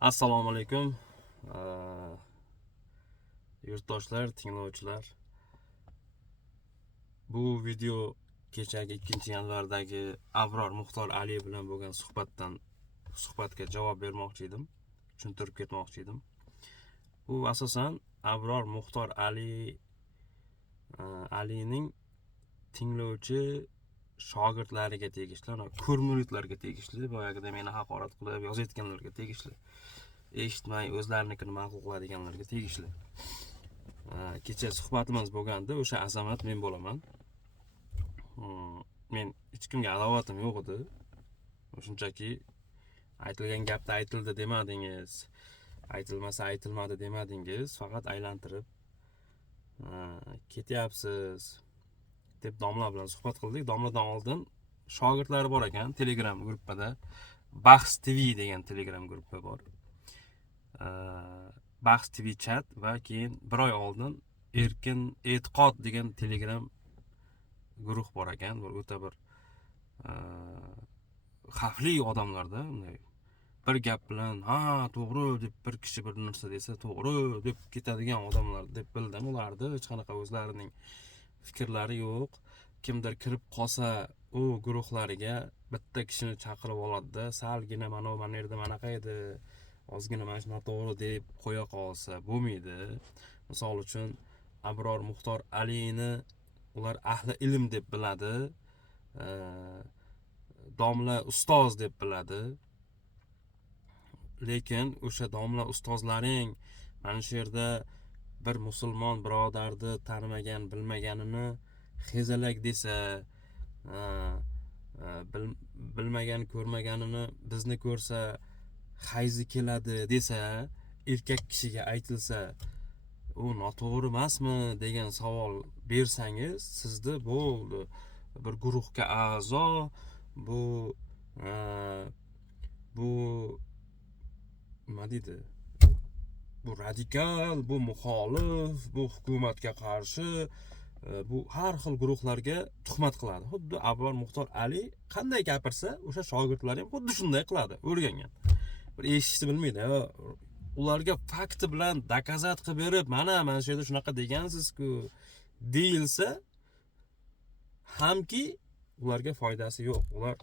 Assalomu alaykum. Uh, Yurtdoshlar, tinglovchilar. Bu video kechagi 2-yanvardagi Abror Muxtor Ali bilan bo'lgan suhbatga javob bermoqchi edim, tushuntirib ketmoqchi edim. Bu asosan Abror Muxtor Alining tinglovchi shogirdlariga tegishli, ko'rmuritlarga tegishli, boyagida meni haqorat qilib yozayotganlarga tegishli, eshitmay o'zlarinikini ma'qul qiladiganlarga tegishli. Kecha suhbatimiz bo'lganda o'sha azamat men bo'laman. Men hech kimga adovatim yo'q edi. Shunchaki aytilgan gapda aytildi demadingiz, aytilmasa aytilmadi demadingiz, faqat aylantirib ketyapsiz deb domla bilan suhbat qildik. Domladan oldin shogirdlari bor ekan Telegram gruppada. Bahs TV degan Telegram gruppa bor. Bahs TV chat va keyin bir oy oldin Erkin E'tiqod degan Telegram guruh bor ekan. Bu o'ta bir xavfli odamlarda, bir gap bilan ha to'g'ri deb bir kishi bir narsa desa to'g'ri deb ketadigan odamlar deb bildim. Ularda hech qanaqa o'zlarining fikrlari yo'q. Kimdir kirib qolsa u guruhlariga bitta kishini chaqirib oladida, salgina mana yerda manaqa edi, ozgina mana shu noto'g'ri deb qo'ya qolsa bo'lmaydi. Misol uchun Abror Muxtor Alini ular ahli ilm deb biladi, domla ustoz deb biladi. Lekin o'sha domla ustozlaring mana shu yerda bir musulmon birodarni tanimagan, bilmaganini xezalak desa, bilmagan ko'rmaganini bizni ko'rsa hayzi keladi desa, erkak kishiga aytilsa, u noto'g'ri emasmi degan savol bersangiz, sizni bo'ldi bir guruhga a'zo, bu nima deydi, bu radikal, bu muxolif, bu hukumatga qarshi, bu har xil guruhlarga tuhmat qiladi. Xuddi Abror Muxtor Ali qanday gapirsa, o'sha shogirdlar ham xuddi shunday qiladi, o'rgangan. Bir eshitishni bilmaydi. Ularga fakti bilan dokazat qilib berib, mana shu yerda shunaqa degansiz-ku deyilsa hamki ularga foydasi yo'q. Ular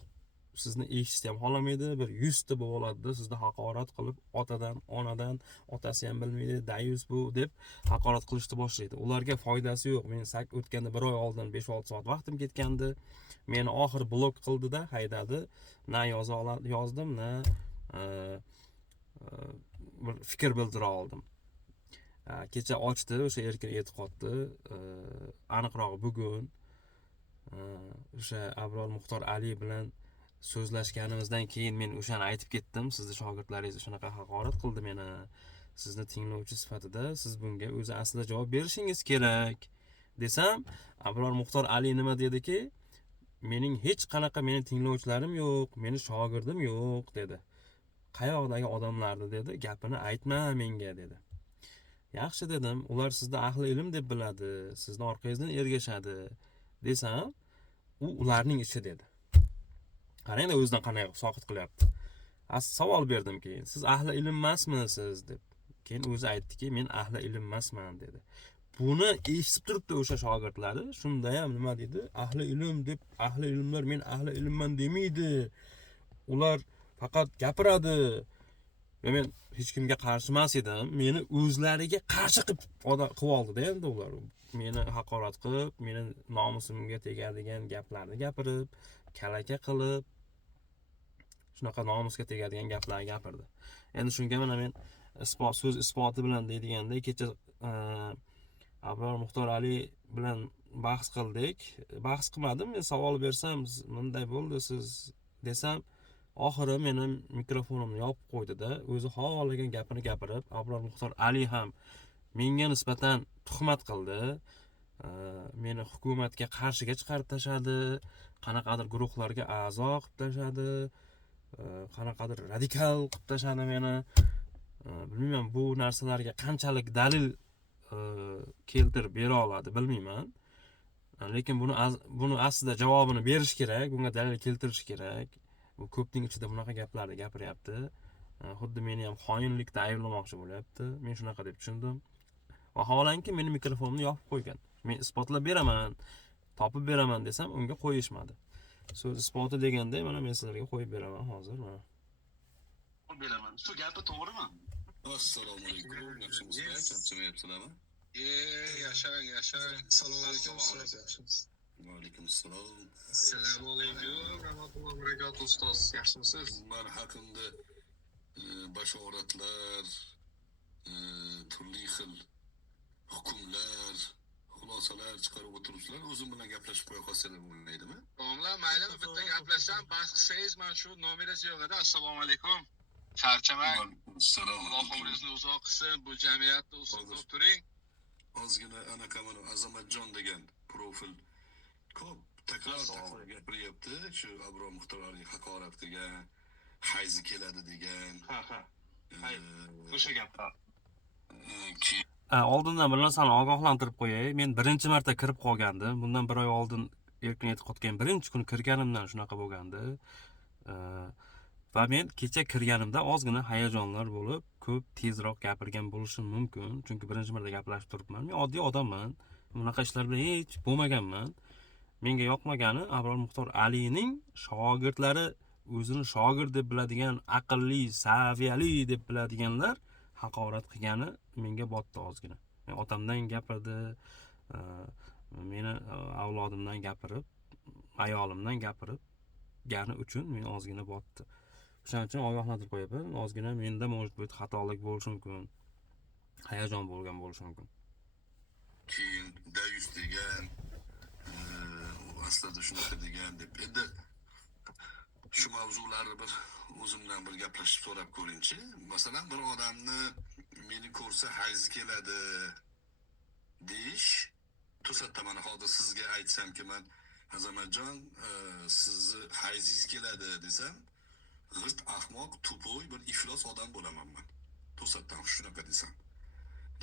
sizni eshitishni ham xohlamaydi, bir 100 ta bo'lib oladida, sizni haqorat qilib, otadan, onadan, otasi ham bilmaydi, dayus bu deb haqorat qilishni boshlaydi. Ularga foydasi yo'q. Men o'tganda bir oy oldin 5-6 soat vaqtim ketgandi. Meni oxir blok qildida, haydadi. Na yozdim, na bir fikr bildira oldim. Kecha ochdi o'sha Erkin E'tiqodni, aniqrog'i bugun o'sha Abror Muxtor Ali bilan so'zlashganimizdan keyin men o'shani aytib ketdim. Sizni shogirdlaringiz shunaqa haqorat qildi meni. Sizni tinglovchi sifatida siz bunga o'zi aslida javob berishingiz kerak desam, Abror Muxtor Ali nima dediki, mening hech qanaqa meni tinglovchilarim yo'q, meni shogirdim yo'q dedi. Qayoqdagi odamlarni dedi, gapini aytma menga dedi. Yaxshi dedim, ular sizni ahli ilm deb biladi, sizni orqangizdan ergashadi desam, u ularning ishi dedi. Qarangda o'zidan qanday soqit qilyapti. Savol berdim keyin, siz ahli ilm emasmisiz deb. Keyin o'zi aytdiki, men ahli ilm emasman dedi. Buni eshitib turibdi o'sha shogirdlari, shunda ham nima dedi? Ahli ilm deb, ahli ilmlar men ahli ilmman demaydi. Ular faqat gapiradi. Men hech kimga qarshi emas edim. Meni o'zlariga qarshi qilib oldida endi ular. Meni haqorat qilib, meni nomusimga tegadigan gaplarni gapirib, kalaka qilib, shunaqa nomusga tegadigan gaplarni gapirdi. Endi shunga mana men so'z isboti bilan deydiganda, kecha Abror Muxtor Ali bilan bahs qildik. Bahs qilmadim, men savol bersam, bunday bo'ldi siz desam, oxiri meni mikrofonimni yopib qo'ydida, o'zi xohlagan gapini gapirib, Abror Muxtor Ali ham menga nisbatan tuhmat qildi. Meni hukumatga qarshiga chiqarib tashladi, qanaqadir guruhlarga a'zo qilib tashladi, qanaqadir radikal qilib tashladi meni. Bilmayman bu narsalarga qanchalik dalil keltirib bera oladi, bilmayman. Lekin buni aslida javobini berish kerak, bunga dalil keltirish kerak. Bu ko'pning ichida bunaqa gaplarni gapiryapti. xuddi meni ham xoinlikda ayblamoqchi bo'lyapti. Men shunaqa deb tushundim. Vaholanki meni mikrofonimni yopib qo'ygan. Men isbotlab beraman, topib beraman desam unga qo'yishmadi. So'z isboti deganda mana men sizlarga qo'yib beraman hozir mana. Beraman. Shu gapi to'g'rimi? Assalomu alaykum. Yaxshimisizlar? Charchamayapsizlarmi? Yashang. Assalomu alaykum. Va alaykum assalom. Assalomu alaykum. Rahmatullohi va barakatuh ustoz. Yaxshimisiz? Men haqimda bashoratlar, turli xil hukmlar, xulosalar chiqarib o'tiribsizlar. O'zim bilan gaplashib qo'ya qolsangiz bo'lmaydimi? Domla, maylimi bitta gaplashsam, baxtsangiz men shu nomeringiz yo'q edi. Assalomu alaykum. Charchamang. Assalom. Alloh umringizni uzoq qilsin. Bu jamiyatda uzoq turing. Ozgina anaqa mana Azamatjon degan profil ko'p takror gapiryapti. Shu Abror Muxtoraliy haqorat qilgan, hayzi keladi degan. Ha. O'sha gapda. Oldindan bir narsani ogohlantirib qo'yay. Men birinchi marta kirib qolgandim. Bundan bir oy oldin erkin e'tiqodga birinchi kun kirganimdan shunaqa bo'lgandi. Va men kecha kirganimda ozgina hayajonlar bo'lib, ko'p tezroq gapirgan bo'lishim mumkin. Chunki birinchi marta gaplashib turibman. Men oddiy odamman. Bunaqa ishlar bilan hech bo'lmaganman. Menga yoqmagani Abror Muxtor Aliyning shogirdlari o'zini shogird deb biladigan, aqlli, saviyali deb biladiganlar haqorat qilgani menga botdi ozgina. Otamdan gapirdi, meni avlodimdan gapirib, ayolimdan gapirib gani uchun men ozgina botdi. Shuning uchun ogohlantirib qo'yaman. Ozgina menda может быть xatolik bo'lishi mumkin. Hayajon bo'lgan bo'lishi mumkin. Keyin Dayus degan, aslida shunaqa degan deb endi shu mavzularni bir o'zimdan bir gaplashib so'rab ko'ringchi. Masalan, bir odamni meni ko'rsa hayzi keladi deyish, to'satdan mana hozir sizga aytsamki men Azamatjon, sizni hayzingiz keladi desam, g'irt ahmoq, tupoy bir iflos odam bo'laman men. To'satdan shunaqa desam.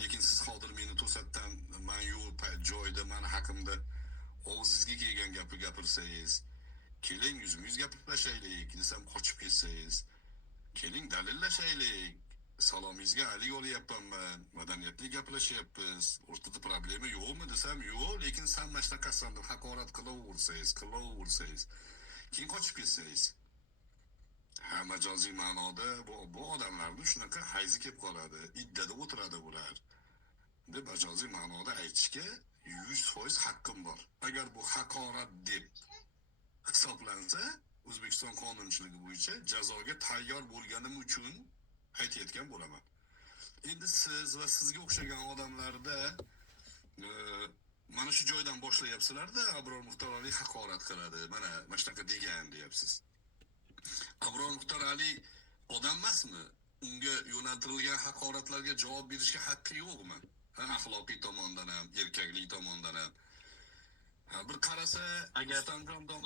Lekin siz hozir meni to'satdan men yo'l joyda men haqimda og'zingizga kelgan gapni gapirsangiz, keling yuzma-yuz gaplashaylik desam qochib ketsangiz, keling dalillashaylik, salomingizga alik olyapman men, madaniyatli gaplashyapmiz, o'rtada problema yo'qmi desam yo'q, lekin sen mana shunaqasan deb haqorat qilaversangiz, keyin qochib ketsangiz. Majoziy ma'noda bu odamlarni shunaqa hayzi kelib qoladi, iddada o'tiradi bular deb majoziy ma'noda aytishga 100% haqqim bor. Agar bu haqorat deb hisoblansa, O'zbekiston qonunchiligi bo'yicha jazoga tayyor bo'lganim uchun aytayotgan bo'laman. Endi siz va sizga o'xshagan odamlarda mana shu joydan boshlayapsizlar-da, Abror Muxtoraliy haqorat qiladi, mana shunaqa degan deyapsiz. Abror Muxtoraliy odam emasmi? Unga yo'naltirilgan haqoratlarga javob berishga haqqi yo'qmi? Axloqiy tomondan ham, erkaklik tomondan ham. Bir qarasa, Agar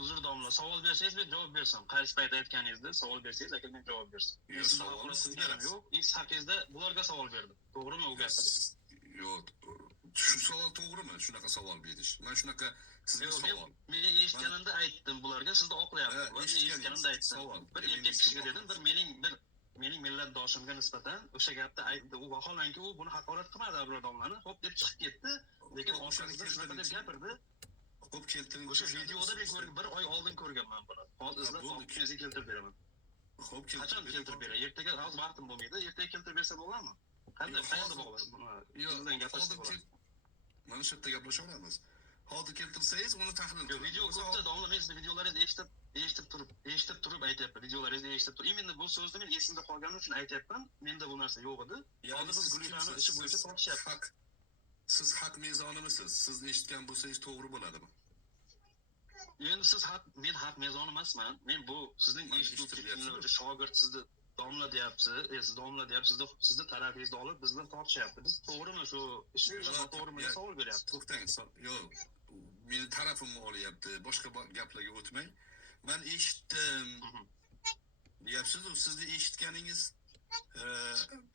uzr domla, savol bersangiz men javob bersam. Qaysi payt aytganingizda savol bersangiz, agar men javob bersam. Men sizga haqorat qilganim yo'q. Siz haqingizda bularga savol berdim. To'g'rimi u gapingiz? Yo'q. Shu savol to'g'rimi? Shunaqa savol berish. Men shunaqa sizga savol. Men eshitganimda aytdim bularga, sizda oqlayapti. Eshitganimda aytdim. Bir erkak kishiga dedim, bir mening millatdoshimga nisbatan o'sha gapni aytdi. U vaholanki u buni haqorat qilmadi Abror domlani. Xo'p deb chiqib ketdi. Lekin oxirida shunaqa deb gapirdi. Ko'p keltiring. O'sha videoda men ko'rdim, bir oy oldin ko'rganman buni. Hozir izlab sizga keltirib beraman. Xo'p, qachon keltirib beray? Ertaga hozir vaqtim bo'lmaydi. Ertaga keltirib bersa bo'ladimi? Qanday bog'lar? Sizdan gaplashib bo'ladi. Mana shu yerda gaplashaveramiz. Hozir keltirsangiz uni tahlil qilamiz. Video ko'pda domla, men sizni videolaringizni eshitib turib aytyapman. Videolaringizni eshitib turib. Imенно bu so'zni men esimda qolgani uchun aytyapman. Menda bu narsa yo'q edi. Hozir biz Gulxanning ishi bo'yicha tortishyapmiz. Siz haq mezonimisiz? Siz eshitgan bo'lsangiz to'g'ri bo'ladimi? Endi siz men haq mezoni emasman. Men bu sizning eshituvchingiz shogird, sizni domla deyapsiz, siz domla deyapsiz, sizni tarafingizni olib bizdan tortishyapti. Biz to'g'rimi shu ishni to'g'rimi deb savol beryapti. To'xtang, yo'q. Meni tarafimni olyapti. Boshqa gaplarga o'tmang. Men eshitdim. Deyapsiz, sizni eshitganingiz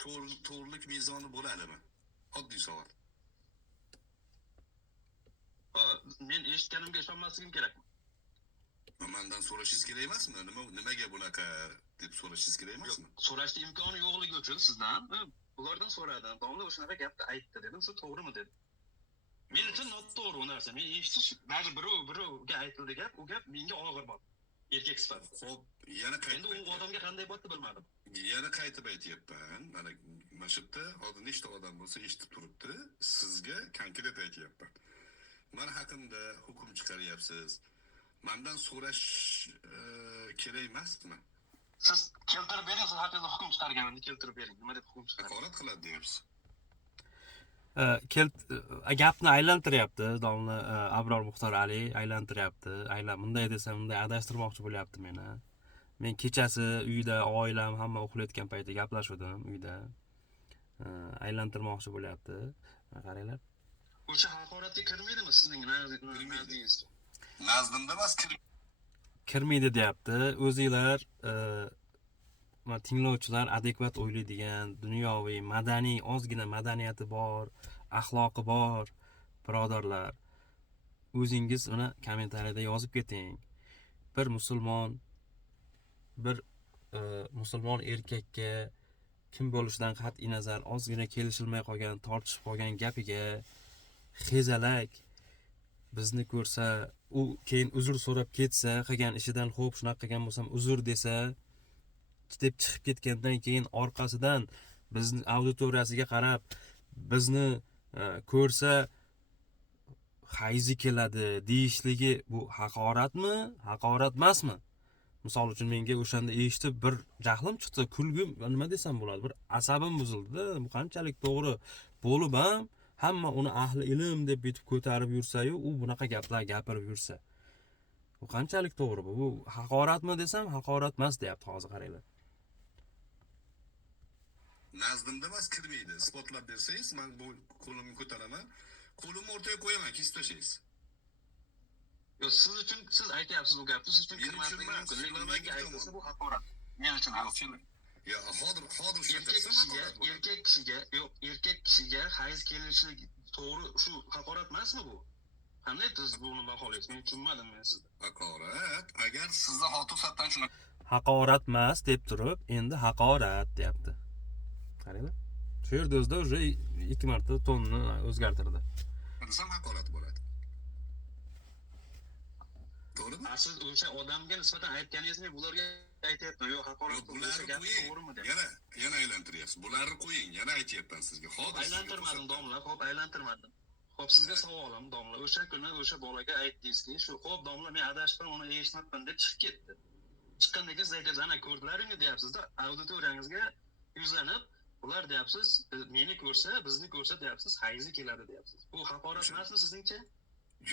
to'g'rilik mezoni bo'ladimi? Oddiy savol. Men eshitganimga ishonmasligim kerakmi? Mendan so'rashingiz kerak emasmi? Nimaga bunaqa deb so'rash so'rashingiz kerak emasmi? So'rashga imkoni yo'qligi uchun sizdan bulardan so'radim. Domla o'shanaqa gapni aytdi dedim. Siz to'g'rimi dedi. Men uchun noto'g'ri u narsa. Men eshitish, ba'zi birovga aytildi gap, u gap menga og'ir bo'ldi. Erkak sifatida. Xo'p, yana Endi u odamga qanday bo'ldi bilmadim. Yana qaytib aytyapman. Mana shu yerda hozir nechta odam bo'lsa eshitib turibdi. Sizga konkret aytyapman. Men haqimda hukm chiqaryapsiz. Mendan so'rash kerak emasmi? Siz keltirib bering, siz haqingizda hukm chiqarganimni keltirib bering. Nima deb hukm chiqarasiz? Haqorat qiladi deyapsiz. Gapni aylantiryapti domla Abror Muxtor Ali aylantiryapti. Bunday desa bunday adashtirmoqchi bo'lyapti meni. Men kechasi uyda oilam hamma uxlayotgan paytda gaplashdim uyda. Aylantirmoqchi bo'lyapti. Qaranglar. O'sha haqoratga kirmaydimi sizning nazdingizda? Nazdimda emas, Kirmaydi deyapti. O'zinglar tinglovchilar adekvat o'ylaydigan, dunyoviy, madaniy, ozgina madaniyati bor, axloqi bor birodarlar. O'zingiz uni kommentariyada yozib keting. Bir musulmon erkakka kim bo'lishidan qat'iy nazar ozgina kelishilmay qolgan, tortishib qolgan gapiga xezalak bizni ko'rsa, u keyin uzr so'rab ketsa, qilgan ishidan xo'p shunaqa qilgan bo'lsam uzr desa, deb chiqib ketgandan keyin orqasidan bizni auditoriyasiga qarab bizni ko'rsa hayzi keladi deyishligi bu haqoratmi, haqorat emasmi? Misol uchun menga o'shanda eshitib bir jahlim chiqdi, kulgim, nima desam bo'ladi, bir asabim buzildi. Bu qanchalik to'g'ri bo'lib ham hamma uni ahli ilm deb bitib ko'tarib yursa-yu, u bunaqa gaplar gapirib yursa. Bu qanchalik to'g'ri bu? Bu haqoratmi desam, haqorat emas deyapti hozir qaranglar. Nazdimda emas, kirmaydi. Isbotlab bersangiz, men bu qo'limni ko'taraman. Qo'limni o'rtaga qo'yaman, kesib tashlaysiz. Yo, siz aytyapsiz bu gapni, siz uchun kirmasligi mumkin. Lekin menga aytilsa bu haqorat. Men uchun haqorat. Ya, hozir erkak kishiga hayz kelishi to'g'ri, shu haqorat emasmi bu? Qanday siz buni baholaysiz? Men tushunmadim sizni. Haqorat, agar sizda xotirjamlikdan shuna Haqorat emas deb turib, endi haqorat deyapti. Qaranglar. Shu yerda o'zida уже 2 marta tonni o'zgartirdi. desam haqorat bo'ladi. To'g'rimi? Siz o'sha odamga nisbatan aytganingizni bularga aytyapman. Yo'q, haqorat bo'lsa gap to'g'rimi deb. Yana aylantiryapsiz. Bularni qo'ying, yana aytyapman sizga. Hozir aylantirmadim domla, xo'p aylantirmadim. Xo'p, sizga savolim domla, o'sha kuni o'sha bolaga aytdingizki, shu xo'p domla men adashibman, uni eshitmabman deb chiqib ketdi. Chiqqandan keyin sizga ana ko'rdilaringmi deyapsiz-da, auditoriyangizga yuzlanib, ular deyapsiz, meni ko'rsa, bizni ko'rsa deyapsiz, hayzi keladi deyapsiz. Bu haqorat emasmi sizningcha?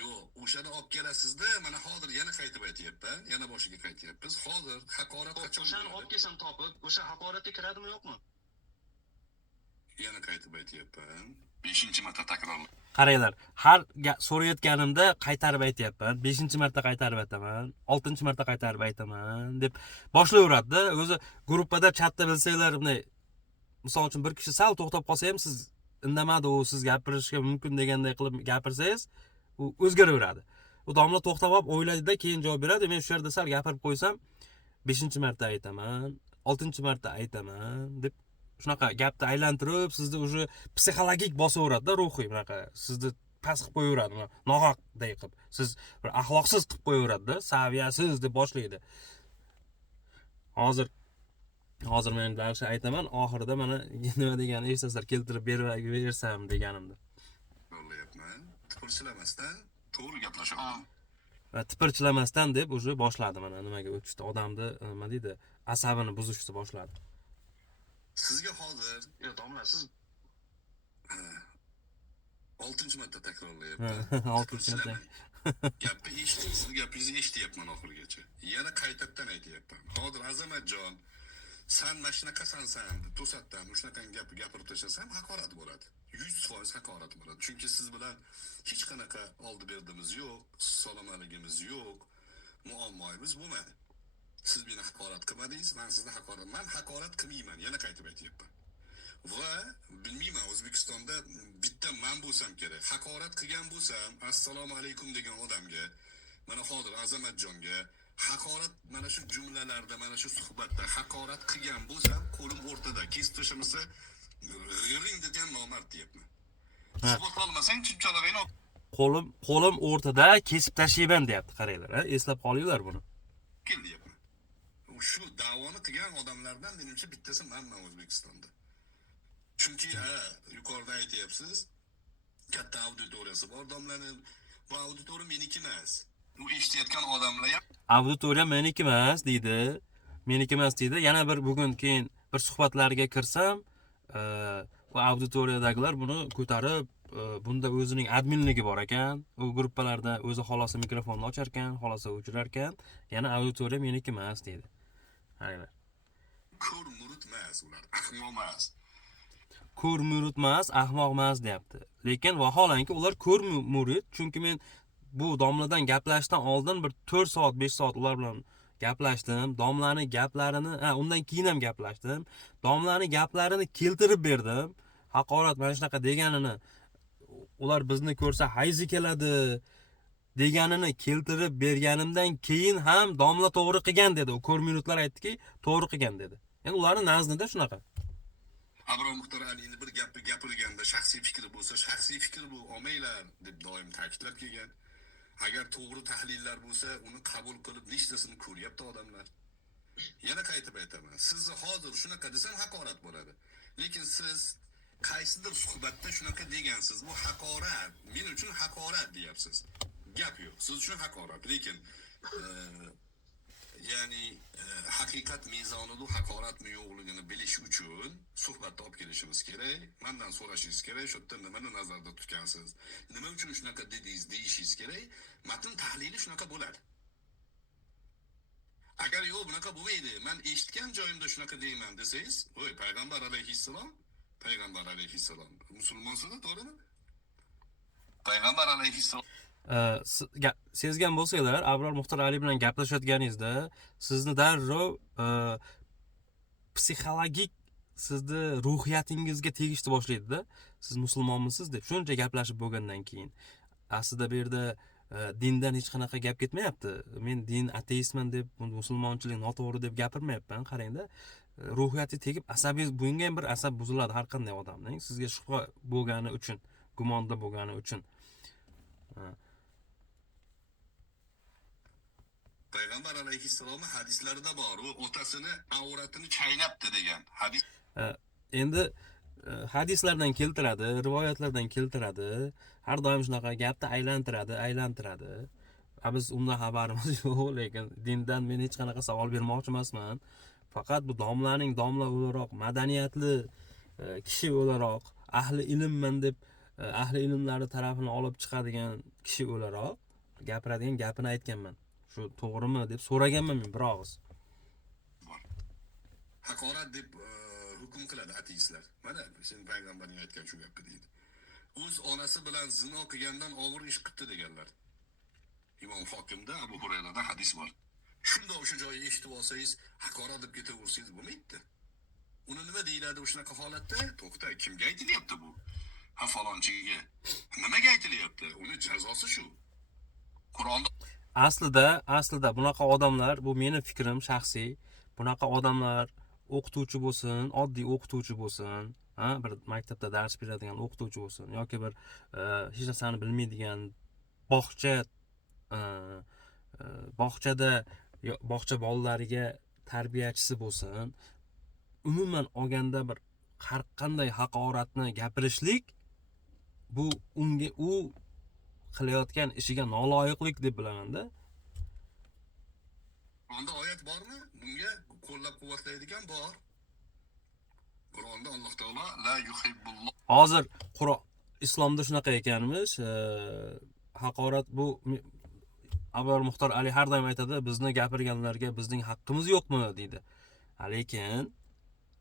Yo'q, o'shani olib kelasizda, mana hozir yana qaytib aytyapman, yana boshiga qaytyapmiz. Hozir haqorat qachon o'shani olib kelsam topib, o'sha haqoratga kiradimi yo'qmi? Yana qaytib aytyapman. 5-marta takrorlayman. Qaranglar, har so'rayotganimda qaytarib aytyapman, 5-marta qaytarib aytaman, 6-marta qaytarib aytaman deb boshlayveradi-da. O'zi gruppada chatda bilsanglar, bunday misol uchun bir kishi sal to'xtab qolsa ham siz indamadi, u siz gapirishga mumkin deganday qilib gapirsangiz, u o'zgaraveradi. U domla to'xtab olib o'ylaydi-da, keyin javob beradi. Men shu yerda sal gapirib qo'ysam, 5-marta aytaman, 6-marta aytaman deb shunaqa gapni aylantirib, sizni уже psixologik bosaveradi-da, ruhiy bunaqa. Sizni past qilib qo'yaveradi, nohaqday qilib. Siz bir axloqsiz qilib qo'yaveradi-da, saviyasiz deb boshlaydi. Hozir men dalsha aytaman, oxirida mana nima deganini eshitsizlar, keltirib bersam deganimda. Yo'llayapman. Tipirchilamasdan to'g'ri gaplashaman. Va tipirchilamasdan deb уже boshladi mana nimaga o'tishdi. Odamni nima deydi, asabini buzishni boshladi. Sizga hozir domla siz 6-marta takrorlayapman. 6-marta. Gapni eshitdingiz, siz gapingizni eshityapman oxirigacha. Yana qaytadan aytyapman. Hozir Azamatjon, sen mana shunaqasan, to'satdan shunaqa gapirib tashlasam haqorat bo'ladi. 100% haqorat bo'ladi. Chunki siz bilan hech qanaqa oldi berdimiz yo'q, salomatligimiz yo'q, muammoyimiz bo'lmadi. Siz meni haqorat qilmadingiz, men sizni haqorat qilmayman, yana qaytib aytyapman. Va bilmayman, O'zbekistonda bitta men bo'lsam kerak. Haqorat qilgan bo'lsam, assalomu alaykum degan odamga, mana hozir Azamatjonga haqorat mana shu jumlalarda, mana shu suhbatda haqorat qilgan bo'lsam, qo'lim o'rtada, kesib tashamasa g'iring degan nomard deyapman. Subot olmasang chunchalig'ini qo'lim o'rtada kesib tashlayman deyapti, qaranglar, eslab qolinglar buni. kel deyapman. Shu da'voni qilgan odamlardan menimcha bittasi manman O'zbekistonda. Chunki yuqorida aytyapsiz, katta auditoriyasi bor domlani. Bu auditoriya meniki emas. U eshitayotgan odamlar ham Auditoriya meniki emas deydi. Meniki emas deydi. Yana bir bugun keyin bir suhbatlarga kirsam, bu auditoriyadagilar buni ko'tarib, bunda o'zining adminligi bor ekan. U gruppalarda o'zi xolosa mikrofonni ochar ekan, xolosa o'chirar ekan. Yana auditoriya meniki emas deydi. Qaranglar. ko'r murid emas ular, ahmoq emas. Ko'r murid emas, ahmoq emas deyapti. Lekin vaholanki ular ko'r murid, chunki men bu domladan gaplashishdan oldin bir 4 soat, 5 soat ular bilan gaplashdim. Domlani gaplarini, undan keyin ham gaplashdim. Domlani gaplarini keltirib berdim. Haqorat mana shunaqa deganini, ular bizni ko'rsa hayzi keladi deganini keltirib berganimdan keyin ham domla to'g'ri qilgan dedi. U ko'r muridlar aytdiki, to'g'ri qilgan dedi. Endi ularning nazdida shunaqa. Abror Muxtor Aliyni bir gapi gapirilganda shaxsiy fikri bo'lsa, shaxsiy fikr bu, olmanglar deb doim ta'kidlab kelgan. Agar to'g'ri tahlillar bo'lsa, uni qabul qilib nechtasini ko'ryapti odamlar. Yana qaytib aytaman, sizni hozir shunaqa desam haqorat bo'ladi. Lekin siz qaysidir suhbatda shunaqa degansiz. Bu haqorat, men uchun haqorat deyapsiz. Gap yo'q, siz uchun haqorat. Lekin ya'ni haqiqat mezonida haqoratmi yo'qligini bilish uchun suhbatda olib kelishimiz kerak. Mendan so'rashingiz kerak, shu yerda nimani nazarda tutgansiz, nima uchun shunaqa dedingiz deyishingiz kerak. Matn tahlili shunaqa bo'ladi. Agar yo'q bunaqa bo'lmaydi, men eshitgan joyimda shunaqa deyman desangiz, voy payg'ambar alayhissalom, musulmonsizlar, to'g'rimi? Payg'ambar alayhissalom sezgan bo'lsanglar, Abror Muxtor Ali bilan gaplashayotganingizda sizni darrov psixologik sizni ruhiyatingizga tegishni boshlaydi-da. Siz musulmonmisiz deb shuncha gaplashib bo'lgandan keyin. Aslida bu yerda dindan hech qanaqa gap ketmayapti. Men din ateistman deb, musulmonchilik noto'g'ri deb gapirmayapman. Qarangda, ruhiyati tegib asabingiz, bunga ham bir asab buziladi har qanday odamning. Sizga shubha bo'lgani uchun, gumonda bo'lgani uchun. Payg'ambar alayhissalomning hadislarida bor, u otasini avratini chaynabdi degan hadis. Endi hadislardan keltiradi, rivoyatlardan keltiradi. Har doim shunaqa gapni aylantiradi. Biz undan xabarimiz yo'q, lekin dindan men hech qanaqa savol bermoqchi emasman. Faqat bu domlaning domla o'laroq, madaniyatli kishi o'laroq, ahli ilmman deb ahli ilmlari tarafini olib chiqadigan kishi o'laroq gapiradigan gapini aytganman. Shu to'g'rimi deb so'raganman men bir og'iz. Haqorat deb hukm qiladi ateistlar. Mana sen payg'ambarning aytgan shu gapni deydi. O'z onasi bilan zino qilgandan og'ir ish qildi deganlar. Imom Hokimda Abu Hurayrada hadis bor. Shunda o'sha joyni eshitib olsangiz, haqorat deb ketaversangiz bo'lmaydi. Uni nima deyiladi o'shanaqa holatda? To'xta, kimga aytilyapti bu? Ha falonchiga. Nimaga aytilyapti? Uni jazosi shu. Qur'onda Aslida bunaqa odamlar, bu meni fikrim shaxsiy, bunaqa odamlar o'qituvchi bo'lsin, oddiy o'qituvchi bo'lsin, bir maktabda dars beradigan o'qituvchi bo'lsin yoki bir hech narsani bilmaydigan bog'cha bolalariga tarbiyachisi bo'lsin, umuman olganda bir har qanday haqoratni gapirishlik bu unga u qilayotgan ishiga noloyiqlik deb bilamanda. Qur'onda oyat bormi? Bunga qo'llab-quvvatlaydigan bor. Qur'onda Alloh taolo la yuhibbulloh. Hozir islomda shunaqa ekanmish. Haqorat bu Abror Muxtor Ali har doim aytadi, bizni gapirganlarga bizning haqqimiz yo'qmi deydi.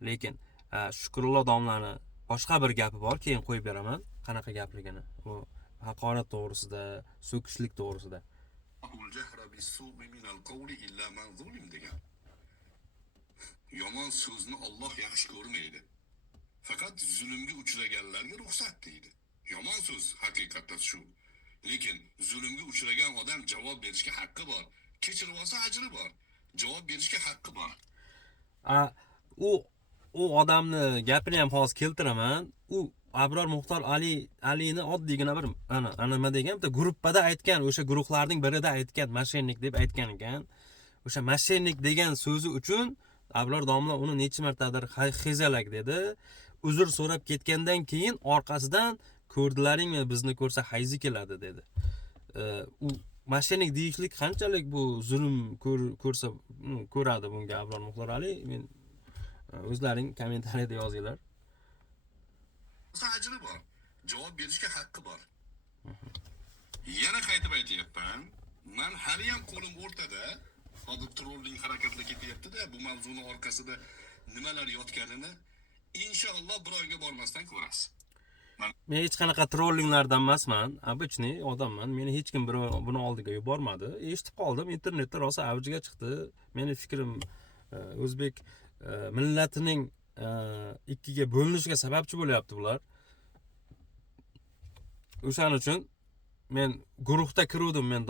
Lekin Shukrullo domlani boshqa bir gapi bor, keyin qo'yib beraman. Qanaqa gapligini. Bu haqorat to'g'risida, so'kishlik to'g'risida. Yomon so'zni Alloh yaxshi ko'rmaydi. Faqat zulmga uchraganlarga ruxsat deydi. Yomon so'z haqiqatda shu. Lekin zulmga uchragan odam javob berishga haqqi bor. kechirib olsa ajri bor. Javob berishga haqqi bor. U odamni gapini ham hozir keltiraman. U Abror Muxtor Alini oddiygina bir nima degan, bitta gruppada aytgan, o'sha guruhlarning birida aytgan, moshennik deb aytgan ekan. O'sha moshennik degan so'zi uchun Abror domla uni necha martadir xezalak dedi. Uzr so'rab ketgandan keyin orqasidan ko'rdilaringmi, bizni ko'rsa hayzi keladi dedi. U moshennik deyishlik qanchalik bu zulm ko'rsa ko'radi bunga Abror Muxtor Ali. Men o'zlaring kommentariyada yozinglar. Ajri bor. Javob berishga haqqi bor. Yana qaytib aytyapman. Men hali ham qo'lim o'rtada. Hozir trolling harakatlar ketyapti-da, bu mavzuning orqasida nimalar yotganini inshaalloh bir oyga bormasdan ko'rasiz. Men hech qanaqa trollinglardan emasman, обычный odamman. Meni hech kim buni oldiga yubormadi. Eshitib qoldim, internetda rosa avjiga chiqdi. Meni fikrim o'zbek millatining ikkiga bo'linishiga sababchi bo'lyapti bular. O'shaning uchun men guruhda kiruvdim, men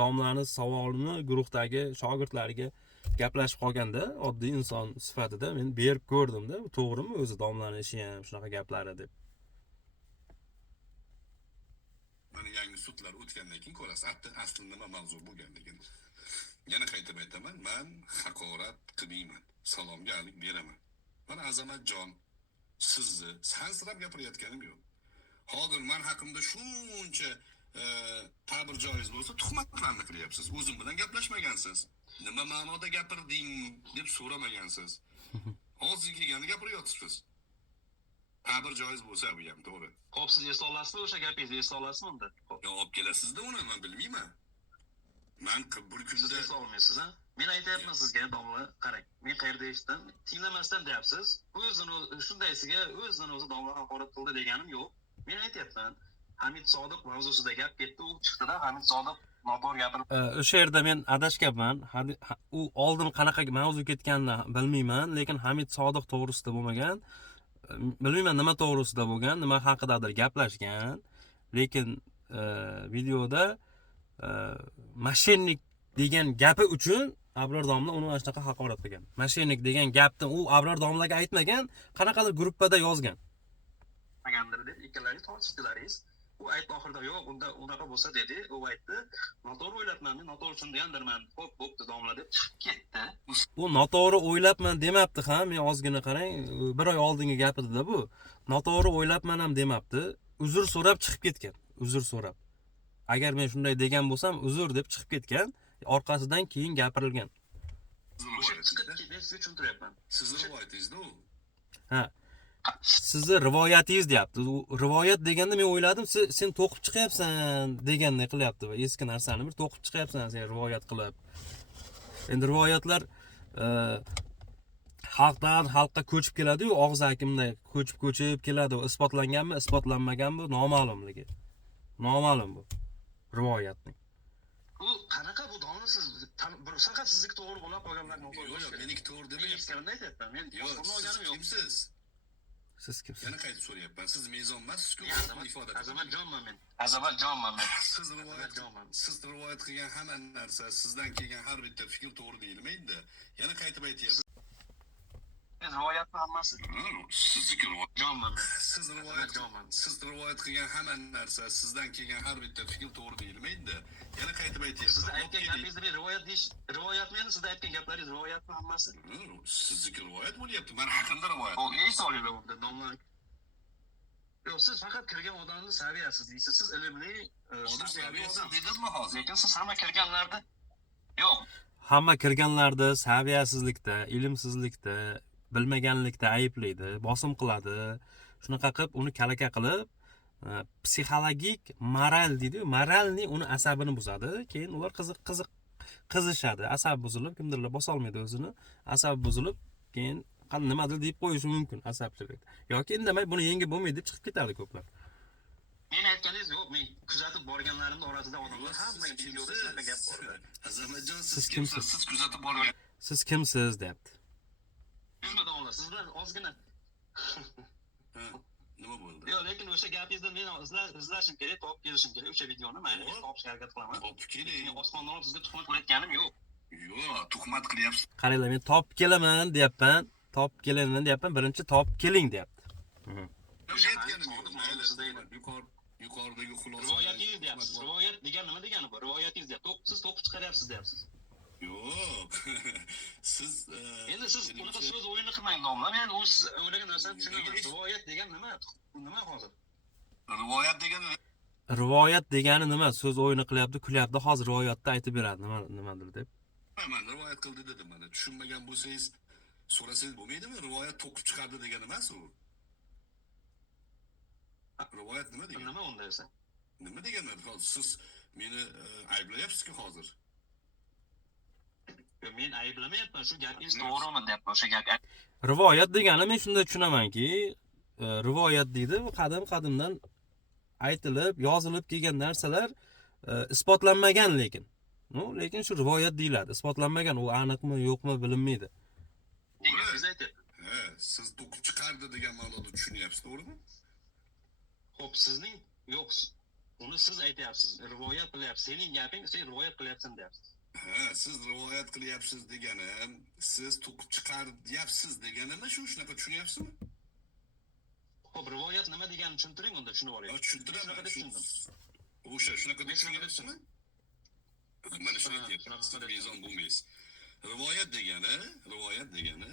domlani savolini guruhdagi shogirdlariga gaplashib qolganda, oddiy inson sifatida men berib ko'rdim-da, to'g'rimi o'zi domlani ishi ham shunaqa gaplari deb. Mana yangi sudlar o'tgandan keyin ko'rasiz, asli nima mavzu bo'lganligini. Yana qaytib aytaman, men haqorat qilmayman, salomga alik beraman. Mana Azamatjon, sizni sansirab gapirayotganim yo'q. Hozir men haqimda shuncha ta'bir joiz bo'lsa, tuhmatlarni qilyapsiz. O'zim bilan gaplashmagansiz. Nima ma'noda gapirding deb so'ramagansiz. Hozir kelganda gapiryapsiz. Ta'bir joiz bo'lsa bu ham to'g'ri. Xo'p, siz esla olasizmi o'sha gapingizni, esla olasizmi unda? Yo, olib kelasizda uni, men bilmayman. Men bir kunda esla olmaysiz, ha? Men aytayapman sizga, domla, qarang. Men qayerda eshitdim? Tinglamasdan deyapsiz. O'zini shundaysiga o'zidan o'zi domla haqorat qildi deganim yo'q. Men aytayapman, Hamid Sodiq mavzusida gap ketdi, u chiqdi-da, Hamid Sodiq noto'g'ri gapirib. O'sha yerda men adashganman. U oldin qanaqa mavzu ketganini bilmayman, lekin Hamid Sodiq to'g'risida bo'lmagan. Bilmayman nima to'g'risida bo'lgan, nima haqidadir gaplashgan. Lekin videoda moshennik degan gapi uchun Abror domla uni shunaqa haqorat qilgan. Moshennik degan gapni u Abror domlaga aytmagan, qanaqadir gruppada yozgan. Magandir deb ikkalaringiz tortishdilaringiz. U aytdi oxirida yo'q, unda unaqa bo'lsa dedi. U aytdi, noto'g'ri o'ylabman, men noto'g'ri tushungandirman. Xo'p, bo'pti domla deb chiqib ketdi. U noto'g'ri o'ylabman demabdi ham, men ozgina qarang, bir oy oldingi gapida bu. Noto'g'ri o'ylabman ham demabdi. Uzr so'rab chiqib ketgan. Uzr so'rab. Agar men shunday degan bo'lsam, uzr deb chiqib ketgan, orqasidan keyin gapirilgan. O'sha chiqib ketdi, sizga tushuntiryapman. Sizni rivoyatingizda u. Ha. Sizni rivoyatingiz deyapti. U rivoyat deganda men o'yladim, sen to'qib chiqyapsan deganday qilyapti va eski narsani bir to'qib chiqyapsan sen rivoyat qilib. Endi rivoyatlar xalqdan xalqqa ko'chib keladi-yu, og'iz hakimday ko'chib keladi. Isbotlanganmi, isbotlanmaganmi noma'lumligi. Noma'lum bu rivoyatning. Bu qanaqa bu domla siz faqat sizniki to'g'ri bo'lib qolganlarni Yo'q, meniki to'g'ri men demayapman. eskanda aytyapman. Men Yo'q, boshqani olganim yo'q. kimsiz? Siz kimsiz? Yana qaytib so'rayapman. Siz mezon emassiz-ku, ifoda. Azamatjonman men. Azamatjonman men. Siz rivoyat qilgan hamma narsa, sizdan kelgan har bitta fikr to'g'ri deyilmaydi. Yana qaytib aytyapsiz. Men rivoyatni hammasi Sizniki jonman men. Siz rivoyat qilgan hamma narsa, sizdan kelgan har bitta fikr to'g'ri deyilmaydi. Yana qaytib aytyapsiz. Siz aytgan gapingizni men rivoyatmen, siz aytgan gaplaringiz rivoyatmi hammasi? Sizniki rivoyat bo'lyapti. Men haqimda rivoyat. O, ney so'raylar unda domlar? Yo'q, siz faqat kirgan odamni saviyasiz deysiz. Siz ilmli, odam saviyasiz dedimmi hozir? Lekin siz hamma kirganlarda yo'q. Hamma kirganlarda saviyasizlikda, ilmsizlikda, bilmaganlikda ayblaydi, bosim qiladi. Shunaqa qilib uni kalaka qilib, psixologik moral deydi-yu, moralni uni asabini buzadi. Keyin ular qizishadi. Asab buzilib, kimdirlar bosa olmaydi o'zini. Asab buzilib, keyin nimadir deb qo'yishi mumkin asabchilik. yoki indamay buni yengib bo'lmaydi deb chiqib ketadi ko'plar. Men aytganingiz yo'q, men kuzatib borganlarimning orasida odamlar hamma videoda shunaqa gap bor. Azamatjon, Siz kimsiz? Siz kuzatib borgan. Siz kimsiz deyapti. Bilmadim, siz bilan ozgina Nima nima bo'ldi? Yo'q, lekin o'sha gapingizni men izlashim kerak, topib kelishim kerak o'sha videoni. Mayli, men topishga harakat qilaman. Topib keling. Men osmondan olib sizga tuhmat qilayotganim yo'q. Yo'q, tuhmat qilyapsiz. Qaranglar, men topib kelaman deyapman. Topib kelaman deyapman. Birinchi topib keling deyapti. Aytganim yo'q. Mayli, yuqoridagi xulosa. Rivoyatingiz deyapsiz. Rivoyat degan nima degani bu? Rivoyatingiz deyapti. Siz to'qib chiqaryapsiz deyapsiz. Yo'q. Siz Endi siz unaqa so'z o'yini qilmang domla. Men o'z o'ylagan narsani tushunaman. Rivoyat degan nima? Nima hozir? rivoyat degan Rivoyat degani nima? So'z o'yini qilyapti, kulyapti. Hozir rivoyatda aytib beradi, nimadir deb. men rivoyat qildi dedim mana. Tushunmagan bo'lsangiz so'rasangiz bo'lmaydimi? Rivoyat to'qib chiqardi degani emas u. Rivoyat nima degani? Nima unda esa? Nima degani? Hozir siz meni ayblayapsiz-ku hozir. Men ayblamayapman, shu gapingiz to'g'rimi deyapman, o'sha gap. Rivoyat degani men shunday tushunamanki, rivoyat deydi, bu qadimdan aytilib, yozilib kelgan narsalar isbotlanmagan lekin. Lekin shu rivoyat deyiladi. Isbotlanmagan, u aniqmi, yo'qmi bilinmaydi. Siz aytyapsiz. Siz to'qib chiqardi degan ma'noda tushunyapsiz, to'g'rimi? Xo'p, sizning yo'q. Uni siz aytyapsiz. Rivoyat qilyapsiz. Sening gaping, sen rivoyat qilyapsan deyapsiz. Siz rivoyat qilyapsiz degani, siz to'qib chiqaryapsiz deganimi shunaqa tushunyapsizmi? Xo'p, rivoyat nima deganini tushuntiring, unda tushunib olaylik. Tushuntiraman. O'sha shunaqa tushunyapsizmi? Mana shuni aytyapman. Siz mezon bo'lmaysiz. Rivoyat degani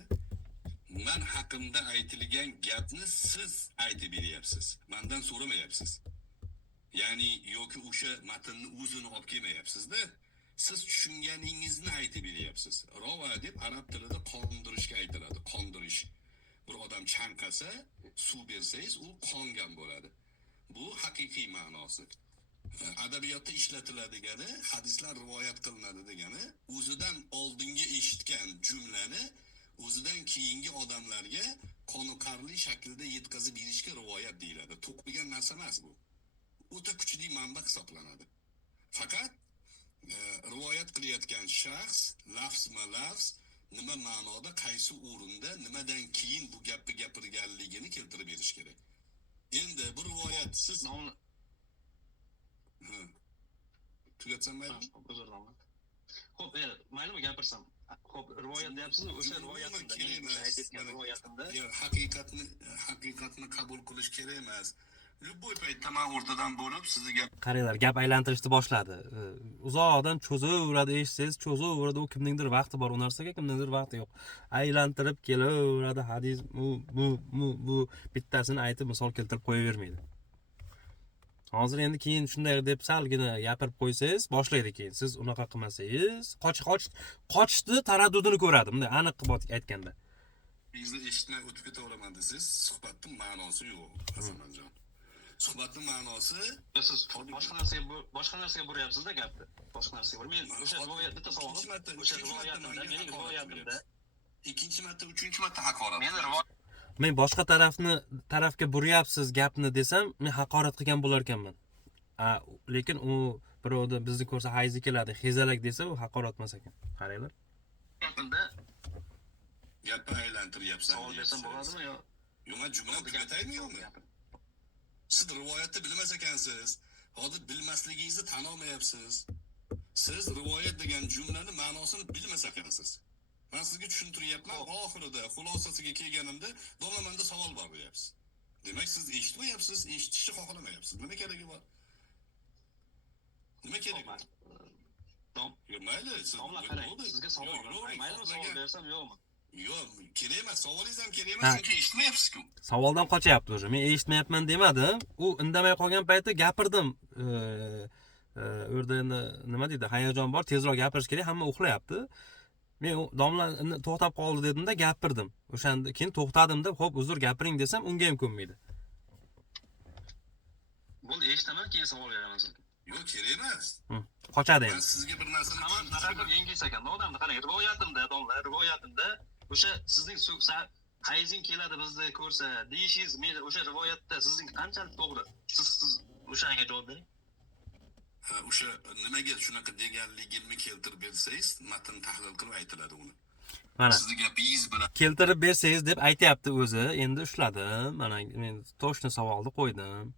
men haqimda aytilgan gapni siz aytib beryapsiz. Mendan so'ramayapsiz. Ya'ni yoki o'sha matnni o'zini olib kelmayapsiz-da. Siz tushunganingizni aytib beryapsiz. Rova deb arab tilida qondirishga aytiladi. Qondirish. Bir odam chanqasa, suv bersangiz, u qongan bo'ladi. Bu haqiqiy ma'nosi. Adabiyotda ishlatiladigani, hadislar rivoyat qilinadi degani, o'zidan oldingi eshitgan jumlani o'zidan keyingi odamlarga qoniqarli shaklda yetkazib berishga rivoyat deyiladi. To'qigan narsa emas bu. O'ta kuchli manba hisoblanadi. Faqat rivoyat qilayotgan shaxs lafz nima ma'noda, qaysi o'rinda, nimadan keyin bu gapni gapirganligini keltirib berish kerak. Endi bu rivoyat siz tugatsam maylimi? Uzr dilerim. Xo'p, maylimi gapirsam? Xo'p, rivoyat deyapsiz, o'sha rivoyatimda, men aytgan rivoyatimda haqiqatni qabul qilish kerak emas. Любой paytda men o'rtadan bo'lib sizga Qaranglar, gap aylantirishni boshladi. Uzoqdan cho'zaveradi, eshitsangiz cho'zaveradi. U kimningdir vaqti bor, u narsaga kimningdir vaqti yo'q. Aylantirib kelaveradi, hadis bu bittasini aytib misol keltirib qo'yavermaydi. Hozir endi keyin shunday deb salgina gapirib qo'ysangiz, boshlaydi keyin. Siz unaqa qilmasangiz, qochishni taraddudini ko'radi, bunday aniq qilib aytganda. bizni eshitmay o'tib ketaveraman desangiz, suhbatning ma'nosi yo'q, Hasanjon. Suhbatning ma'nosi siz boshqa narsaga buryapsiz-da gapni. Boshqa narsaga. Men o'sha rivoyat bitta savolim, o'sha rivoyatimda, mening rivoyatimda ikkinchi marta, uchinchi marta haqorat. Men boshqa tarafga buryapsiz gapni desam, men haqorat qilgan bo'lar ekanman. Lekin u birovda bizni ko'rsa hayzi keladi, hezalak desa, u haqorat emas ekan. Qaranglar. Gapni aylantiryapsan. Savol bersam bo'ladimi yo? Yo'q, jumla tugataymi yo'qmi? Siz rivoyatni bilmas ekansiz. Hozir bilmasligingizni tan olmayapsiz. Siz rivoyat degan jumlani ma'nosini bilmas ekansiz. Men sizga tushuntiryapman, oxirida xulosasiga kelganimda domlamanda savol bor deyapsiz. Demak, siz eshitmayapsiz, eshitishni xohlamayapsiz. Nima keragi bor? Nima keragi bor? Yo'q, mayli, sizga savol bor. Mayli, savol bersam yo'qmi? Yo'q, kerak emas, savolingiz ham kerak emas, chunki eshitmayapsiz-ku. Savoldan qochyapti o'zi. Men eshitmayapman demadim. U indamay qolgan paytda gapirdim. O'rda endi nima deydi? Hayajon bor, tezroq gapirish kerak, hamma uxlayapti. Men domla to'xtab qoldi dedimda gapirdim. O'shanda keyin to'xtadim-da, "Xo'p, uzr, gapiring" desam, unga ham ko'nmaydi. Bo'ldi, eshitaman, keyin savol beraman sizga. Yo'q, kerak emas. Qochadi Men endi. sizga bir narsani Hamma naqadar yangilis ekan. Odamni qarang, rivoyatimda o'sha sizning hayzing keladi bizni ko'rsa deyishingiz, men o'sha rivoyatda sizning qanchalik to'g'ri? Siz o'shanga javob bering. O'sha nimaga shunaqa deganligimni keltirib bersangiz, matn tahlil qilib aytiladi uni. Mana sizni gapingiz bilan keltirib bersangiz deb aytyapti o'zi. Endi ushladim. Mana men toshni savolni qo'ydim.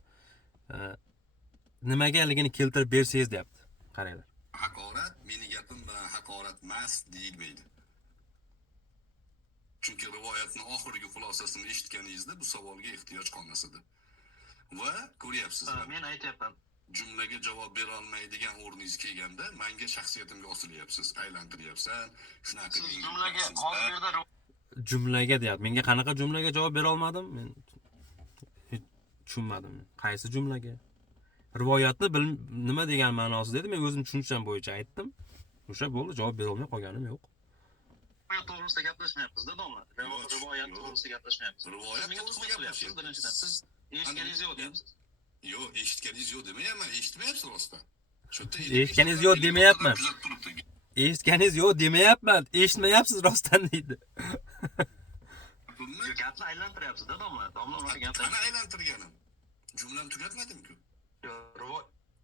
Nimagaligini keltirib bersangiz deyapti. Qaranglar. haqorat meni gapim bilan haqorat emas deyilmaydi. Chunki rivoyatning oxirgi xulosasini eshitganingizda bu savolga ehtiyoj qolmas edi. Va ko'ryapsiz, Men aytyapman. jumlaga javob bera olmaydigan o'rningiz kelganda menga shaxsiyatimga osilyapsiz, aylantiryapsan, shunaqa Siz jumlaga hozir bu yerda Jumlaga deyapti. Menga qanaqa jumlaga javob bera olmadim? Men hech tushunmadim. Qaysi jumlaga? Rivoyatni nima degan ma'nosida edi? Men o'zim tushuncham bo'yicha aytdim. O'sha bo'ldi, javob bera olmay qolganim yo'q. rivoyat to'g'risida gaplashmayapmiz-da, domla. Rivoyat to'g'risida gaplashmayapmiz. Rivoyat to'g'risida gaplashmayapmiz. Birinchidan siz eshitganingiz yo'q deyapsiz. Yo'q, eshitganingiz yo'q demayapman, eshitmayapsiz rostdan. Eshitganingiz yo'q demayapman. Eshitganingiz yo'q demayapman. Eshitmayapsiz rostdan deydi. Gapni aylantiryapsiz-da, domla. Domla ular gapni Qani aylantirganim? Jumlamni tugatmadim-ku.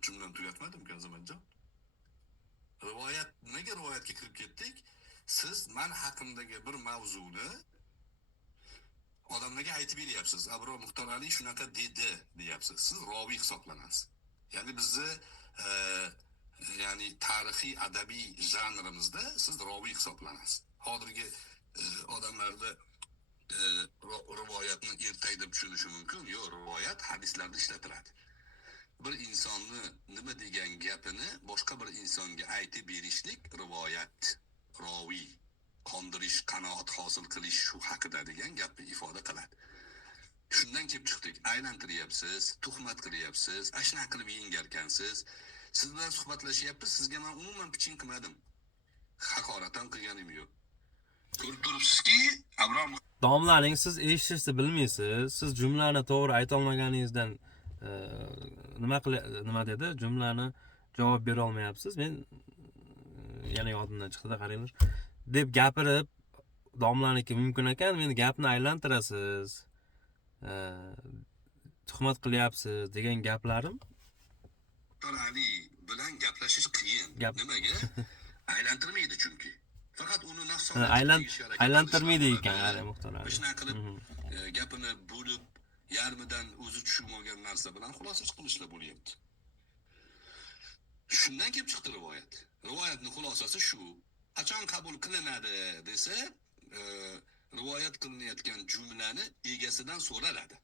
Jumlamni tugatmadim-ku, Azamatjon. Nimaga rivoyatga kirib ketdik? Siz men haqimdagi bir mavzuni odamlarga aytib beryapsiz. Abror Muxtor Ali shunaqa dedi deyapsiz. Siz roviy hisoblanasiz. Ya'ni bizni ya'ni tarixiy adabiy janrimizda siz roviy hisoblanasiz. Hozirgi odamlarda rivoyatni ertak deb tushunishi mumkin. Yo'q, rivoyat hadislarda ishlatiladi. Bir insonni nima degan gapini boshqa bir insonga aytib berishlik rivoyat, roviy, qondirish, qanoat hosil qilish shu haqida degan gapni ifoda qiladi. Shundan kelib chiqdik. Aylantiryapsiz, tuhmat qilyapsiz, ashna qilib yengarkansiz. Siz bilan suhbatlashyapmiz, sizga men umuman piching qilmadim. Haqoratan qilganim yo'q. Ko'rib turibsizki, Abram Domlaning siz eshitishni bilmaysiz. Siz jumlani to'g'ri ayta olmaganingizdan nima dedi? Jumlani javob bera olmayapsiz. Men yana yodimdan chiqdi, qaranglar. Deb gapirib domlaniki mumkin ekan, meni gapni aylantirasiz. Tuhmat qilyapsiz degan gaplarim Ali bilan gaplashish qiyin. Nimaga? Aylantirmaydi chunki. Faqat uni nafsoniyatiga aylantirmaydi ekan, Ali Muxtor Ali. Shuna qilib gapini bo'lib yarmidan o'zi tushunib olgan narsa bilan xulosa qilishlar bo'lyapti. Shundan kelib chiqdi rivoyat. Rivoyatning xulosasi shu. Qachon qabul qilinadi desa, rivoyat qilinayotgan jumlani egasidan so'raladi.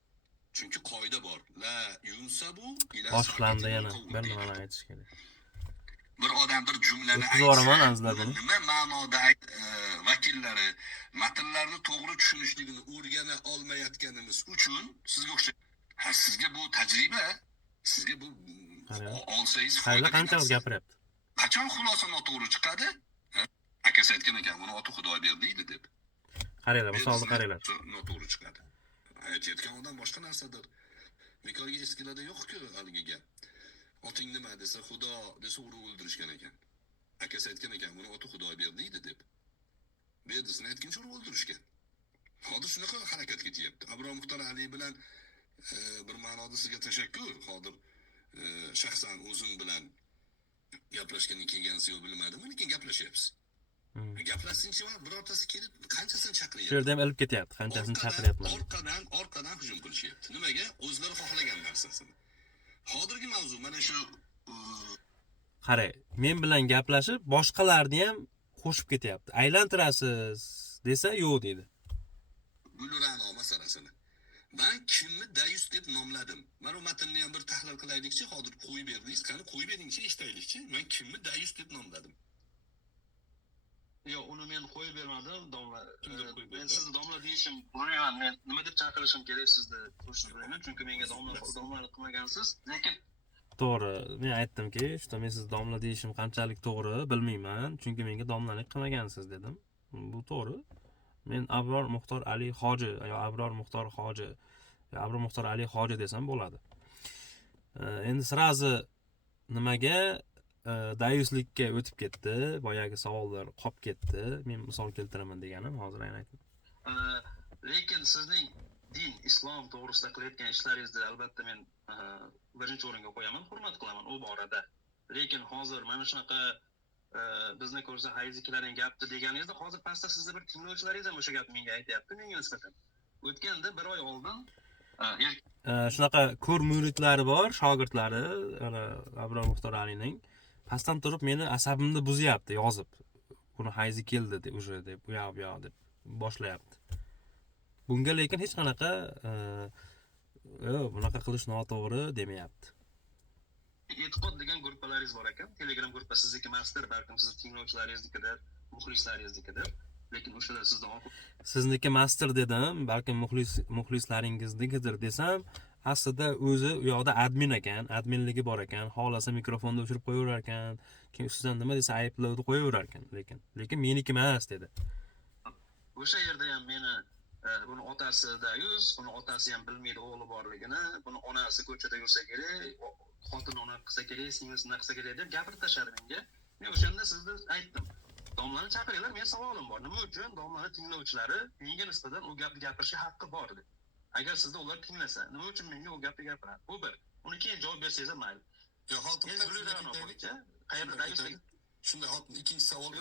Chunki qoida bor. La yunsabu ila boshlandi yana. Bir nimani aytish kerak. Bir odam bir jumlani nima ma'noda vakillari matnlarni to'g'ri tushunishligini o'rgana olmayotganimiz uchun sizga o'xshaydi. Sizga bu tajriba, sizga bu olsangiz foyda qanchalik gapiryapti. Qachon xulosa noto'g'ri chiqadi? Akasi aytgan ekan, buni oti Xudo berdiydi deb. Qaranglar, misolni qaranglar. Noto'g'ri chiqadi. Aytayotgan odam boshqa narsadir. Bekorga eskilarda yo'q-ku haligi gap. Oting nima desa, Xudo desa urib o'ldirishgan ekan. Akasi aytgan ekan, buni oti Xudo berdiydi deb. Berdisini aytguncha urib o'ldirishgan. Hozir shunaqa harakat ketyapti. Abror Muxtor Ali bilan bir ma'noda sizga tashakkur. Hozir shaxsan o'zim bilan gaplashganing kelgansiz yo'q bilmadim, lekin gaplashyapsiz. Gaplashsinchi va birortasi kelib qanchasini chaqiryapti. Shu yerda ham ilib ketyapti, qanchasini chaqiryapman. Orqadan hujum qilishyapti. Nimaga? O'zlari xohlagan narsasini. Hozirgi mavzu mana shu. Qarang, men bilan gaplashib, boshqalarni ham qo'shib ketyapti. Aylantirasiz desa yo'q deydi. Gulrano masalasini. Men kimni dayus deb nomladim. Mana bu matnni ham bir tahlil qilaylikchi, hozir qo'yib berdingiz. Qani qo'yib beringchi, eshitaylikchi. Men kimni dayus deb nomladim? Yo'q, uni men qo'yib bermadim, domla. Men sizni domla deyishim, bilmayman, men nima deb chaqirishim kerak sizni qo'shib bilmayman, chunki menga domlalik qilmagansiz. Lekin to'g'ri, men aytdimki, что men siz domla deyishim qanchalik to'g'ri bilmayman, chunki menga domlalik qilmagansiz dedim. Bu to'g'ri. Men Abror Muxtor Ali Hoji yo Abror Muxtor Hoji, Abror Muxtor Ali Hoji desam bo'ladi. Endi sirazi nimaga dayuslikka o'tib ketdi, boyagi savollar qolib ketdi. Men misol keltiraman deganim, hozir ayni aytdim. Lekin sizning din, islom to'g'risida qilayotgan ishlaringizni albatta men birinchi o'ringa qo'yaman, hurmat qilaman u borada. Lekin hozir mana shunaqa bizni ko'rsa hayzikilaring gapdi deganingizda hozir pastda sizni bir tinglovchilaringiz ham o'sha gapni menga aytyapti menga nisbatan. O'tganda bir oy oldin shunaqa ko'r muridlari bor, shogirdlari, ana Abror Muxtor Alining pastdan turib meni asabimni buzyapti yozib. Buni hayzi keldi deb o'sha deb bu yoq deb boshlayapti. Bunga lekin hech qanaqa bunaqa qilish noto'g'ri demayapti. e'tiqod degan gruppalaringiz bor ekan. Telegram gruppa sizniki emasdir, balkim sizni tinglovchilaringiznikidir, muxlislaringiznikidir. Lekin o'shalar sizdan sizniki master dedim, balkim muxlislaringiznikidir desam, aslida o'zi u yoqda admin ekan, adminligi bor ekan, xolasa mikrofonni o'chirib qo'yaverar ekan, kim ustidan nima desa ayblovni qo'yaverar ekan, lekin meniki emas dedi. O'sha yerda ham meni buni otasi dayus, buni otasi ham bilmaydi o'g'li borligini, buni onasi ko'chada yursa kerak, xotin ona qilsa kerak, singlisi nima qilsa kerak deb gapirib tashladi menga. Men o'shanda sizni aytdim. Domlani chaqiringlar, men savolim bor. Nima uchun domlani tinglovchilari menga nisbatan u gapni gapirishga haqqi bor deb. Agar sizda ular tinglasa, nima uchun menga u gapni gapiradi? Bu bir. Uni keyin javob bersangiz ham mayli. Yo, hozir qayerda dayus shunday hozir ikkinchi savol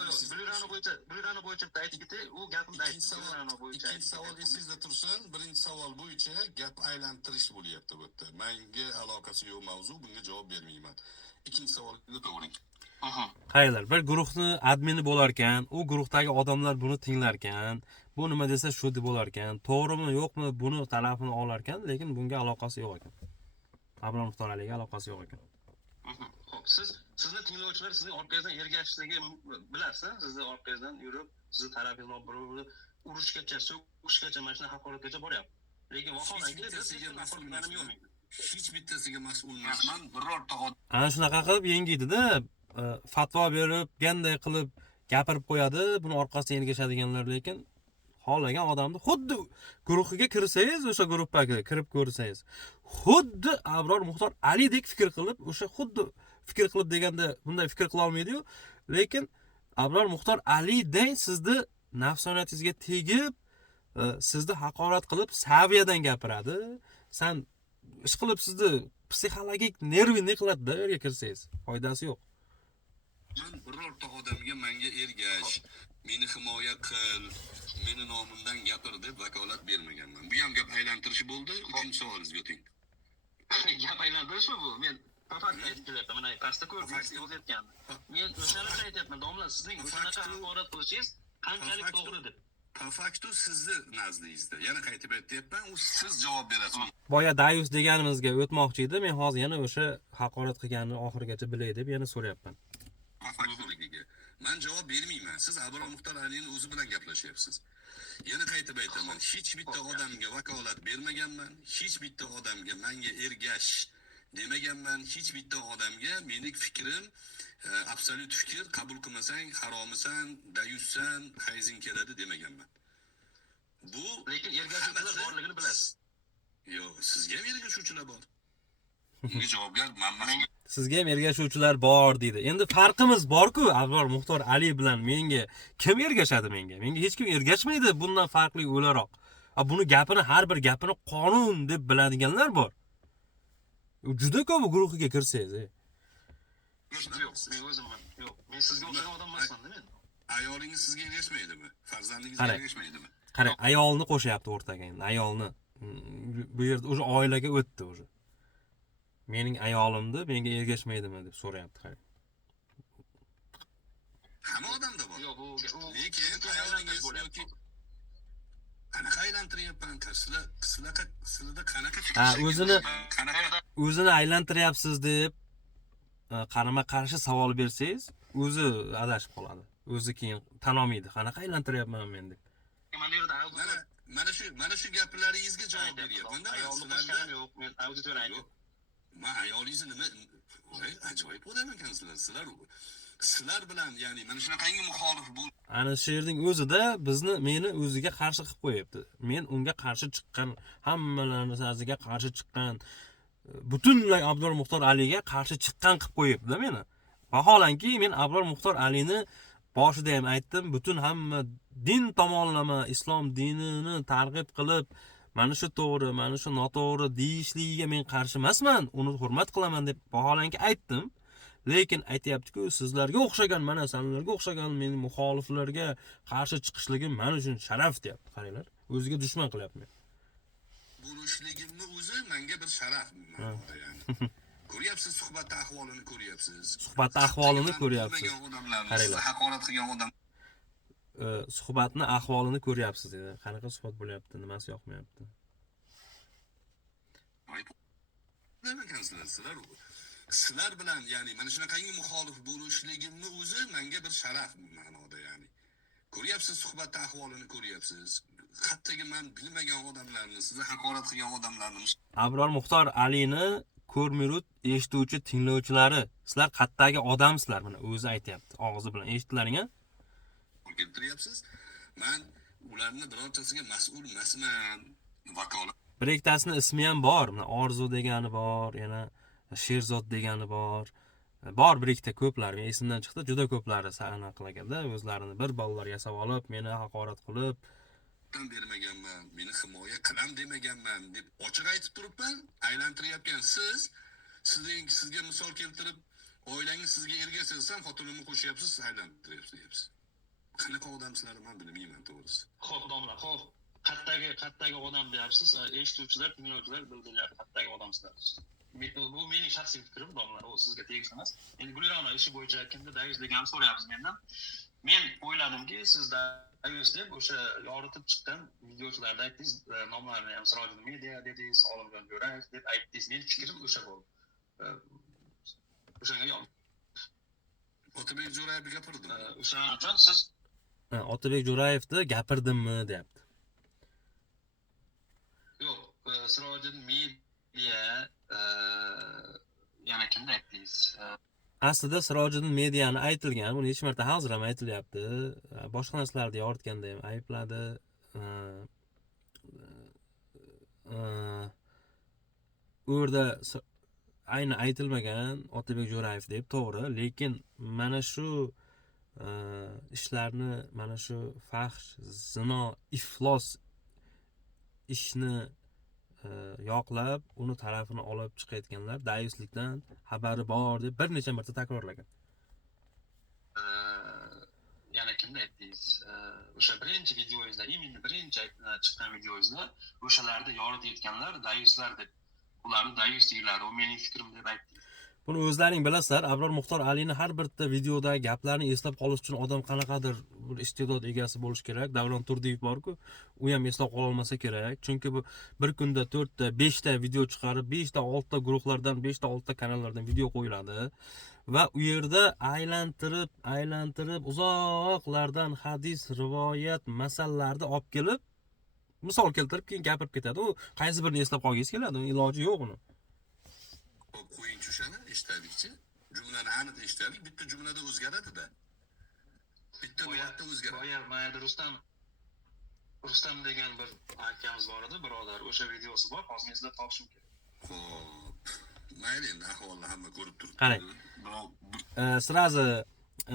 Buyurani bo'yicha aytgiti, u gapimda ikkinchi savol esingizda tursin. Birinchi savol bo'yicha gap aylantirish bo'lyapti bu yerda. Menga aloqasi yo'q mavzu, bunga javob bermayman. Ikkinchi savolga to'g'ring. Qaranglar, bir guruhni admini bo'lar ekan, u guruhdagi odamlar buni tinglar ekan, bu nima desa shu deb bo'lar ekan, to'g'rimi yo'qmi buni tarafini olar ekan, lekin bunga aloqasi yo'q ekan. Abror Muxtor Aliga aloqasi yo'q ekan. Xo'p, sizni tinglovchilar sizning orqangizdan ergashishligi bilasiz, sizni orqangizdan yurib, sizni tarafingizdan olib urushgacha, so'kishgacha, mana shunday haqoratgacha boryapti. Lekin vaholanki hech bittasiga mas'ul emasman. Birorta ana shunaqa qilib yengiydi-da, fatvo berib, ganday qilib gapirib qo'yadi, buni orqasidan ergashadiganlar, lekin xohlagan odamni xuddi guruhiga kirsangiz, o'sha guruhga kirib ko'rsangiz, xuddi Abror Muxtor Alidek fikr qilib, o'sha xuddi fikr qilib deganda bunday fikr qila olmaydi-yu, lekin Abror Muxtor Aliday sizni nafsoniyatingizga tegib, sizni haqorat qilib, saviyadan gapiradi. San ish qilib sizni psixologik nervini qiladi-da, yerga kirsangiz, foydasi yo'q. Men birorta odamga menga ergash, meni himoya qil, meni nomimdan gapir deb vakolat bermaganman. Bu ham gap aylantirish bo'ldi. Uchinchi savolingizga o'ting. Gap aylantirishmi bu? Men faqat aytib kelyapman. Mana pastda ko'rdingiz, yozayotgandim. Men o'shani aytyapman, domla, sizning o'shanaqa haqorat qilishingiz qanchalik to'g'ri deb. Faktu sizni nazdingizda. Yana qaytib aytyapman, u siz javob berasiz. Boya dayus deganimizga o'tmoqchi edi, men hozir yana o'sha haqorat qilganini oxirigacha bilay deb yana so'rayapman. Men javob bermayman. Siz Abror Muxtor Alining o'zi bilan gaplashyapsiz. Yana qaytib aytaman, hech bitta odamga vakolat bermaganman, hech bitta odamga menga ergash demaganman, hech bitta odamga mening fikrim absolut fikr, qabul qilmasang haromisan, dayussan, hayzing keladi demaganman. Bu lekin ergashuvchilar borligini bilasiz. Yo'q, sizga ham ergashuvchilar bor. Bunga javobgar men. Sizga ham ergashuvchilar bor deydi. Endi farqimiz bor-ku, Abror Muxtor Ali bilan menga kim ergashadi menga? Menga hech kim ergashmaydi bundan farqli o'laroq. Buni gapini, har bir gapini qonun deb biladiganlar bor. Juda ko'p guruhiga kirsangiz, Yo'q, men o'zimman. Yo'q, men sizga o'xshagan odam emasman-da men. Ayolingiz sizga ergashmaydimi? Farzandingiz ergashmaydimi? Qarang, ayolni qo'shyapti o'rtaga endi, ayolni. Bu yerda o'sha oilaga o'tdi o'sha. Mening ayolimni menga ergashmaydimi deb so'rayapti, qarang. Hamma odamda bor. Yo'q, bu lekin ayolingiz yoki qanaqa aylantiryapman, sizlarda qanaqa fikr? O'zini aylantiryapsiz deb qarama qarshi savol bersangiz, o'zi adashib qoladi. O'zi keyin tan olmaydi. Qanaqa aylantiryapman men deb. Mana shu gaplaringizga javob beryapman. Ayolni yo'q, men auditoriya aytdim. Men ayolingizni nima ajoyib odam ekansizlar. Sizlar bilan, ya'ni mana shunaqangi muxolif bo'l. Ana shu yerning o'zida meni o'ziga qarshi qilib qo'yibdi. Men unga qarshi chiqqan, hammalarning narsaga qarshi chiqqan, butunlay Abror Muxtor Aliga qarshi chiqqan qilib qo'yibdi meni. Vaholanki men Abror Muxtor Alini boshida ham aytdim, butun hamma din tomonlama islom dinini targ'ib qilib, mana shu to'g'ri, mana shu noto'g'ri deyishligiga men qarshi emasman, uni hurmat qilaman deb vaholanki aytdim. lekin aytyapti-ku, sizlarga o'xshagan, mana sanlarga o'xshagan meni muxoliflarga qarshi chiqishligim men uchun sharaf deyapti. Qaranglar, o'ziga dushman qilyapti. Bo'lishligimni o'zi menga bir sharaf ma'noda yani. Ko'ryapsiz, suhbatda ahvolini ko'ryapsiz. Suhbatda ahvolini ko'ryapsiz. Qaranglar, haqorat qilgan odam suhbatni ahvolini ko'ryapsiz dedi. Qanaqa suhbat bo'lyapti, nimasi yoqmayapti? Sizlar bilan ya'ni mana shunaqangi muxolif bo'lishligimni o'zi menga bir sharaf ma'noda yani. Ko'ryapsiz, suhbatda ahvolini ko'ryapsiz. Hattoki men bilmagan odamlarni, sizni haqorat qilgan odamlarni Abror Muxtor Alini ko'rmirut eshituvchi tinglovchilari, sizlar qayerdagi odamsizlar, mana o'zi aytayapti, og'zi bilan eshitdilaring-a? keltiryapsiz. Men ularni birortasiga mas'ul emasman. Vakolat. Bir ikkitasini ismi ham bor. Mana Orzu degani bor, yana Sherzod degani bor. Bor bir ikkita ko'plari, men esimdan chiqdi, juda ko'plari anaqa qilganda, o'zlarini bir bolalar yasab olib, meni haqorat qilib, bermaganman, meni himoya qilam demaganman deb ochiq aytib turibman. Aylantiryapgan sizga misol keltirib, oilangiz sizga ergashsa ham xotinimni qo'shyapsiz, aylantiryapsiz. Qanaqa odamsizlar men bilmayman to'g'risi. Xo'p, domla, xo'p. Qaddagi odam deyapsiz, eshituvchilar, tinglovchilar bildilar, qaddagi odamsizlar. Bu mening shaxsiy fikrim, domla, u sizga tegishli emas. Endi Gulirona ishi bo'yicha kimda dayusligini so'rayapsiz mendan. Men o'yladimki, siz dayus deb o'sha yoritib chiqqan videochilarda aytdingiz, nomlarini ham Sirojiddin Media dedingiz, Olimjon Jo'rayev deb aytdingiz. Mening fikrim o'sha bo'ldi. O'shanga yo'q. Otabek Jo'rayevga gapirdim. O'shaning uchun siz Otabek Jo'rayevni gapirdimmi deyapti. yo'q, Sirojiddin Media yana kimda aytdingiz? Aslida Sirojiddin Mediani aytilgan, buni hech marta hozir ham aytilyapti. Boshqa narsalarni yoritganda ham aybladi. U yerda ayni aytilmagan Otabek Jo'rayev deb, to'g'ri, lekin mana shu ishlarni, mana shu fahsh, zino, iflos ishni yoqlab, uni tarafini olib chiqayotganlar dayuslikdan xabari bor deb bir necha marta takrorlagan. Yana kimda aytdingiz? O'sha birinchi videoyingizda, imенно birinchi chiqqan videoyingizda o'shalarda yoritayotganlar dayuslar deb, ularni dayus deyiladi, u mening fikrim deb aytdingiz. Buni o'zlaring bilasizlar. Abror Muxtor Alini har bitta videoda gaplarni eslab qolish uchun odam qanaqadir bir iste'dod egasi bo'lish kerak. Davron Turdiyev bor-ku, u ham eslab qola olmasa kerak. Chunki bu bir kunda 4 ta, 5 ta video chiqarib, 5 ta, 6 ta guruhlardan, 5 ta, 6 ta kanallardan video qo'yiladi va u yerda aylantirib uzoqlardan hadis, rivoyat masalalarni olib kelib, misol keltirib keyin gapirib ketadi. U qaysi birini eslab qolgingiz keladi? Uning iloji yo'q uni. Qo'yinchi o'shani eshitadikchi. Jumlani aniq eshitadik, bitta jumlada o'zgaradi-da. Bitta vaqtda o'zgaradi. Boya mayda Rustam degan bir akamiz bor edi, birodar. O'sha videosi bor, hozir men sizlarga topishim kerak. Xo'p. Mayli, endi ahvolni hamma ko'rib turibdi. Qarang. Sirazi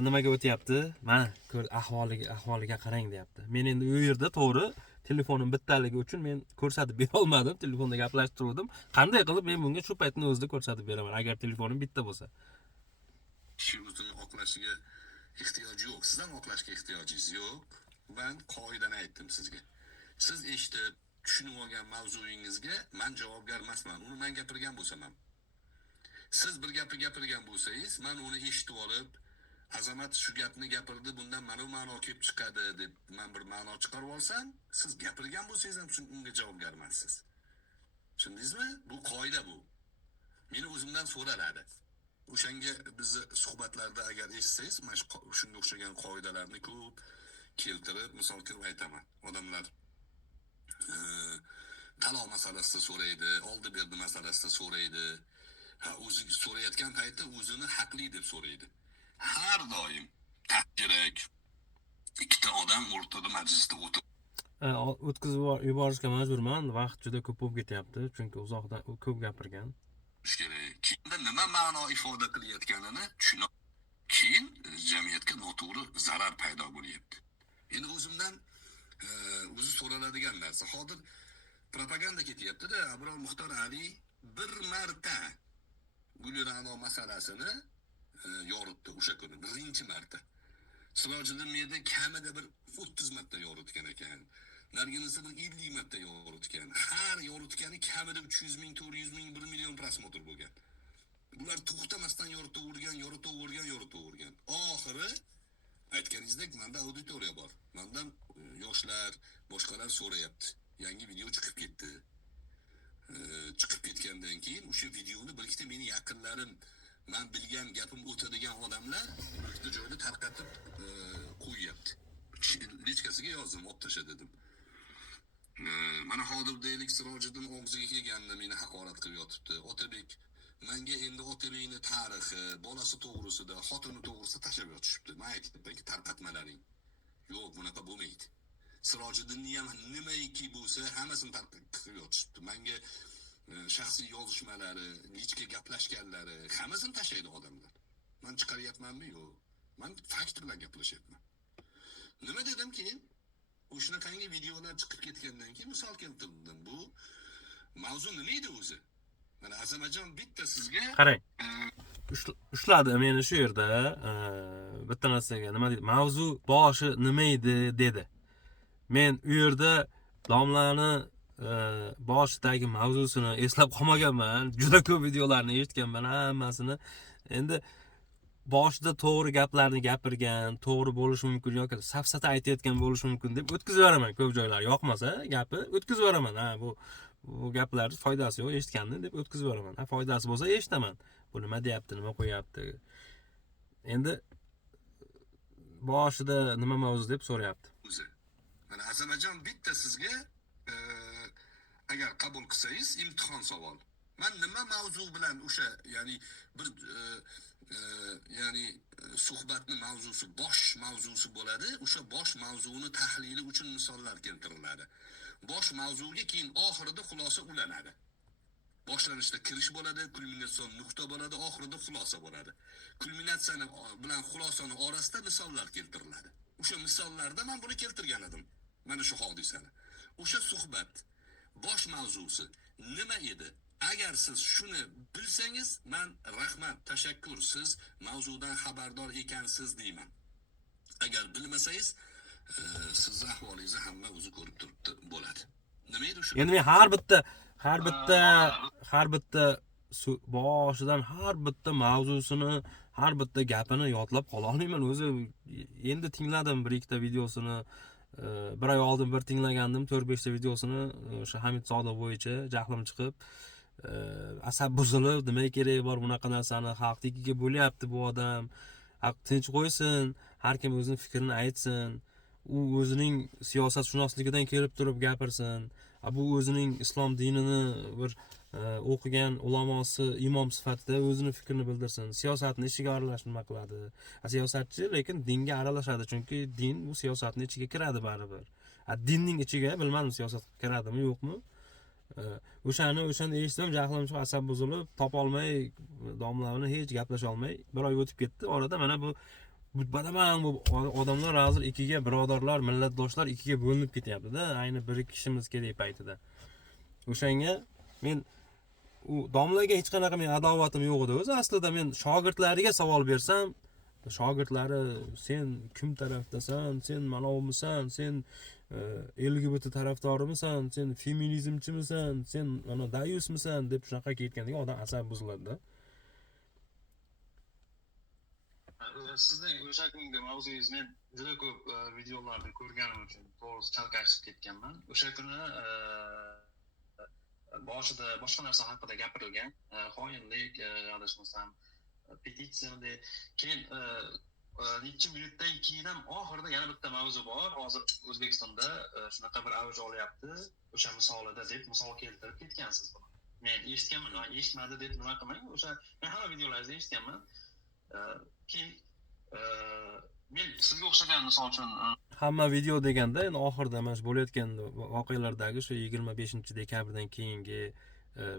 nimaga o'tyapti? Mana ko'r, ahvoliga qarang deyapti. Men endi u yerda to'g'ri telefonim bittaligi uchun men ko'rsatib bera olmadim. Telefonda gaplashib turdim. Qanday qilib men bunga shu paytni o'zida ko'rsatib beraman agar telefonim bitta bo'lsa? Kishi o'zini oqlashiga ehtiyoji yo'q. Sizdan oqlashga ehtiyojingiz yo'q. Men qoidani aytdim sizga. Siz eshitib, tushunib olgan mavzuyingizga men javobgar emasman. Uni men gapirgan bo'lsam ham. Siz bir gapni gapirgan bo'lsangiz, men uni eshitib olib, Azamat shu gapni gapirdi, bundan mana bu ma'no kelib chiqadi deb men bir ma'no chiqarib olsam, siz gapirgan bo'lsangiz ham unga javobgar emassiz. Tushundingizmi? Bu qoida bu. Meni o'zimdan so'raladi. O'shanga bizni suhbatlarda agar eshitsangiz, mana shunga o'xshagan qoidalarni ko'p keltirib, misol qilib aytaman. Odamlar taloq masalasida so'raydi, oldi berdi masalasida so'raydi. O'zi so'rayotgan paytda o'zini haqli deb so'raydi. Har doim kerak. Ikkita odam o'rtada majlisda o'tkazib yuborishga majburman. Vaqt juda ko'p bo'lib ketyapti, chunki uzoqdan ko'p gapirgan. Kerak. Keyin nima ma'no ifoda qilayotganini tushunib, keyin jamiyatga noto'g'ri zarar paydo bo'lyapti. Endi o'zimdan o'zi so'raladigan narsa. Hozir propaganda ketyapti-da, Abror Muxtor Ali bir marta Gulira'no masalasini yoritdi o'sha kuni birinchi marta. Sirojiddin menda kamida bir 30 marta yoritgan ekan. Narginisi bir 50 marta yoritgan. Har yoritgani kamida 300 ming, 400 ming, 1 million prosmotr bo'lgan. Bular to'xtamasdan yoritavergan. Oxiri aytganingizdek menda auditoriya bor. Mendan yoshlar, boshqalar so'rayapti. Yangi video chiqib ketdi. Chiqib ketgandan keyin o'sha videoni bir ikkita meni yaqinlarim, men bilgan gapim o'tadigan odamlar ikkita joyda tarqatib qo'yyapti. Lichkasiga yozdim, olib tasha dedim. Mana hozir deylik Sirojiddin og'ziga kelganda meni haqorat qilib yotibdi. Otabek menga endi Otabekning tarixi, bolasi to'g'risida, xotini to'g'risida tashlab yotishibdi. Men aytibmanki, tarqatmalaring. Yo'q, bunaqa bo'lmaydi. Sirojiddinni ham nimaiki bo'lsa, hammasini tarqatib yotishibdi. Menga shaxsiy yozishmalari, lichka gaplashganlari, hammasini tashlaydi odamlar. Men chiqaryapmanmi? Yo'q. Men fakt bilan gaplashyapman. Nima dedim keyin? O'shanaqangi videolar chiqib ketgandan keyin misol keltirdim. Bu mavzu nima edi o'zi? Mana Azamajon bitta sizga qarang. Ushladi meni shu yerda bitta narsaga nima deydi? Mavzu boshi nima edi dedi. Men u yerda domlani boshidagi mavzusini eslab qolmaganman. Juda ko'p videolarni eshitganman hammasini. Endi boshida to'g'ri gaplarni gapirgan, to'g'ri bo'lishi mumkin yoki safsata aytayotgan bo'lishi mumkin deb o'tkazib yuboraman. Ko'p joylar yoqmasa gapi o'tkazib yuboraman. Ha, bu gaplar foydasi yo'q eshitganni deb o'tkazib yuboraman. Ha, foydasi bo'lsa eshitaman. Bu nima deyapti, nima qo'yapti. Endi boshida nima mavzu deb so'rayapti. Mana Azamajon bitta sizga agar qabul qilsangiz imtihon savol. Men nima mavzu bilan o'sha, ya'ni bir suhbatni mavzusi, bosh mavzusi bo'ladi. O'sha bosh mavzuni tahlili uchun misollar keltiriladi. Bosh mavzuga keyin oxirida xulosa ulanadi. Boshlanishda kirish bo'ladi, kulminatsion nuqta bo'ladi, oxirida xulosa bo'ladi. Kulminatsiyani bilan xulosani orasida misollar keltiriladi. O'sha misollarda men buni keltirgan edim. Mana shu hodisani. O'sha suhbat bosh mavzusi nima edi? Agar siz shuni bilsangiz, men rahmat, tashakkur, siz mavzudan xabardor ekansiz deyman. Agar bilmasangiz, sizni ahvolingizni hamma o'zi ko'rib turibdi bo'ladi. Nima edi o'sha? Endi men har bitta boshidan har bitta mavzusini, har bitta gapini yodlab qola olmayman o'zi. Endi tingladim bir ikkita videosini. Bir oy oldin bir tinglagandim 4-5 ta videosini o'sha Hamid Sodiq bo'yicha jahlim chiqib, asab buzilib, nima kerak bor bunaqa narsani xalq ikkiga bo'lyapti bu odam. Haq tinch qo'ysin, har kim o'zining fikrini aytsin. U o'zining siyosatshunosligidan kelib turib gapirsin. Bu o'zining islom dinini bir o'qigan ulamosi, imom sifatida o'zining fikrini bildirsin. Siyosatni ishiga aralashib nima qiladi? Siyosatchi lekin dinga aralashadi, chunki din bu siyosatning ichiga kiradi baribir. Dinning ichiga bilmadim siyosat kiradimi, yo'qmi? O'shani eshitdim, jahlim chiqib, asab buzilib, topolmay, domlarini hech gaplasha olmay, bir oy o'tib ketdi. Orada mana bu badaman bu odamlar hozir ikkiga, birodarlar, millatdoshlar ikkiga bo'linib ketyapti-da, ayni bir kishimiz kerak paytida. O'shanga men u domlaga hech qanaqa men adovatim yo'q edi o'zi. Aslida men shogirdlariga savol bersam, shogirdlari sen kim tarafdasan, sen manovmisan, sen LGBT tarafdorimisan, sen feminizmchimisan, sen mana dayusmisan deb shunaqa ketganda odam asab buziladi-da. Sizning o'sha kungi mavzungiz men juda ko'p videolarda ko'rganim uchun to'g'risi chalkashib ketganman. O'sha kuni boshida boshqa narsa haqida gapirilgan, xoinlik, adashmasam, petitsiya, keyin necha minutdan keyin ham oxirida yana bitta mavzu bor. Hozir O'zbekistonda shunaqa bir avj olyapti, o'sha misolida deb misol keltirib ketgansiz buni. Men eshitganman, eshitmadi deb nima qilmang. O'sha men hamma videolaringizni eshitganman. Keyin men sizga o'xshagan misol uchun hamma video deganda endi oxirida mana shu bo'layotgan voqealardagi shu 25-dekabrdan keyingi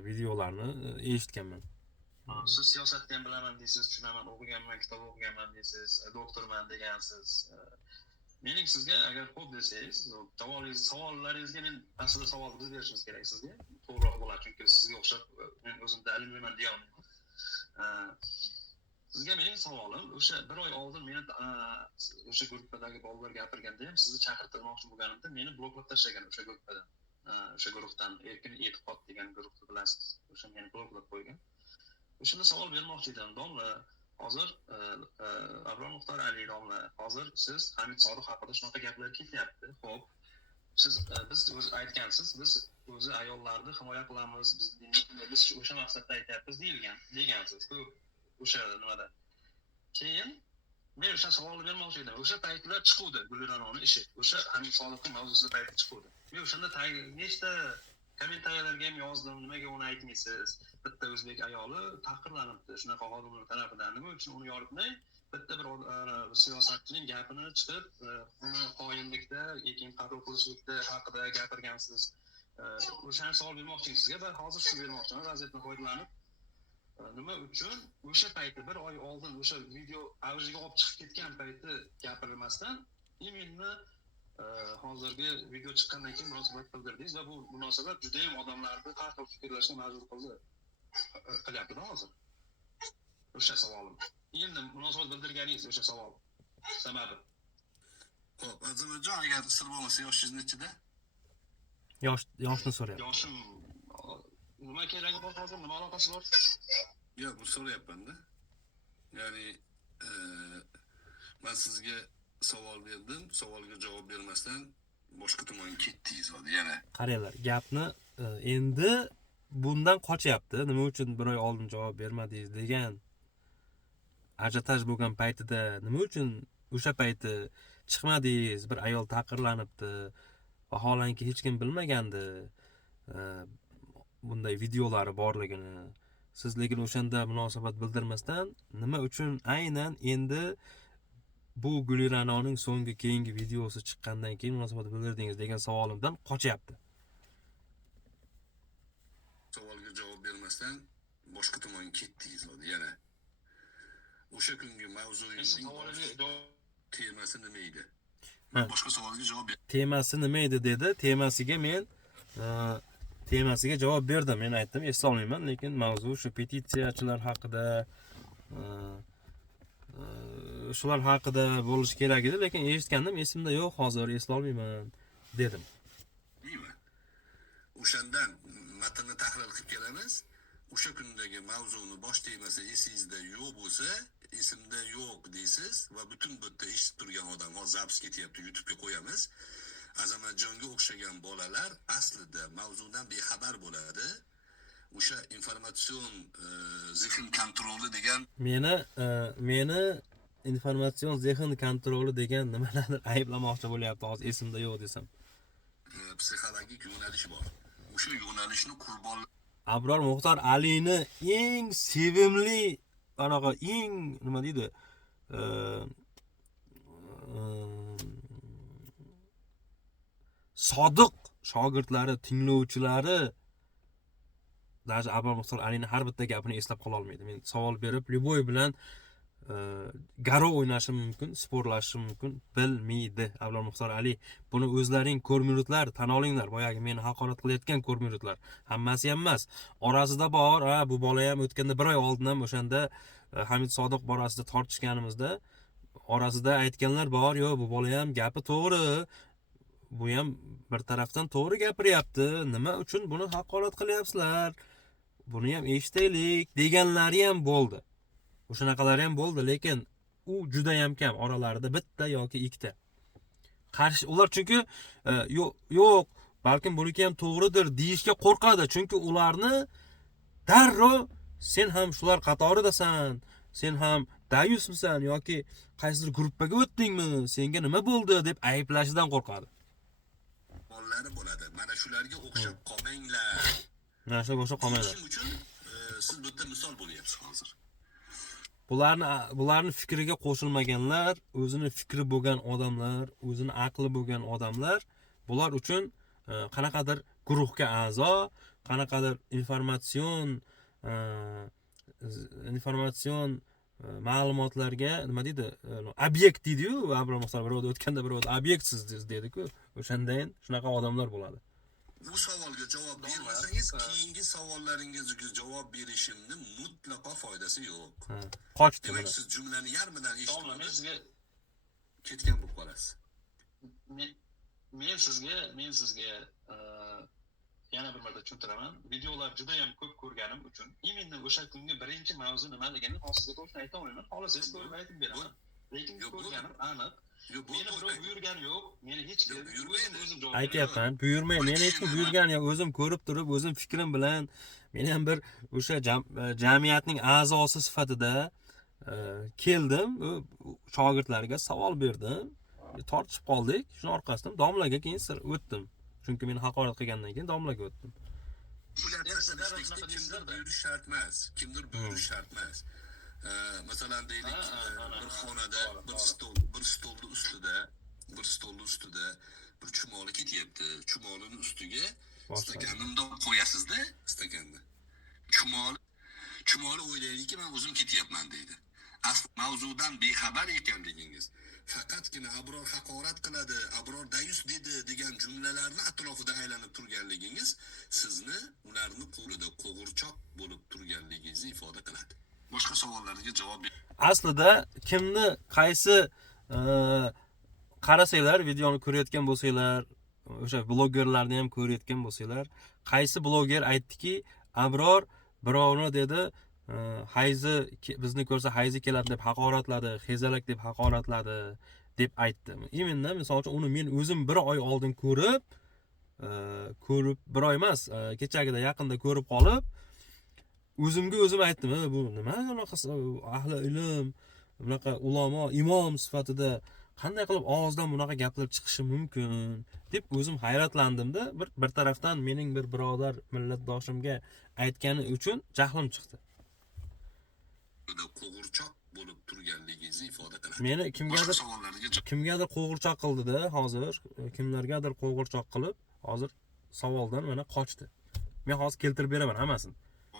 videolarni eshitganman. Siz siyosatni ham bilaman deysiz, tushunaman, o'qiganman, kitob o'qiganman deysiz, doktorman degansiz. Mening sizga agar xo'p desangiz, savollaringizga men aslida savol biz berishimiz kerak sizga. To'g'riroq bo'ladi, chunki sizga o'xshab men o'zimda ilmliman deya olmayman. Sizga mening savolim, o'sha bir oy oldin meni o'sha gruppadagi bolalar gapirganda ham sizni chaqirtirmoqchi bo'lganimda meni bloklab tashlagan o'sha gruppadan. O'sha guruhdan erkin e'tiqod degan guruhni bilasiz. O'sha meni bloklab qo'ygan. O'shanda savol bermoqchi edim. Domla, hozir Abror Muxtor Ali domla, hozir siz Hamid Sodiq haqida shunaqa gaplar ketyapti. Xo'p, siz biz o'zi aytgansiz, biz o'zi ayollarni himoya qilamiz, biz o'sha maqsadda aytyapmiz degansiz. O'sha nimada. Keyin men o'sha savolni bermoqchi edim. O'sha paytlar chiquvdi Guliranoning ishi. O'sha Hamid Sodiqning mavzusida payti chiquvdi. Men o'shanda nechta kommentariyalarga ham yozdim, nimaga uni aytmaysiz? Bitta o'zbek ayoli tahqirlanibdi shunaqa xodimlar tarafidan. Nima uchun uni yoritmay, bitta bir siyosatchining gapini chiqib, uni qoyillikda, keyin qabul qilishlikda haqida gapirgansiz. O'shani savol bermoqchi sizga va hozir shu bermoqchiman, vaziyatdan foydalanib. Nima uchun o'sha payti bir oy oldin o'sha video avjiga olib chiqib ketgan payti gapirilmasdan именно hozirgi video chiqqandan keyin munosabat bildirdingiz va bu munosabat juda ham odamlarni har xil fikrlashga majbur qilyapti hozir. O'sha savolim. Endi munosabat bildirganingiz o'sha savol sababi. Xo'p, Azimjon, agar sir bo'lmasa yoshingiz nechida? Yoshni so'rayapman. Yoshim nima keragi bor hozir? Nima aloqasi bor? Yo'q, bu so'rayapman-da. Ya'ni men sizga savol berdim, savolga javob bermasdan boshqa tomonga ketdingiz hozir yana. Qaranglar, gapni endi bundan qochyapti. Nima uchun bir oy oldin javob bermadingiz degan ajotaj bo'lgan paytida nima uchun o'sha payti chiqmadingiz? Bir ayol taqirlanibdi. Vaholanki hech kim bilmagandi bunday videolari borligini. Siz lekin o'shanda munosabat bildirmasdan nima uchun aynan endi bu Guliranoning keyingi videosi chiqqandan keyin munosabat bildirdingiz degan savolimdan qochyapti. Savolga javob bermasdan boshqa tomonga ketdingiz hozir yana. O'sha kungi mavzuyingizning temasi nima edi? Boshqa savolga javob ber. Temasi nima edi dedi. Temasiga javob berdim. Men aytdim, eslolmayman, lekin mavzu shu petitsiyachilar haqida shular haqida bo'lishi kerak edi, lekin eshitgandim, esimda yo'q, hozir eslolmayman dedim. Deymi? O'shandan matnni tahlil qilib kelamiz. O'sha kundagi mavzuni bosh temasi esingizda yo'q bo'lsa, esimda yo'q deysiz va butun bu yerda eshitib turgan odam hozir zapis ketyapti, YouTube'ga qo'yamiz. Azamatjonga o'xshagan bolalar aslida mavzudan bexabar bo'ladi. O'sha informatsion zehn kontroli degan meni informatsion zehn kontroli degan nimalardir ayblamoqchi bo'lyapti, hozir esimda yo'q desam. Psixologik yo'nalish bor. O'sha yo'nalishni qurbon Abror Muxtor Alini eng sevimli anaqa eng nima deydi? Sodiq shogirdlari, tinglovchilari даже Abror Muxtor Alini har bitta gapini eslab qola olmaydi. Men savol berib, Lyuboy bilan garo o'ynashim mumkin, sporlashim mumkin, bilmaydi Abror Muxtor Ali. Buni o'zlaring ko'rminutlar, tan olinglar. Boyagi meni haqorat qilayotgan ko'rminutlar. Hammasi ham emas. Orasida bor, bu bola ham o'tganda bir oy oldin ham o'shanda Hamid Sodiq borasida tortishganimizda orasida aytganlar bor, yo'q, bu bola ham gapi to'g'ri. Bu ham bir tarafdan to'g'ri gapiryapti. Nima uchun buni haqorat qilyapsizlar? Buni ham eshitaylik deganlari ham bo'ldi. O'shanaqalari ham bo'ldi, lekin u juda ham kam, oralarida bitta yoki ikkita. Qarshi ular chunki yo'q, balkim buniki ham to'g'ridir deyishga qo'rqadi, chunki ularni darrov sen ham shular qatoridasan, sen ham dayusmisan yoki qaysidir gruppaga o'tdingmi, senga nima bo'ldi deb ayblashidan qo'rqadi. Bolalari bo'ladi. Mana shularga o'xshab qolmanglar. Mana shularga o'xshab qolmanglar. Shuning uchun siz bu yerda misol bo'lyapsiz hozir. Bularni fikriga qo'shilmaganlar, o'zini fikri bo'lgan odamlar, o'zini aqli bo'lgan odamlar, bular uchun qanaqadir guruhga a'zo, qanaqadir informatsion ma'lumotlarga nima deydi? Obyekt deydi-ku, Abror Muxtor birovda o'tganda birovda obyektsiz dedi-ku. O'shandan shunaqa odamlar bo'ladi. bu savolga javob bermasangiz keyingi savollaringizga javob berishimni mutlaqo foydasi yo'q. Qochdi Demak, mana. siz jumlani yarmidan Domla, men eshitmadi, sizga ketgan bo'lib qolasiz. men sizga yana bir marta tushuntiraman. Videolar juda ham ko'p ko'rganim uchun imенно o'sha kungi birinchi mavzu nimaligini hozirga to'g'ri ayta olmayman. Xohlasangiz ko'rib aytib beraman. Lekin ko'rganim aniq. Meni birov buyurgani yo'q. Meni hech kim o'zim javob Aytyapman, buyurmay, men hech kim buyurgani yo'q. O'zim ko'rib turib, o'zim fikrim bilan men ham bir o'sha jamiyatning a'zosi sifatida keldim, shogirdlarga savol berdim. Tortishib qoldik. Shuning orqasidan domlaga keyin sir o'tdim. Chunki meni haqorat qilgandan keyin domlaga o'tdim. Kimdir buyurish shart emas. Kimdir buyurish shart emas. Masalan deylik, bir xonada bir stolni ustida bir chumoli ketyapti. Chumolining ustiga stakanni undoq qo'yasizda, stakanni. Chumoli o'ylaydiki, men o'zim ketyapman deydi. Asl mavzudan bexabar ekanligingiz, faqatgina Abror haqorat qiladi, Abror dayus dedi degan jumlalarni atrofida aylanib turganligingiz sizni ularni qo'lida qo'g'irchoq bo'lib turganligingizni ifoda qiladi. Boshqa savollarga javob ber. Aslida kimni qaysi qarasanglar, videoni ko'rayotgan bo'lsanglar, o'sha blogerlarni ham ko'rayotgan bo'lsanglar, qaysi bloger aytdiki, Abror birovni dedi, hayzi bizni ko'rsa hayzi keladi deb haqoratladi, xezalak deb haqoratladi deb aytdi. Imенно misol uchun uni men o'zim bir oy oldin ko'rib bir oy emas, kechagida yaqinda ko'rib qolib, o'zimga o'zim aytdim, bu nima unaqa ahli ilm, bunaqa ulamo, imom sifatida qanday qilib og'izdan bunaqa gaplar chiqishi mumkin deb o'zim hayratlandimda. Bir tarafdan mening bir birodar millatdoshimga aytgani uchun jahlim chiqdi. Qo'g'irchoq bo'lib turganligingizni ifoda qiladi. Meni kimgadir qo'g'irchoq qildida, hozir kimlargadir qo'g'irchoq qilib, hozir savoldan mana qochdi. Men hozir keltirib beraman hammasini.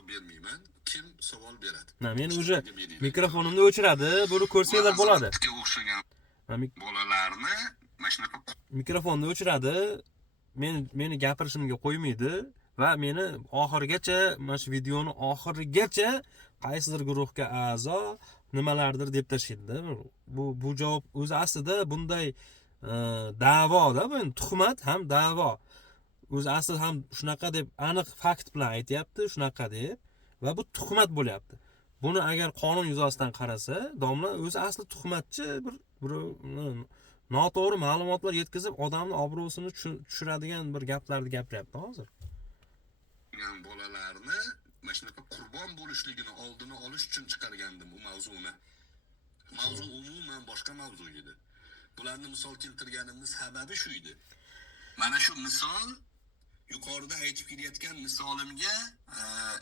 Bermayman. Kim savol beradi? Men o'sha mikrofonimni o'chiradi, buni ko'rsanglar bo'ladi. O'xshagan bolalarni mana shunaqa mikrofonni o'chiradi, meni gapirishimga qo'ymaydi va meni oxirigacha, mana shu videoni oxirigacha qaysidir guruhga a'zo nimalardir deb tashlaydi. Bu javob o'zi aslida bunday da'voda, bu tuhmat ham da'vo. O'zi asli ham shunaqa deb aniq fakt bilan aytyapti, shunaqa deb, va bu tuhmat bo'lyapti. Buni agar qonun yuzasidan qarasa, domla o'zi asli tuhmatchi, bir noto'g'ri ma'lumotlar yetkazib, odamning obro'sini tushiradigan bir gaplarni gapiryapti hozir. Bolalarni mana shunaqa qurbon bo'lishligini oldini olish uchun chiqargandim bu mavzuni. Mavzu umuman boshqa mavzu edi. Bularni misol keltirganimning sababi shu edi. Mana shu misol yuqorida aytib kelayotgan misolimga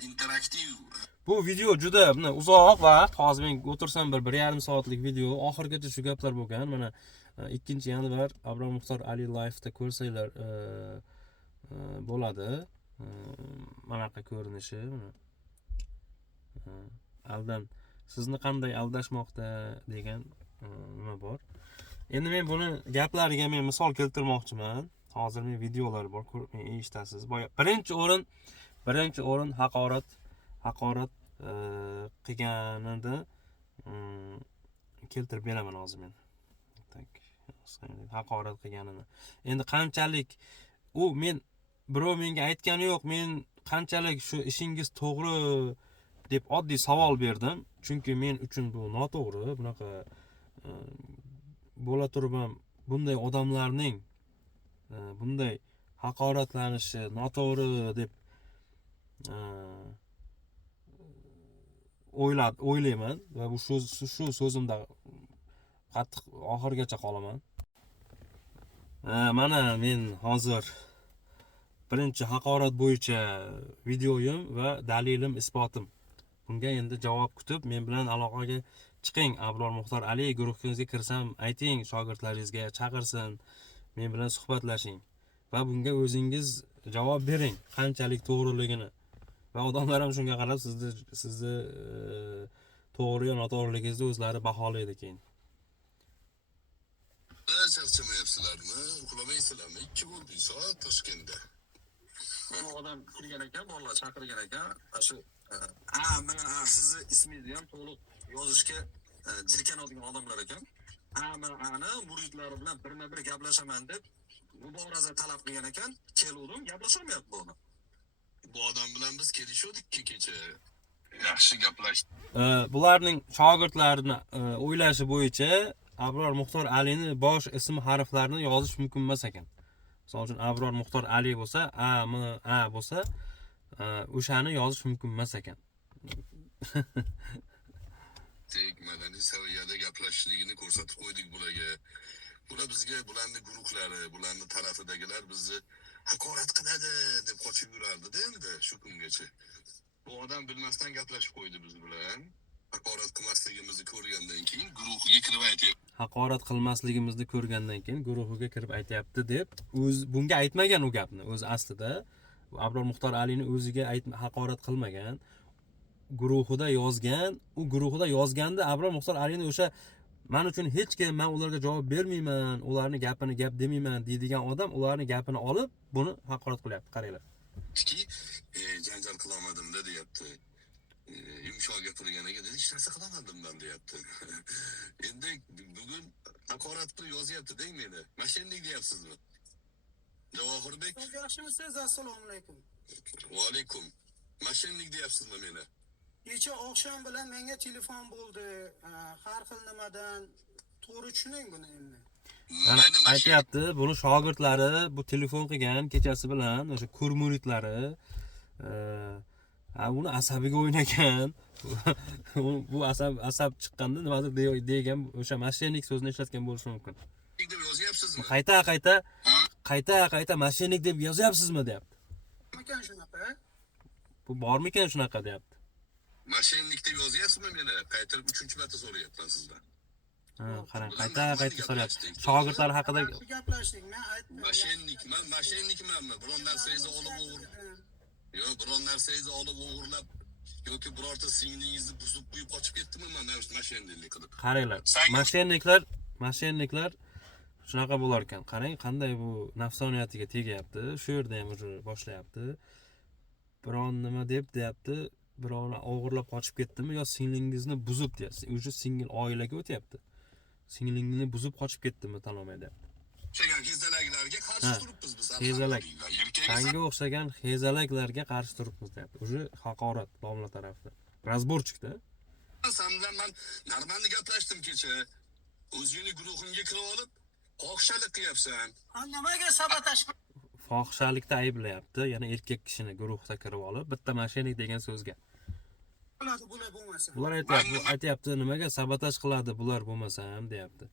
interaktiv. Bu video juda uzoq vaqt, hozir men o'tirsam 1.5 soatlik video, oxirgacha shu gaplar bo'lgan. Mana 2-yanvar Abror Muxtor Ali Live'da ko'rsanglar bo'ladi. Manaqa ko'rinishi, aldan sizni qanday aldashmoqda degan nima bor. Endi men buni gaplariga men misol keltirmoqchiman. Hozir men videolar bor, ko'rib eshitasiz. Birinchi o'rin haqorat qilganini keltirib beraman hozir men. Haqorat qilganini. Endi qanchalik men birov menga aytgani yo'q, men qanchalik shu ishingiz to'g'ri deb oddiy savol berdim. Chunki men uchun bu noto'g'ri, bunaqa bo'la turib ham bunday odamlarning bunday haqoratlanishi noto'g'ri deb o'ylayman va bu shu so'zimda qattiq oxirigacha qolaman. Mana men hozir birinchi haqorat bo'yicha videoyim va dalilim, isbotim. Bunga endi javob kutib, men bilan aloqaga chiqing. Abror Muxtor Ali guruhingizga kirsam, ayting shogirdlaringizga chaqirsin, men bilan suhbatlashing va bunga o'zingiz javob bering, qanchalik to'g'riligini. Va odamlar ham shunga qarab sizni to'g'ri yo noto'g'riligingizni o'zlari baholaydi keyin. Charchamayapsizlarmi? Uxlamaysizlarmi? 2 bo'ldi soat Toshkentda. odam kirgan ekan, bolalar chaqirgan ekan. Shu mana sizni ismingizni ham to'liq yozishga jirkanadigan odamlar ekan. Mana muridlari bilan birma-bir gaplashaman deb muboraza talab qilgan ekan. Keluvdim, gaplashamayapti buni. Bu odam bilan biz kelishdik-ki kecha. Yaxshi gaplashdik. Bularning shogirdlarini o'ylashi bo'yicha Abror Muxtor Alini bosh ism harflarini yozish mumkin emas ekan. Misol uchun Abror Muxtor Ali bo'lsa, A bo'lsa, o'shani yozish mumkin emas ekan. Madaniy saviyada gaplashishligini ko'rsatib qo'ydik bularga. Bular bizga bularning guruhlari, bularning tarafidagilar bizni haqorat qiladi deb qochib yurardi-da endi shu kungacha. Bu odam bilmasdan gaplashib qo'ydi biz bilan. Haqorat qilmasligimizni ko'rgandan keyin guruhiga kirib aytyapti. Haqorat qilmasligimizni ko'rgandan keyin guruhiga kirib aytyapti deb bunga aytmagan u gapni. O'zi aslida Abror Muxtor Alini o'ziga haqorat qilmagan. Guruhida yozgan, u guruhida yozganda Abror Muxtor Alini o'sha men uchun hech kim, men ularga javob bermayman, ularning gapini gap demayman deydigan odam ularning gapini olib buni haqorat qilyapti. Qaranglar. Janjal qilamadim-da deyapti. Yumshoq gapirganiga dedi, hech narsa qilamadim men deyapti. Endi bugun haqorat qilib yozyapti-da meni. Mashinlik deyapsizmi? Javohirbek. Yaxshimisiz? Assalomu alaykum. Va alaykum. Mashinlik deyapsizmi meni? Kecha oqshom bilan menga telefon bo'ldi. Har xil nimadan to'g'ri tushuning buni endi. Mana aytyapti, buni shogirdlari bu telefon qilgan kechasi bilan o'sha ko'rmuridlari uni asabiga o'ynagan. Bu asab chiqqanda nimadir degan o'sha mashinlik so'zini ishlatgan bo'lishi mumkin. Deb yozyapsizmi? Qayta mashinlik deb yozyapsizmi deyapti. Ekan shunaqa. Bu bormikan shunaqa deyapti. Mashinlik deb yozyapsizmi meni? Qaytirib 3-marta so'rayapman sizdan. Qarang, qayta so'rayapti. Shogirdlar haqida gaplashdik. Men aytdim. Mashinlikmanmi? Biron narsangizni olib yo'q, biron narsangizni olib o'g'irlab yoki birorta singlingizni buzib qo'yib qochib ketdimi men mashinlik qilib. Qaranglar. Mashinliklar shunaqa bo'lar ekan. Qarang, qanday bu nafsoniyatiga tegyapti. Shu yerda ham boshlayapti. Biron nima deyapti. Birovni o'g'irlab qochib ketdimi yo singlingizni buzib deyapti. O'sha singil oilaga o'tyapti. Singlingni buzib qochib ketdimi talomay deyapti. O'xshagan hezalaklarga qarshi turibmiz biz. Hezalak. Tanga o'xshagan hezalaklarga qarshi turibmiz deyapti. O'sha haqorat domla tarafidan. Razborchikda. Sen bilan men normalni gaplashdim kecha. O'zingni guruhingga kirib olib, fohishalik qilyapsan. Nimaga sabotaj Fohishalikda ayblayapti. Yana erkak kishini guruhga kirib olib, bitta mashinik degan so'zga. qiladi bular bo'lmasa? Bular aytyapti, nimaga sabotaj qiladi bular bo'lmasam deyapti.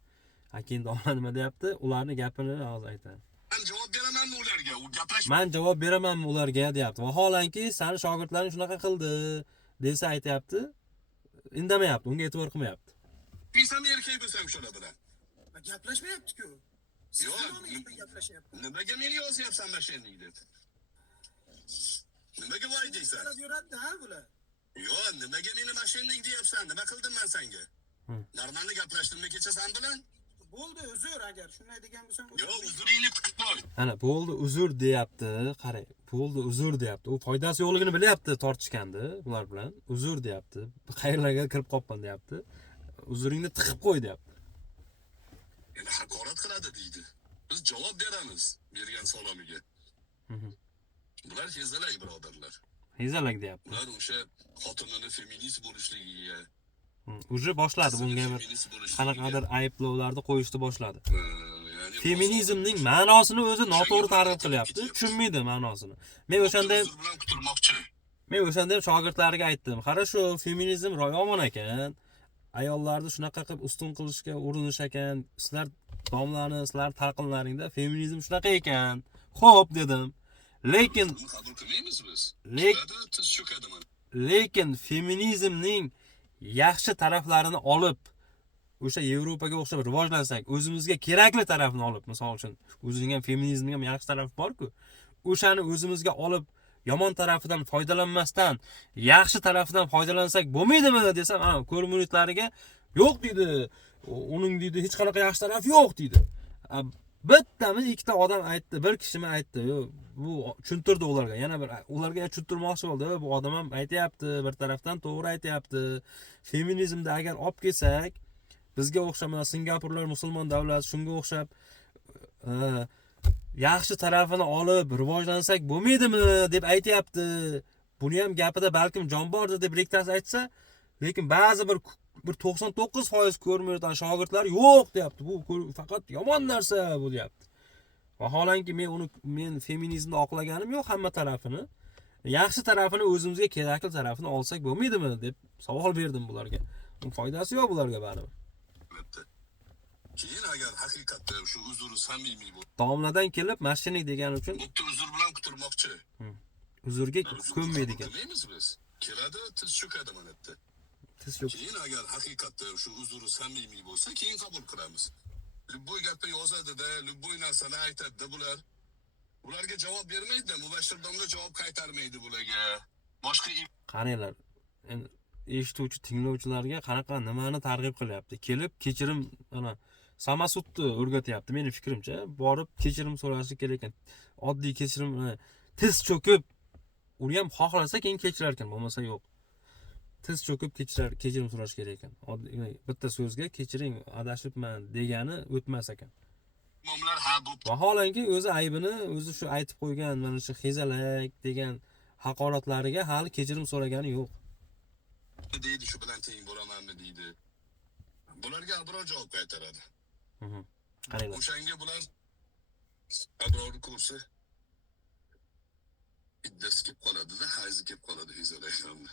Keyin domla nima deyapti? Ularning gapini hozir aytadi. Men javob beramanmi ularga? U gaplash. Men javob beramanmi ularga deyapti. Vaholanki seni shogirdlaring shunaqa qildi desa aytyapti. Indamayapti, unga e'tibor qilmayapti. Bizam erkak bo'lsam shular bilan. Gaplashmayapti-ku. Yo'q, gaplashyapti. nimaga meni yozyapsan mashinlik deb? Nimaga voy deysan? Yuradi-ha bular. Yo'q, nimaga meni mashinlik deyapsan? Nima qildim men senga? Normalni gaplashdimmi kecha sen bilan? Bo'ldi, uzr agar shunday degan bo'lsam. Yo'q, uzringni tiqib qo'y. Ana, bo'ldi, uzr deyapti. Qarang, bo'ldi, uzr deyapti. U foydasi yo'qligini bilyapti tortishganda bular bilan. Uzr deyapti. Qayerlarga kirib qolibman deyapti. Uzringni tiqib qo'y deyapti. Endi haqorat qiladi deydi. Biz javob beramiz bergan salomiga. Bular hezalak birodarlar. Hezalak deyapti. Ular o'sha xotinini feminist bo'lishligiga Uje boshladi bunga bir qanaqadir ayblovlarni qo'yishni boshladi. Feminizmning ma'nosini o'zi noto'g'ri ta'rif qilyapti. Tushunmaydi ma'nosini. Men o'shanda ham shogirdlariga aytdim. Qara shu feminizm yomon ekan. Ayollarni shunaqa qilib ustun qilishga urinish ekan. Sizlar domlani, sizlar talqinlaringda feminizm shunaqa ekan. Xo'p dedim. Lekin qabul qilmaymiz biz. Lekin feminizmning yaxshi taraflarini olib o'sha Yevropaga o'xshab rivojlansak, o'zimizga kerakli tarafini olib, misol uchun o'zingizga feminizmning ham yaxshi tarafi bor-ku. O'shani o'zimizga olib yomon tarafidan foydalanmasdan yaxshi tarafidan foydalansak bo'lmaydimi desam, ana ko'rmuridlariga yo'q deydi. Uning deydi hech qanaqa yaxshi tarafi yo'q deydi. bittami ikkita odam aytdi, bir kishimi aytdi. Bu tushuntirdi ularga. Yana bir ularga tushuntirmoqchi bo'ldi. Bu odam ham aytayapti, bir tarafdan to'g'ri aytayapti. Feminizmda agar olib kelsak, bizga o'xshamas Singapurlar musulmon davlat, shunga o'xshab yaxshi tarafini olib rivojlansak bo'lmaydimi deb aytayapti. Buni ham gapida balkim jon bordir deb rektor aytsa, lekin ba'zi bir 99% ko'rmayotgan shogirdlar yo'q deyapti. Bu faqat yomon narsa bu deyapti. Vaholanki men feminizmni oqlaganim yo'q hamma tarafini. Yaxshi tarafini o'zimizga kerakli tarafini olsak bo'lmaydimi deb savol berdim bularga. Foydasi yo'q bularga baribir. Keyin agar haqiqatda shu uzr samimiy bo'lsa, domladan kelib mashinik degani uchun bitta uzr bilan quturmoqchi. uzrga ko'nmaydigan. Bilmaymiz biz. Keladi, tiz cho'kadi mana yerda. Tiz cho'k. Keyin agar haqiqatda shu uzr samimiy bo'lsa, keyin qabul qilamiz. Lubboy gapni yozadi-da, lubboy narsani aytadi-da bular. Ularga javob bermaydi, Mubashshir domla javob qaytarmaydi bularga. Boshqa Qaranglar. Endi eshituvchi, tinglovchilarga qanaqa nimani targ'ib qilyapti. Kelib kechirim ana samasudni o'rgatyapti. Meni fikrimcha, borib kechirim so'rashi kerak ekan. Oddiy kechirim tiz cho'kib, uni ham xohlasa keyin kechirar ekan, bo'lmasa yo'q. Tiz cho'kib kechirim so'rash kerak ekan. Bitta so'zga kechiring, adashibman degani o'tmas ekan. imomlar ha bu Vaholanki o'zi aybini o'zi shu aytib qo'ygan, mana shu xezalak degan haqoratlariga hali kechirim so'ragani yo'q. deydi, shu bilan teng bo'lamanmi deydi. Bularga Abror javob qaytaradi. Qaranglar. O'shanga bular Abror kursi iddasi kelib qoladi-da, hayzi kelib qoladi hezalaklarni.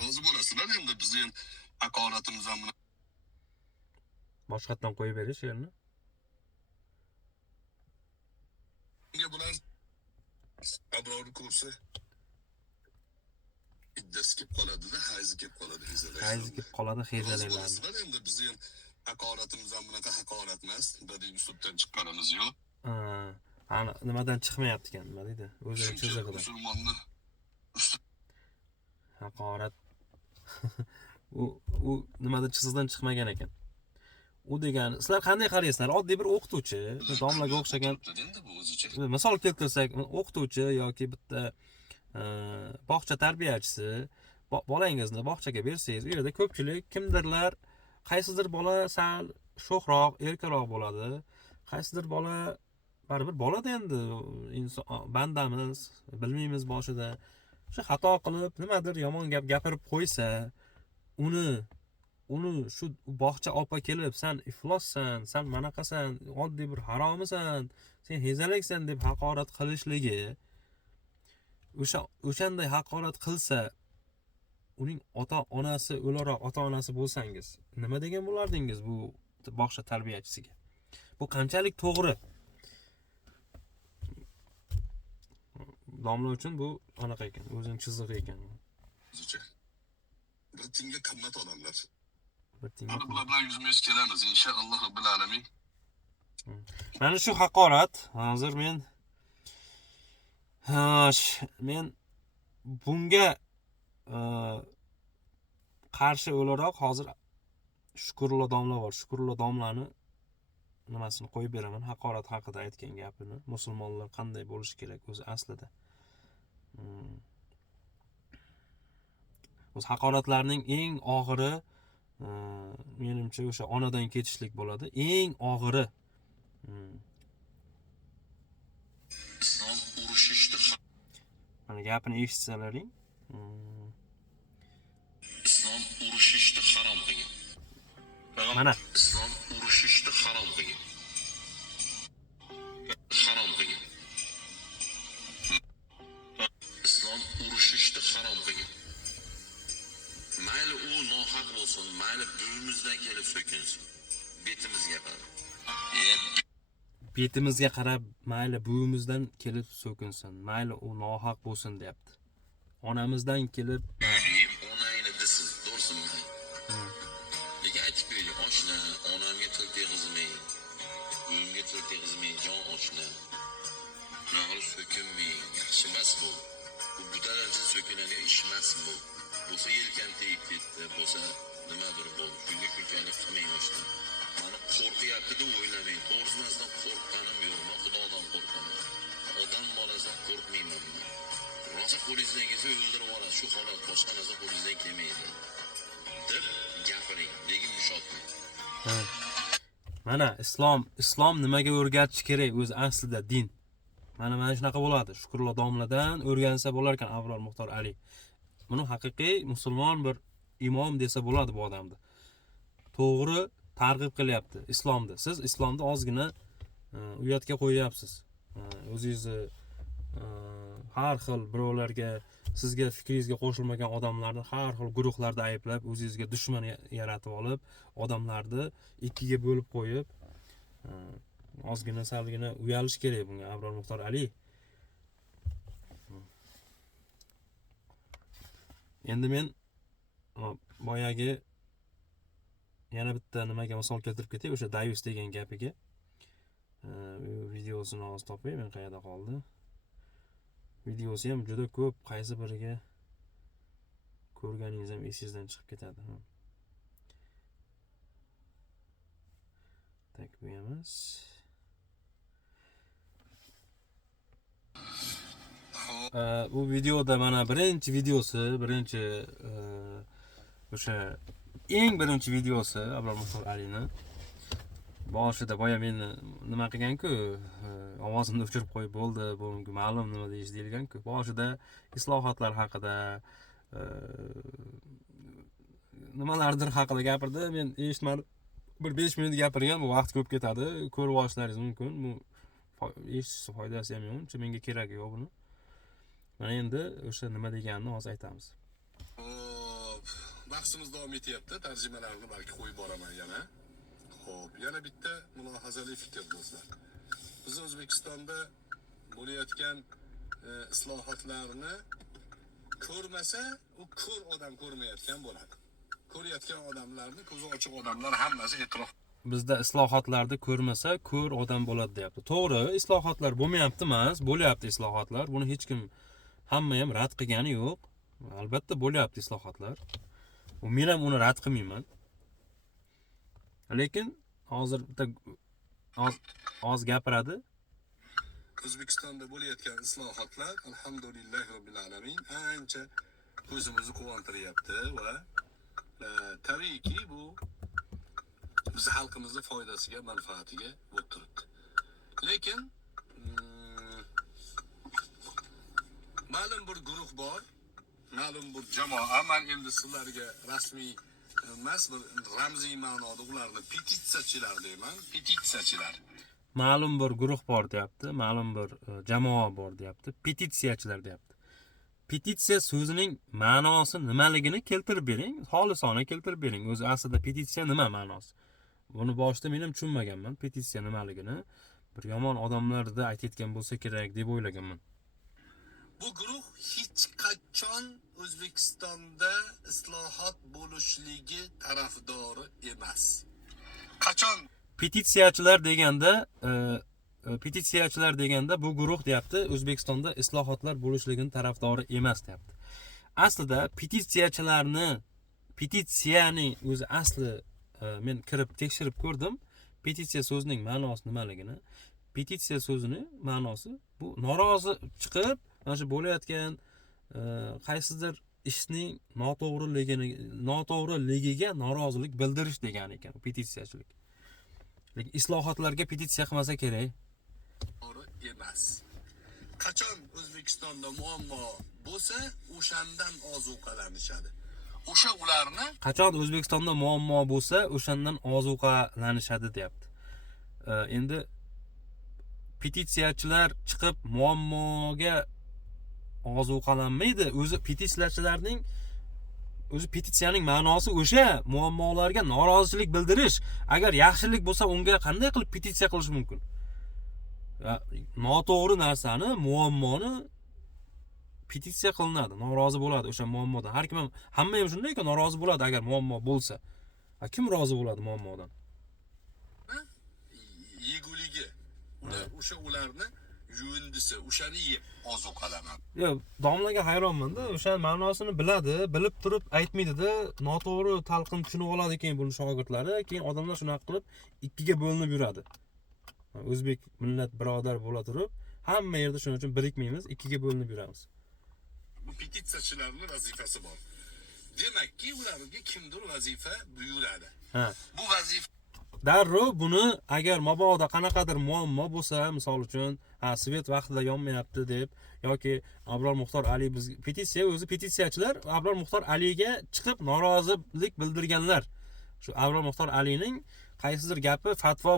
Rozi bo'lasizlar endi bizning haqoratimiz ham Boshqatdan qo'yib berish yerni. bular Abror kursi iddasi kelib qoladi-da, hayzi kelib qoladi hezalaklarni. Hayzi kelib qoladi xezalaklarni. Sizlar endi bizning haqoratimiz ham bunaqa haqorat emas. Badiiy uslubdan chiqqanimiz yo'q. Ana nimadan chiqmayapti ekan, nima deydi? O'zining chizig'idan. Musulmonni Haqorat. u nimada chizig'idan chiqmagan ekan. U degani, sizlar qanday qaraysizlar? Oddiy bir o'qituvchi, domlaga o'xshagan. endi bu o'zicha. Misol keltirsak, o'qituvchi yoki bitta bog'cha tarbiyachisi bolangizni bog'chaga bersangiz, u yerda ko'pchilik kimdirlar, qaysidir bola sal sho'xroq, erkaroq bo'ladi. Qaysidir bola baribir bo'ladi endi, inson bandamiz, bilmaymiz boshida. Shu xato qilib, nimadir yomon gap gapirib qo'ysa, uni shu bog'cha opa kelib, sen iflossan, sen manaqasan, oddiy bir haromisan, sen hezalaksan deb haqorat qilishligi, o'shanday haqorat qilsa, uning ota-onasi, o'laroq ota-onasi bo'lsangiz, nima degan bo'lardingiz bu bog'cha tarbiyachisiga? Bu qanchalik to'g'ri? Domla uchun bu anaqa ekan, o'zining chizig'i ekan. O'zicha. Bir tinga qimmat odamlar. Bir tinga Bular bilan yuzma-yuz kelamiz inshaalloh robbil alamin. Mana shu haqorat hozir men bunga qarshi o'laroq hozir Shukurullo domla bor. Shukurullo domlani nimasini qo'yib beraman, haqorat haqida aytgan gapini. Musulmonlar qanday bo'lishi kerak o'zi aslida. O'z haqoratlarning eng og'iri menimcha o'sha onadan ketishlik bo'ladi. Eng og'iri. Islom urushishni Mana gapini eshitsalaring. Islom urushishni harom qilgan. Mana Islom urushishni harom qilgan. Harom qilgan. Islom urushishni harom qilgan. Mayli u nohaq bo'lsin, mayli buvimizdan kelib so'kinsin. Betimizga qarab. betimizga qarab, mayli buvimizdan kelib so'kinsin, mayli u nohaq bo'lsin deyapti. Onamizdan kelib, Onangni desiz do'rsinmay. Nega aytib qo'ydi, oshna, onamga til teg'izmang. Buvimga til teg'izmang, jon oshna. Nog'li so'kinmang, yaxshi emas bu. Bu budalarcha so'kinadigan ish emas bu. Bo'lsa yelkan tegib ketdi, bo'lsa nimadir bo'ldi. Shunga shunchalik qilmang oshna. Mani qo'rqyapti deb o'ylamang. To'g'risini aytsam qo'rqqanim yo'q. Men Xudodan qo'rqaman. Odam bolasidan qo'rqmayman. Rosa qo'lingizdan kelsa o'ldirib olasiz. Shu holat boshqa narsa qo'lingizdan kelmaydi. Deb gapiring, lekin yumshatmang. Mana islom nimaga o'rgatish kerak o'zi aslida din. Mana shunaqa bo'ladi. Shukrullo domladan o'rgansa bo'lar ekan Abror Muxtor Ali. Buni haqiqiy musulmon bir imom desa bo'ladi bu odamni. To'g'ri targ'ib qilyapti islomda. Siz islomda ozgina uyatga qo'yyapsiz. O'zingizni har xil birovlarga, sizga fikringizga qo'shilmagan odamlarni har xil guruhlarda ayblab, o'zingizga dushman yaratib olib, odamlarni ikkiga bo'lib qo'yib, ozgina salgina uyalish kerak bunga Abror Muxtor Ali. Endi men boyagi yana bitta nimaga misol keltirib ketay, o'sha Dayus degan gapiga. Videosini hozir topay, men qayerda qoldi? Videosi ham juda ko'p, qaysi biriga ko'rganingiz ham esingizdan chiqib ketadi. Tak bu emas. Bu videoda mana birinchi videosi, o'sha eng birinchi videosi Abror Muxtor Alini. Boshida boya meni nima qilgan-ku, ovozimni o'chirib qo'yib bo'ldi, bu ma'lum nima deyish deyilgan-ku. Boshida islohotlar haqida, nimalardir haqida gapirdi. Men eshitmadim. Bir 5 minut gapirgan, bu vaqt ko'p ketadi. Ko'rib olishlaringiz mumkin. Bu eshitish foydasi ham yo'q, menga keragi yo'q buni. Mana endi o'sha nima deganini hozir aytamiz. Xo'p, bahsimiz davom etyapti. Tarjimalarni balki qo'yib boraman yana. Xo'p, yana bitta mulohazali fikr do'stlar. Biz O'zbekistonda bo'layotgan islohotlarni ko'rmasa, u ko'r odam ko'rmayotgan bo'ladi. Ko'rayotgan odamlarni ko'zi ochiq odamlar hammasi e'tirof. Bizda islohotlarni ko'rmasa, ko'r odam bo'ladi deyapti. To'g'ri, islohotlar bo'lmayapti emas, bo'lyapti islohotlar. Buni hech kim hamma ham rad qilgani yo'q. Albatta bo'lyapti islohotlar. Men ham uni rad qilmayman. Lekin hozir bitta oz gapiradi. O'zbekistonda bo'layotgan islohotlar alhamdulillah robbil alamin ancha ko'zimizni quvontiryapti va tabiiyki bu biz xalqimizning foydasiga, manfaatiga bo'lib turibdi. Lekin ma'lum bir guruh bor, ma'lum bir jamoa, men endi sizlarga rasmiy emas, bir ramziy ma'noda ularni petitsiyachilar deyman, petitsiyachilar. Ma'lum bir guruh bor deyapti, ma'lum bir jamoa bor deyapti, petitsiyachilar deyapti. Petitsiya so'zining ma'nosi nimaligini keltirib bering, xolisona keltirib bering. O'zi aslida petitsiya nima ma'nosi? Buni boshida men ham tushunmaganman, petitsiya nimaligini. Bir yomon odamlarda aytayotgan bo'lsa kerak deb o'ylaganman. Bu guruh hech qachon O'zbekistonda islohot bo'lishligi tarafdori emas. Qachon petitsiyachilar deganda bu guruh deyapti, O'zbekistonda islohotlar bo'lishligini tarafdori emas deyapti. Aslida petitsiyaning o'zi asli men kirib tekshirib ko'rdim. Petitsiya so'zining ma'nosi nimaligini. Petitsiya so'zining ma'nosi bu norozi chiqib, mana shu bo'layotgan qaysidir ishning noto'g'riligiga norozilik bildirish degani ekan petitsiyachilik. Lekin islohotlarga petitsiya qilmasa kerak. To'g'ri emas. Qachon O'zbekistonda muammo bo'lsa, o'shandan ozuqalanishadi. O'sha ularni Qachon O'zbekistonda muammo bo'lsa, o'shandan ozuqalanishadi deyapti. Endi petitsiyachilar chiqib muammoga ozuqalanmaydi. O'zi petitsiyaning ma'nosi o'sha muammolarga norozilik bildirish. Agar yaxshilik bo'lsa, unga qanday qilib petitsiya qilish mumkin? Noto'g'ri narsani, muammoni petitsiya qilinadi, norozi bo'ladi o'sha muammodan. Har kim ham, hamma ham shunday-ku, norozi bo'ladi agar muammo bo'lsa. Kim rozi bo'ladi muammodan? yeguligi. O'sha ularni yuvindisi o'shani yeb ozuqalaman. Yo'q, domlaga hayronman-da, o'sha ma'nosini biladi, bilib turib aytmaydi-da, noto'g'ri talqin tushunib oladi keyin buni shogirdlari, keyin odamlar shunaqa qilib ikkiga bo'linib yuradi. O'zbek millat birodar bo'la turib, hamma yerda shuning uchun birikmaymiz, ikkiga bo'linib yuramiz. Bu petitsiyachilarning vazifasi bor. Demakki, ularga kimdir vazifa buyuradi. Ha. Bu vazifa Darrov buni agar mabodo qanaqadir muammo bo'lsa, misol uchun, svet vaqtida yonmayapti deb yoki Abror Muxtor Ali biz petitsiyachilar Abror Muxtor Aliga chiqib norozilik bildirganlar. Shu Abror Muxtor Alining qaysidir gapi fatvo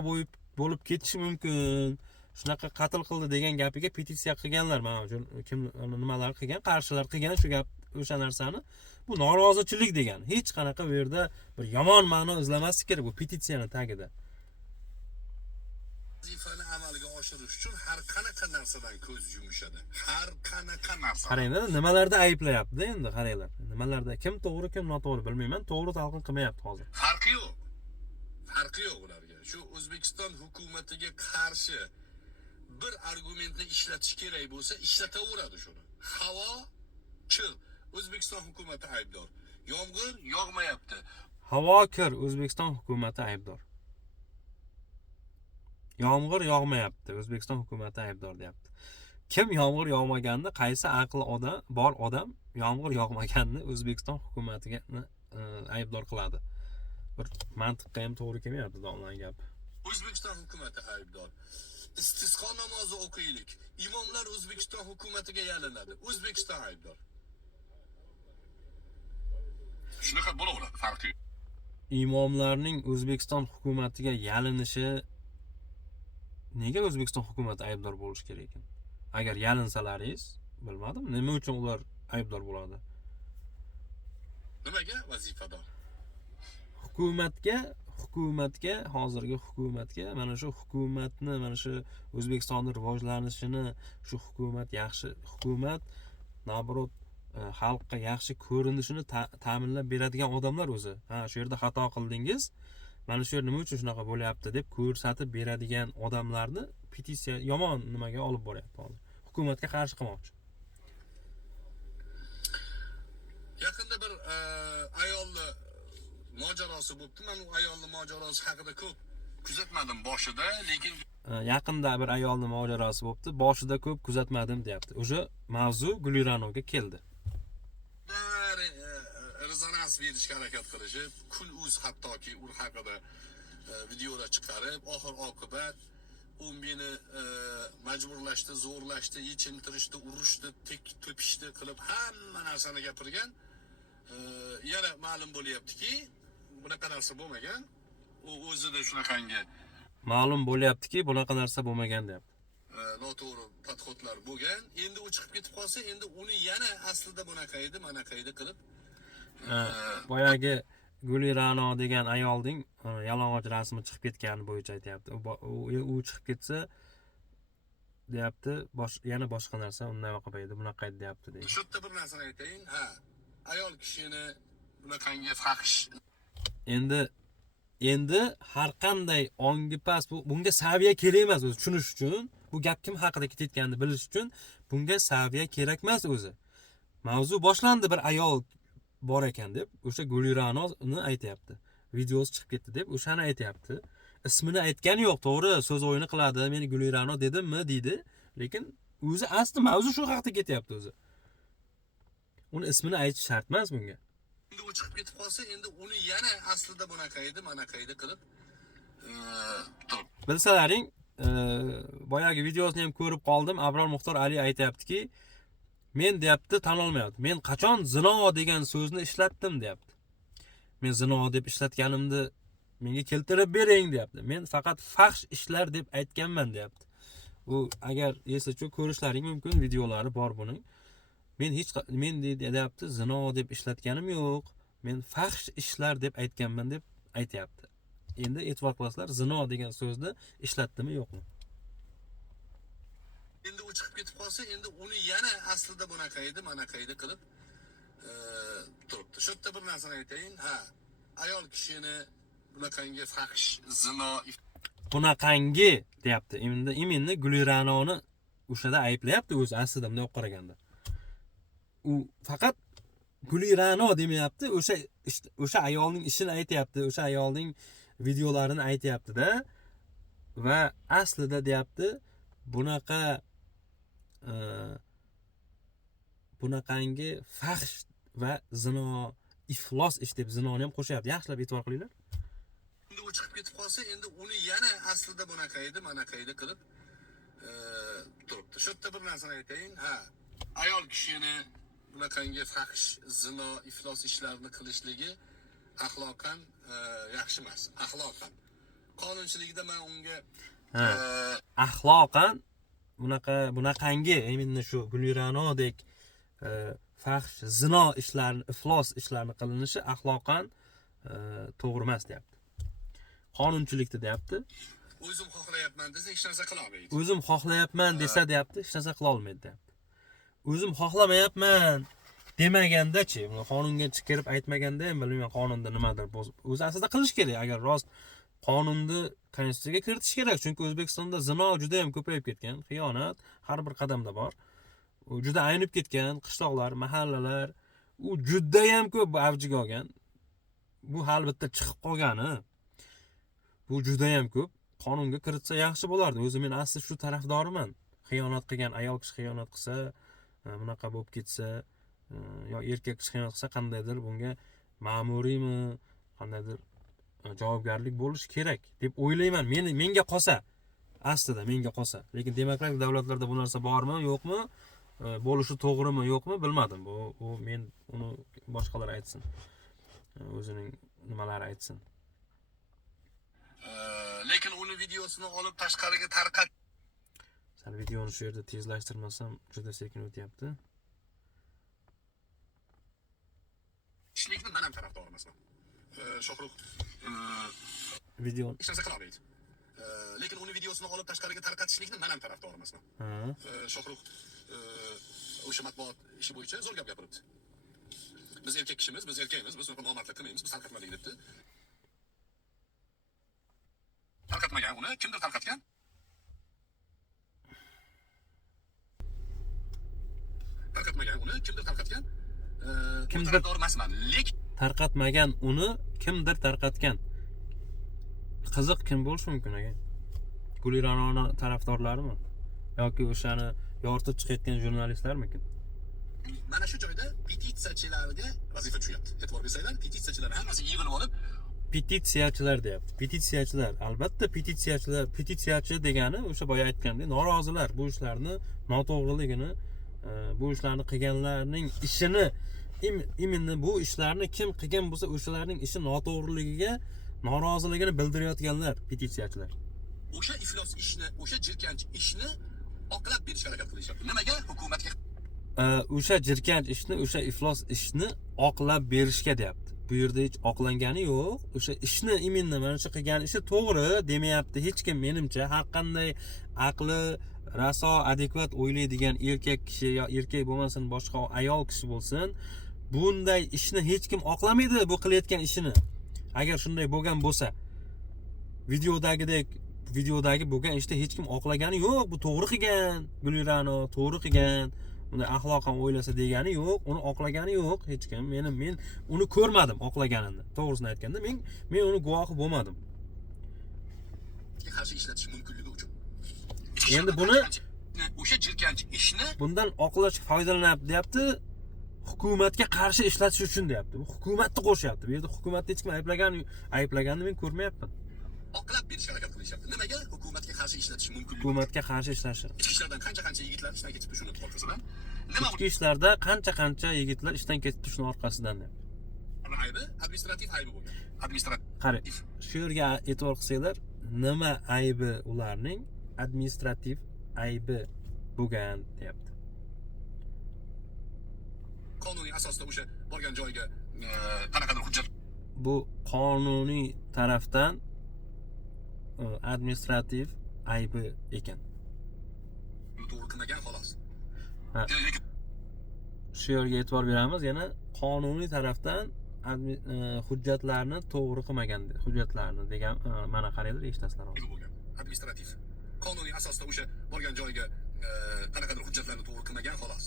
bo'lib ketishi mumkin. Shunaqa qatl qildi degan gapiga petitsiya qilganlar. Mana uchun kim nimalar qilgan, qarshilar qilgan shu gap o'sha narsani. Bu norozichilik degan. Hech qanaqa bu yerda bir yomon ma'no izlamaslik kerak bu petitsiyani tagida. vazifani amalga oshirish uchun har qanaqa narsadan ko'z yumishadi. Har qanaqa narsa. Qaranglar, nimalarda ayblayapti endi qaranglar. Nimalarda kim to'g'ri, kim noto'g'ri bilmayman, to'g'ri talqin qilmayapti hozir. Farqi yo'q. Farqi yo'q ularga. Shu O'zbekiston hukumatiga qarshi bir argumentni ishlatish kerak bo'lsa, ishlataveradi shuni. Havo kir. O'zbekiston hukumati aybdor. Yomg'ir yog'mayapti. Havo kir, O'zbekiston hukumati aybdor. Yomg'ir yog'mayapti, O'zbekiston hukumati aybdor deyapti. Kim yomg'ir yog'maganini, qaysi aqli bor odam yomg'ir yog'maganini O'zbekiston hukumatiga aybdor qiladi? Bir mantiqqa ham to'g'ri kelmayapti domlaning gapi. O'zbekiston hukumati aybdor. Istisqo namozi o'qiylik. Imomlar O'zbekiston hukumatiga yalinadi. O'zbekiston aybdor. Shunaqa bo'laveradi, farqi yo'q. Imomlarning O'zbekiston hukumatiga yalinishi nega O'zbekiston hukumati aybdor bo'lishi kerak ekan? Agar yalinsalaringiz, bilmadim, nima uchun ular aybdor bo'ladi? Nimaga vazifador? Hukumatga, hozirgi hukumatga, mana shu hukumatni, mana shu O'zbekistonning rivojlanishini, shu hukumat yaxshi hukumat, nabrot xalqqa yaxshi ko'rinishini ta'minlab beradigan odamlar o'zi. Shu yerda xato qildingiz, mana shu yer nima uchun shunaqa bo'lyapti deb ko'rsatib beradigan odamlarni petitsiya yomon nimaga olib boryapti hozir. Hukumatga qarshi qilmoqchi. Yaqinda bir ayolni mojarosi bo'libdi. Men u ayolning mojarosi haqida ko'p kuzatmadim boshida, lekin yaqinda bir ayolning mojarosi bo'libdi. Boshida ko'p kuzatmadim deyapti. O'sha mavzu Guliranovga keldi. Rezonans berishga harakat qilishib, Kun.uz hattoki u haqida videolar chiqarib, oxir oqibat u meni majburlashdi, zo'rlashdi, yechimtirishdi, urishdi, to'pishdi qilib hamma narsani gapirgan. Yana ma'lum bo'lyaptiki, bunaqa narsa bo'lmagan. U o'zida shunaqangi ma'lum bo'lyaptiki, bunaqa narsa bo'lmagan deyapti. Noto'g'ri podxodlar bo'lgan. Endi u chiqib ketib qolsa, endi uni yana aslida bunaqa edi, manaqa edi qilib boyagi Gulirano degan ayolning yalang'och rasmi chiqib ketgani bo'yicha aytayapti. U chiqib ketsa deyapti, yana boshqa narsa unday qilmaydi, bunaqa edi deyapti deydi. Shu yerda bir narsani aytayin. Ayol kishini bunaqangi fahsh. Endi har qanday ongi past bunga saviya kerak emas o'zi tushunish uchun, bu gap kim haqida ketayotganini bilish uchun bunga saviya kerak emas o'zi. Mavzu boshlandi, bir ayol bor ekan deb, o'sha Guliranoni aytayapti. Videosi chiqib ketdi deb o'shani aytayapti. Ismini aytgani yo'q, to'g'ri, so'z o'yini qiladi. Men Gulirano dedimmi deydi, lekin o'zi asli mavzu shu haqida ketyapti o'zi. Uni ismini aytish shart emas bunga. Endi u chiqib ketib qolsa, endi uni yana aslida bunaqa edi, manaqa edi qilib turib. Bilsalaring, boyagi videosini ham ko'rib qoldim. Abror Muxtor Ali aytayaptiki, men deyapti tan olmayapti. Men qachon zino degan so'zni ishlatdim deyapti. Men zino deb ishlatganimni menga keltirib bering deyapti. Men faqat fahsh ishlar deb aytganman deyapti. U agar eslachu ko'rishlaring mumkin, videolari bor buning. Men deyapti, zino deb ishlatganim yo'q. Men fahsh ishlar deb aytganman deb aytayapti. Endi e'tibor qilasizlar, zino degan so'zni ishlatdimi yo'qmi? Endi u chiqib ketib qolsa, endi uni yana aslida bunaqa edi, manaqa edi qilib turibdi. Shu yerda bir narsani aytayin. Ayol kishini bunaqangi fahsh, zino bunaqangi deyapti. Endi Guliranoni o'shada ayblayapti o'zi aslida bunday olib qaraganda. U faqat Gulira'no demayapti, o'sha ayolning ishini aytayapti, o'sha ayolning videolarini aytayapti-da va aslida deyapti, bunaqangi fahsh va zino, iflos ish deb zinoni ham qo'shyapti. Yaxshilab e'tibor qilinglar. Endi u chiqib ketib qolsa, endi uni yana aslida bunaqa edi, manaqa edi qilib turibdi. Shu yerda bir narsani aytayin. Ayol kishini bunaqangi fahsh, zino, iflos ishlarni qilishligi axloqan yaxshi emas. Axloqan. Qonunchilikda men unga axloqan bunaqangi, endi shu Gulira'nodek fahsh, zino ishlarini, iflos ishlarni qilinishi axloqan to'g'ri emas deyapti. Qonunchilikda deyapti. O'zim xohlayapman desa hech narsa qila olmaydi. O'zim xohlayapman desa deyapti, hech narsa qila olmaydi deyapti. O'zim xohlamayapman demaganda-chi, qonunga chiqarib aytmaganda ham bilmayman qonunda nimadir o'zi aslida qilish kerak. Agar rost qonunni konstitutsiyaga kiritish kerak, chunki O'zbekistonda zino juda ham ko'payib ketgan, xiyonat har bir qadamda bor. U juda aynib ketgan, qishloqlar, mahallalar, u juda ham ko'p avjiga olgan. Bu hali bitta chiqib qolgani. Bu juda ham ko'p. Qonunga kiritsa yaxshi bo'lardi. O'zi men asli shu tarafdoriman. Xiyonat qilgan ayol kishi xiyonat qilsa, bunaqa bo'lib ketsa, yo erkak kishi xiyonat qilsa qandaydir bunga ma'muriymi, qandaydir javobgarlik bo'lishi kerak deb o'ylayman. Menga qolsa, aslida menga qolsa. Lekin demokratik davlatlarda bu narsa bormi, yo'qmi, bo'lishi to'g'rimi, yo'qmi bilmadim. Bu men uni boshqalar aytsin. O'zining nimalari aytsin. Lekin uni videosini olib tashqariga tarqat. Sal videoni shu yerda tezlashtirmasam juda sekin o'tyapti. Ishlikni men ham tarafdor emasman. Shohruh videoni hech narsa qila olmaydi. Lekin uni videosini olib tashqariga tarqatishlikni men ham tarafdor emasman. Shohruh o'sha matbuot ishi bo'yicha zo'r gap gapiribdi. Biz erkak kishimiz, biz erkakmiz, biz unaqa nomardlik qilmaymiz, biz tarqatmadik debdi. Tarqatmagan uni kimdir tarqatgan? Tarqatmagan uni kimdir tarqatgan? Kimdir tarafdor emasman. Lekin tarqatmagan uni kimdir tarqatgan. Qiziq, kim bo'lishi mumkin aka? Gulira'noni tarafdorlarimi? Yoki o'shani yoritib chiqayotgan jurnalistlarmikin? Mana shu joyda petitsiyachilarga vazifa tushyapti. E'tibor bersanglar, petitsiyachilar hammasi yig'ilib olib, petitsiyachilar deyapti. Petitsiyachilar, albatta petitsiyachilar, petitsiyachi degani o'sha boya aytgandek norozilar, bu ishlarni noto'g'riligini, bu ishlarni qilganlarning ishini, imminni bu ishlarni kim qilgan bo'lsa o'shalarning ishi noto'g'riligiga noroziligini bildirayotganlar petitsiyachilar. O'sha iflos ishni, o'sha jirkanch ishni oqlab berishga harakat qilishyapti. Nimaga? Hukumatga o'sha jirkanch ishni, o'sha iflos ishni oqlab berishga deyapti. Bu yerda hech oqlangani yo'q. O'sha ishni imminni mana shu qilgan ishi to'g'ri demayapti hech kim, menimcha. Har qanday aqli raso, adekvat o'ylaydigan erkak kishi yo erkak bo'lmasin, boshqa ayol kishi bo'lsin, bunday ishni hech kim oqlamaydi, bu qilayotgan ishini. Agar shunday bo'lgan bo'lsa, videodagi bo'lgan ishda hech kim oqlagani yo'q. Bu to'g'ri qilgan, Gulira'no to'g'ri qilgan. Uni axloqan o'ylasa degani yo'q, uni oqlagani yo'q hech kim. Men uni ko'rmadim oqlaganini. To'g'risini aytganda, men uni guvohi bo'lmadim. qarshi ishlatish mumkinligi uchun. Endi buni o'sha jirkanch ishni bundan oqlash foydalanib deyapti. Hukumatga qarshi ishlatish uchun deyapti. Bu hukumatni qo'shyapti. Bu yerda hukumatni hech kim ayblaganini men ko'rmayapman. oqlab berishga harakat qilishyapti. Nimaga? Hukumatga qarshi ishlatish mumkinligi. Hukumatga qarshi ishlashi. Ichki ishlardan qancha yigitlar ishdan ketibdi shuni orqasidan. Ichki ishlarda qancha yigitlar ishdan ketibdi shuni orqasidan. Aybi, administrativ aybi bo'lgan. Administrativ. Qarang, shu yerga e'tibor qilsanglar, nima aybi ularning? Administrativ aybi bo'lgan deyapti. Qonuniy asosda o'sha borgan joyga qanaqadir hujjat. Bu qonuniy tarafdan administrativ aybi ekan. To'g'ri qilmagan xolos. Shu yerga e'tibor beramiz, yana qonuniy tarafdan hujjatlarni to'g'ri qilmagan, hujjatlarni degan mana qaranglar, eshitasizlar. Administrativ. Qonuniy asosda o'sha borgan joyga qanaqadir hujjatlarni to'g'ri qilmagan xolos.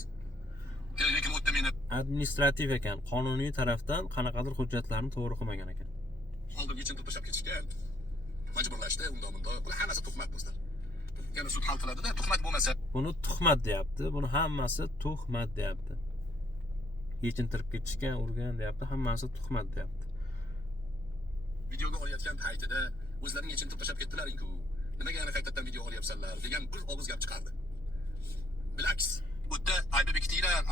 Lekin u yerda meni Administrativ ekan, qonuniy tarafdan qanaqadir hujjatlarni to'g'ri qilmagan ekan. oldin yechim tashlab ketishgan. Majburlashdi, unda. Bular hammasi tuhmat do'stlar. Yana sud hal qiladida, tuhmat bo'lmasa, Buni tuhmat deyapti. Buni hammasi tuhmat deyapti. Yechintirib ketishgan, urgan deyapti. Hammasi tuhmat deyapti. videoga olayotgan paytida o'zlarining yechim tashlab ketdilar-ku. Nimaga yana qaytadan video olyapsanlar degan bir og'iz gap chiqardi. Bilaks, bu yerda aybi bekitinglar.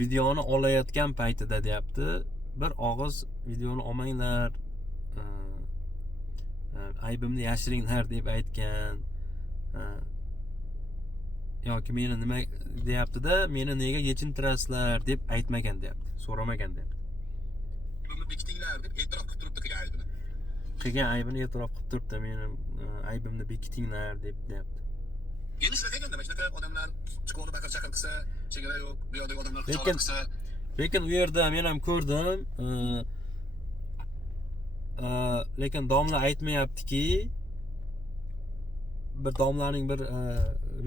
Videoni olayotgan paytida deyapti. Bir og'iz videoni olmanglar. Aybimni yashiringlar deb aytgan. Yoki meni nima deyapti-da, meni nega yechintirasizlar deb aytmagan deyapti. So'ramagan deyapti. Buni bekitinglar deb e'tirof qilib turibdi qilgan aybini. Qilgan aybini e'tirof qilib turibdi. Meni aybimni bekitinglar deb deyapti. Endi shunaqa ekanda, mana shunaqa odamlar chiqib baqir-chaqir qilsa, chegara yo'q, bu yoqdagi odamlar Lekin- xijolat qilsa, Lekin u yerda men ham ko'rdim. Lekin domla aytmayaptiki, bir domlaning bir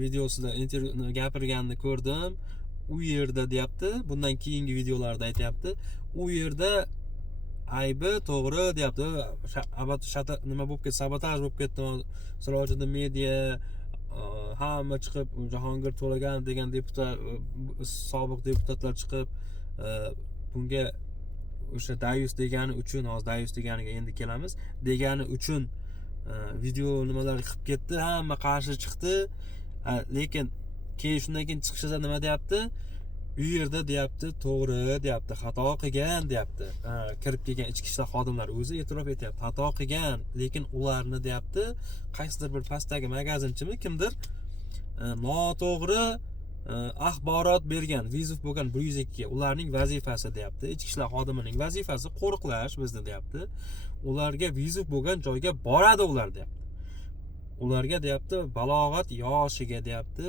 videosida intervyu gapirganini ko'rdim. U yerda deyapti, bundan keyingi videolarda aytayapti. U yerda aybi to'g'ri deyapti. Nima bo'lib ketdi, sabotaj bo'lib ketdi. Sirojiddin media hamma chiqib Jahongir To'lagan degan deputat, sobiq deputatlar chiqib bunga o'sha Dayus degani uchun, hozir Dayus deganiga endi kelamiz, degani uchun video nimalar qilib ketdi, hamma qarshi chiqdi. Lekin keyin shundan keyin chiqishida nima deyapti? U yerda deyapti, to'g'ri deyapti, xato qilgan deyapti. Kirib kelgan ichki ishlar xodimlari o'zi e'tirof etyapti, xato qilgan, lekin ularni deyapti, qaysidir bir pastdagi magazinchimi kimdir noto'g'ri axborot bergan, vizif bo'lgan 102 ga. Ularning vazifasi deyapti, ichki ishlar xodimining vazifasi qo'riqlash bizni deyapti. Ularga vizif bo'lgan joyga boradi ular deyapti. Ularga deyapti, balog'at yoshiga deyapti,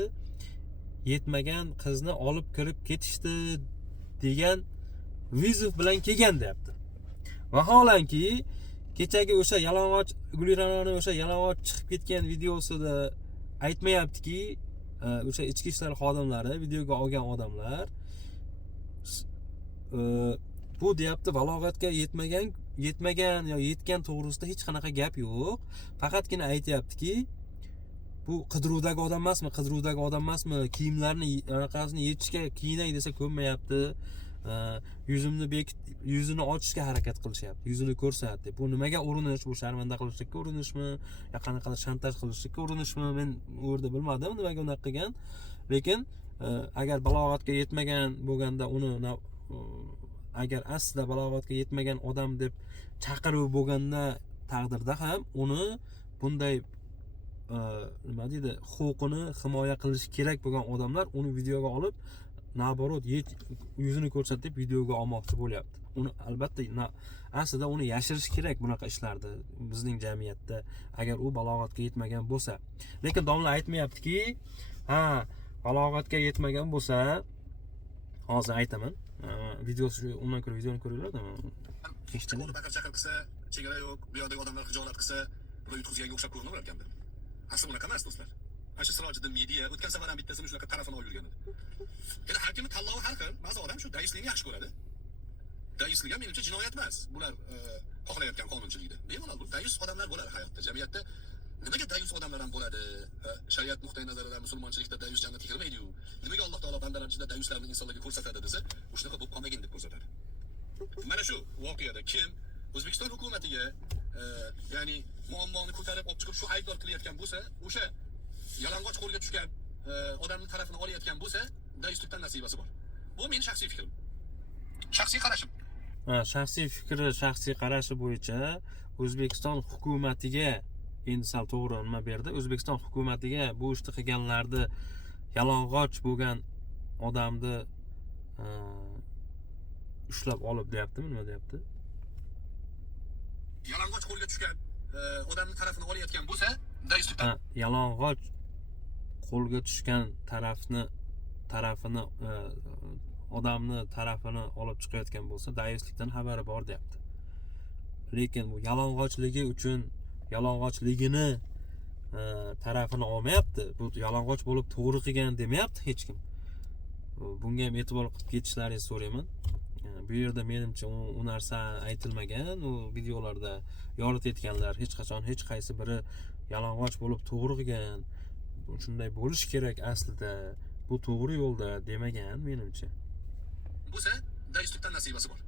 yetmagan qizni olib kirib ketishdi degan vizif bilan kelgan deyapti. Vaholanki kechagi o'sha yalang'och Gulirani o'sha yalang'och chiqib ketgan videosida aytmayaptiki, o'sha ichki ishlar xodimlari, videoga olgan odamlar bu deyapti, balog'atga yetmagan yo yetgan to'g'risida hech qanaqa gap yo'q. Faqatgina aytayaptiki, bu qidiruvdagi odam emasmi, kiyimlarni anaqasini yechishga kiyinay desa ko'nmayapti. Yuzini ochishga harakat qilishyapti, yuzini ko'rsat deb. Bu nimaga urinish? Bu sharmanda qilishlikka urinishmi, yo qanaqadir shantaj qilishlikka urinishmi? Men u yerda bilmadim nimaga unaqa qilgan. Lekin agar balog'atga yetmagan bo'lganda uni agar aslida balog'atga yetmagan odam deb chaqiruv bo'lganda taqdirda ham uni bunday nima deydi, huquqini himoya qilish kerak bo'lgan odamlar uni videoga olib, naborot yuzini ko'rsat deb videoga olmoqchi bo'lyapti. Uni albatta aslida uni yashirish kerak bunaqa ishlarni bizning jamiyatda, agar u balog'atga yetmagan bo'lsa. Lekin domla aytmayaptiki, balog'atga yetmagan bo'lsa, hozir aytaman. Videosi undan ko'ra videoni ko'ringlarda. chiqib baqir-chaqir qilsa, chegara yo'q, bu yoqdagi odamlar xijolat qilsa, bular yutqizganga o'xshab ko'rinaverar ekanda. Asli unaqa emas do'stlar. Ana shu Sirojiddin media o'tgan safar ham bittasini shunaqa tarafini olib yurgan edi. Endi har kimning tanlovi har xil. Ba'zi odam shu daislikni yaxshi ko'radi. Daislik ham menimcha jinoyat emas. Bular xohlayotgan qonunchilikda. Bemalol bu dayus odamlar bo'ladi hayotda, jamiyatda. Nimaga dayus odamlar ham bo'ladi? Shariat nuqtai nazaridan musulmonchilikda dayus jannatga kirmaydi-yu. Nimaga Alloh taolo bandalar ichida dayuslarni insonlarga ko'rsatadi desa, shunaqa bo'lib qolmagin deb ko'rsatadi. Mana shu voqeada kim O'zbekiston hukumatiga ya'ni muammoni ko'tarib olib chiqib shu aybdor qilayotgan bo'lsa, o'sha yalang'och qo'lga tushgan odamning tarafini olayotgan bo'lsa, dayuslikdan nasibasi bor. Bu mening shaxsiy fikrim. Shaxsiy qarashim. Shaxsiy fikri, shaxsiy qarashi bo'yicha O'zbekiston hukumatiga endi sal to'g'ri nima berdi. O'zbekiston hukumatiga bu ishni qilganlarni, yalang'och bo'lgan odamni ushlab olib deyaptimi, nima deyapti? Yalang'och qo'lga tushgan odamning tarafini olayotgan bo'lsa, dayuslikdan. Yalang'och qo'lga tushgan odamni tarafini olib chiqayotgan bo'lsa, dayuslikdan xabari bor deyapti. Lekin bu yalang'ochligi uchun yalang'ochligini tarafini olmayapti. Bu yalang'och bo'lib to'g'ri qilgan demayapti hech kim. Bunga ham e'tibor qilib ketishlaringizni so'rayman. Bu yerda menimcha u narsa aytilmagan. U videolarda yoritayotganlar hech qachon hech qaysi biri yalang'och bo'lib to'g'ri qilgan. Shunday bo'lish kerak aslida. Bu to'g'ri yo'lda demagan menimcha. Bo'lsa, dayuslikdan nasibasi bor.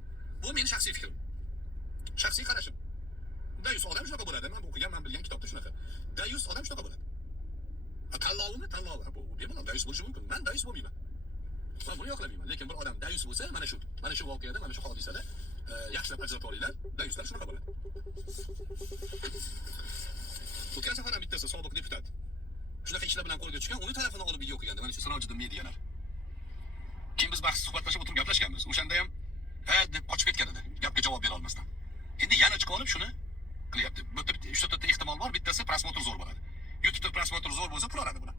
Bu mening shaxsiy fikrim. Shaxsiy qarashim. Dayus odam shunaqa bo'ladi. Men o'qigan, men bilgan kitobda shunaqa. Dayus odam shunaqa bo'ladi. Tanlovimi? Tanlovi. Bu bemalol dayus bo'lishi mumkin. Men dayus bo'lmayman. Men buni yoqlamayman. Lekin bir odam dayus bo'lsa, mana shu voqeada, mana shu hodisada yaxshilab ajratib olinglar. Dayuslar shunaqa bo'ladi. O'tgan safar ham bittasi sobiq deputat shunaqa ishlar bilan qo'lga tushgan, uni tarafini olib video qilganda, mana shu Sirojiddin medialar. Keyin biz bahs suhbatlashib o'tirib gaplashganmiz. O'shanda ham ha deb qochib ketgan edi. Gapga javob bera olmasdan. Endi yana chiqib olib shuni qilyapti. Bu yerda 3 ta ehtimol bor. Bittasi prosmotr zo'r bo'ladi. YouTube'da prosmotr zo'r bo'lsa pul oladi buni.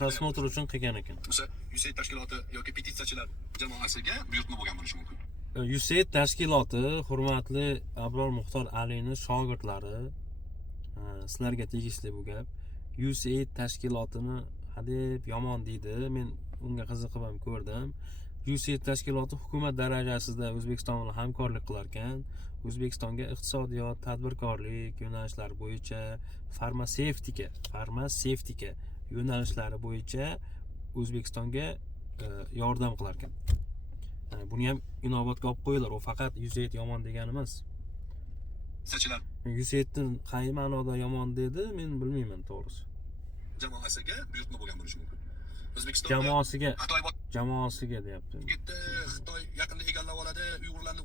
Prosmotr uchun qilgan ekan. O'sha USAID tashkiloti yoki petitsiyachilar jamoasiga buyurtma bo'lgan bo'lishi mumkin. USAID tashkiloti hurmatli Abror Muxtor Alining shogirdlari, sizlarga tegishli bu gap. USAID tashkilotini hadeb yomon deydi. Men unga qiziqib ham ko'rdim. USAID tashkiloti hukumat darajasida O'zbekiston bilan hamkorlik qilar ekan. O'zbekistonga iqtisodiyot, tadbirkorlik yo'nalishlari bo'yicha, farmatsevtika yo'nalishlari bo'yicha O'zbekistonga yordam qilar ekan. Buni ham inobatga olib qo'yinglar. U faqat USAID yomon degani emas. Sachilar USAIDni qay ma'noda yomon dedi, men bilmayman to'g'risi. jamoasiga buyurtma bo'lgan bo'lishi mumkin. O'zbekistonda jamoasiga deyapti. Xitoy yaqinda egallab oladi, Uyg'urlarni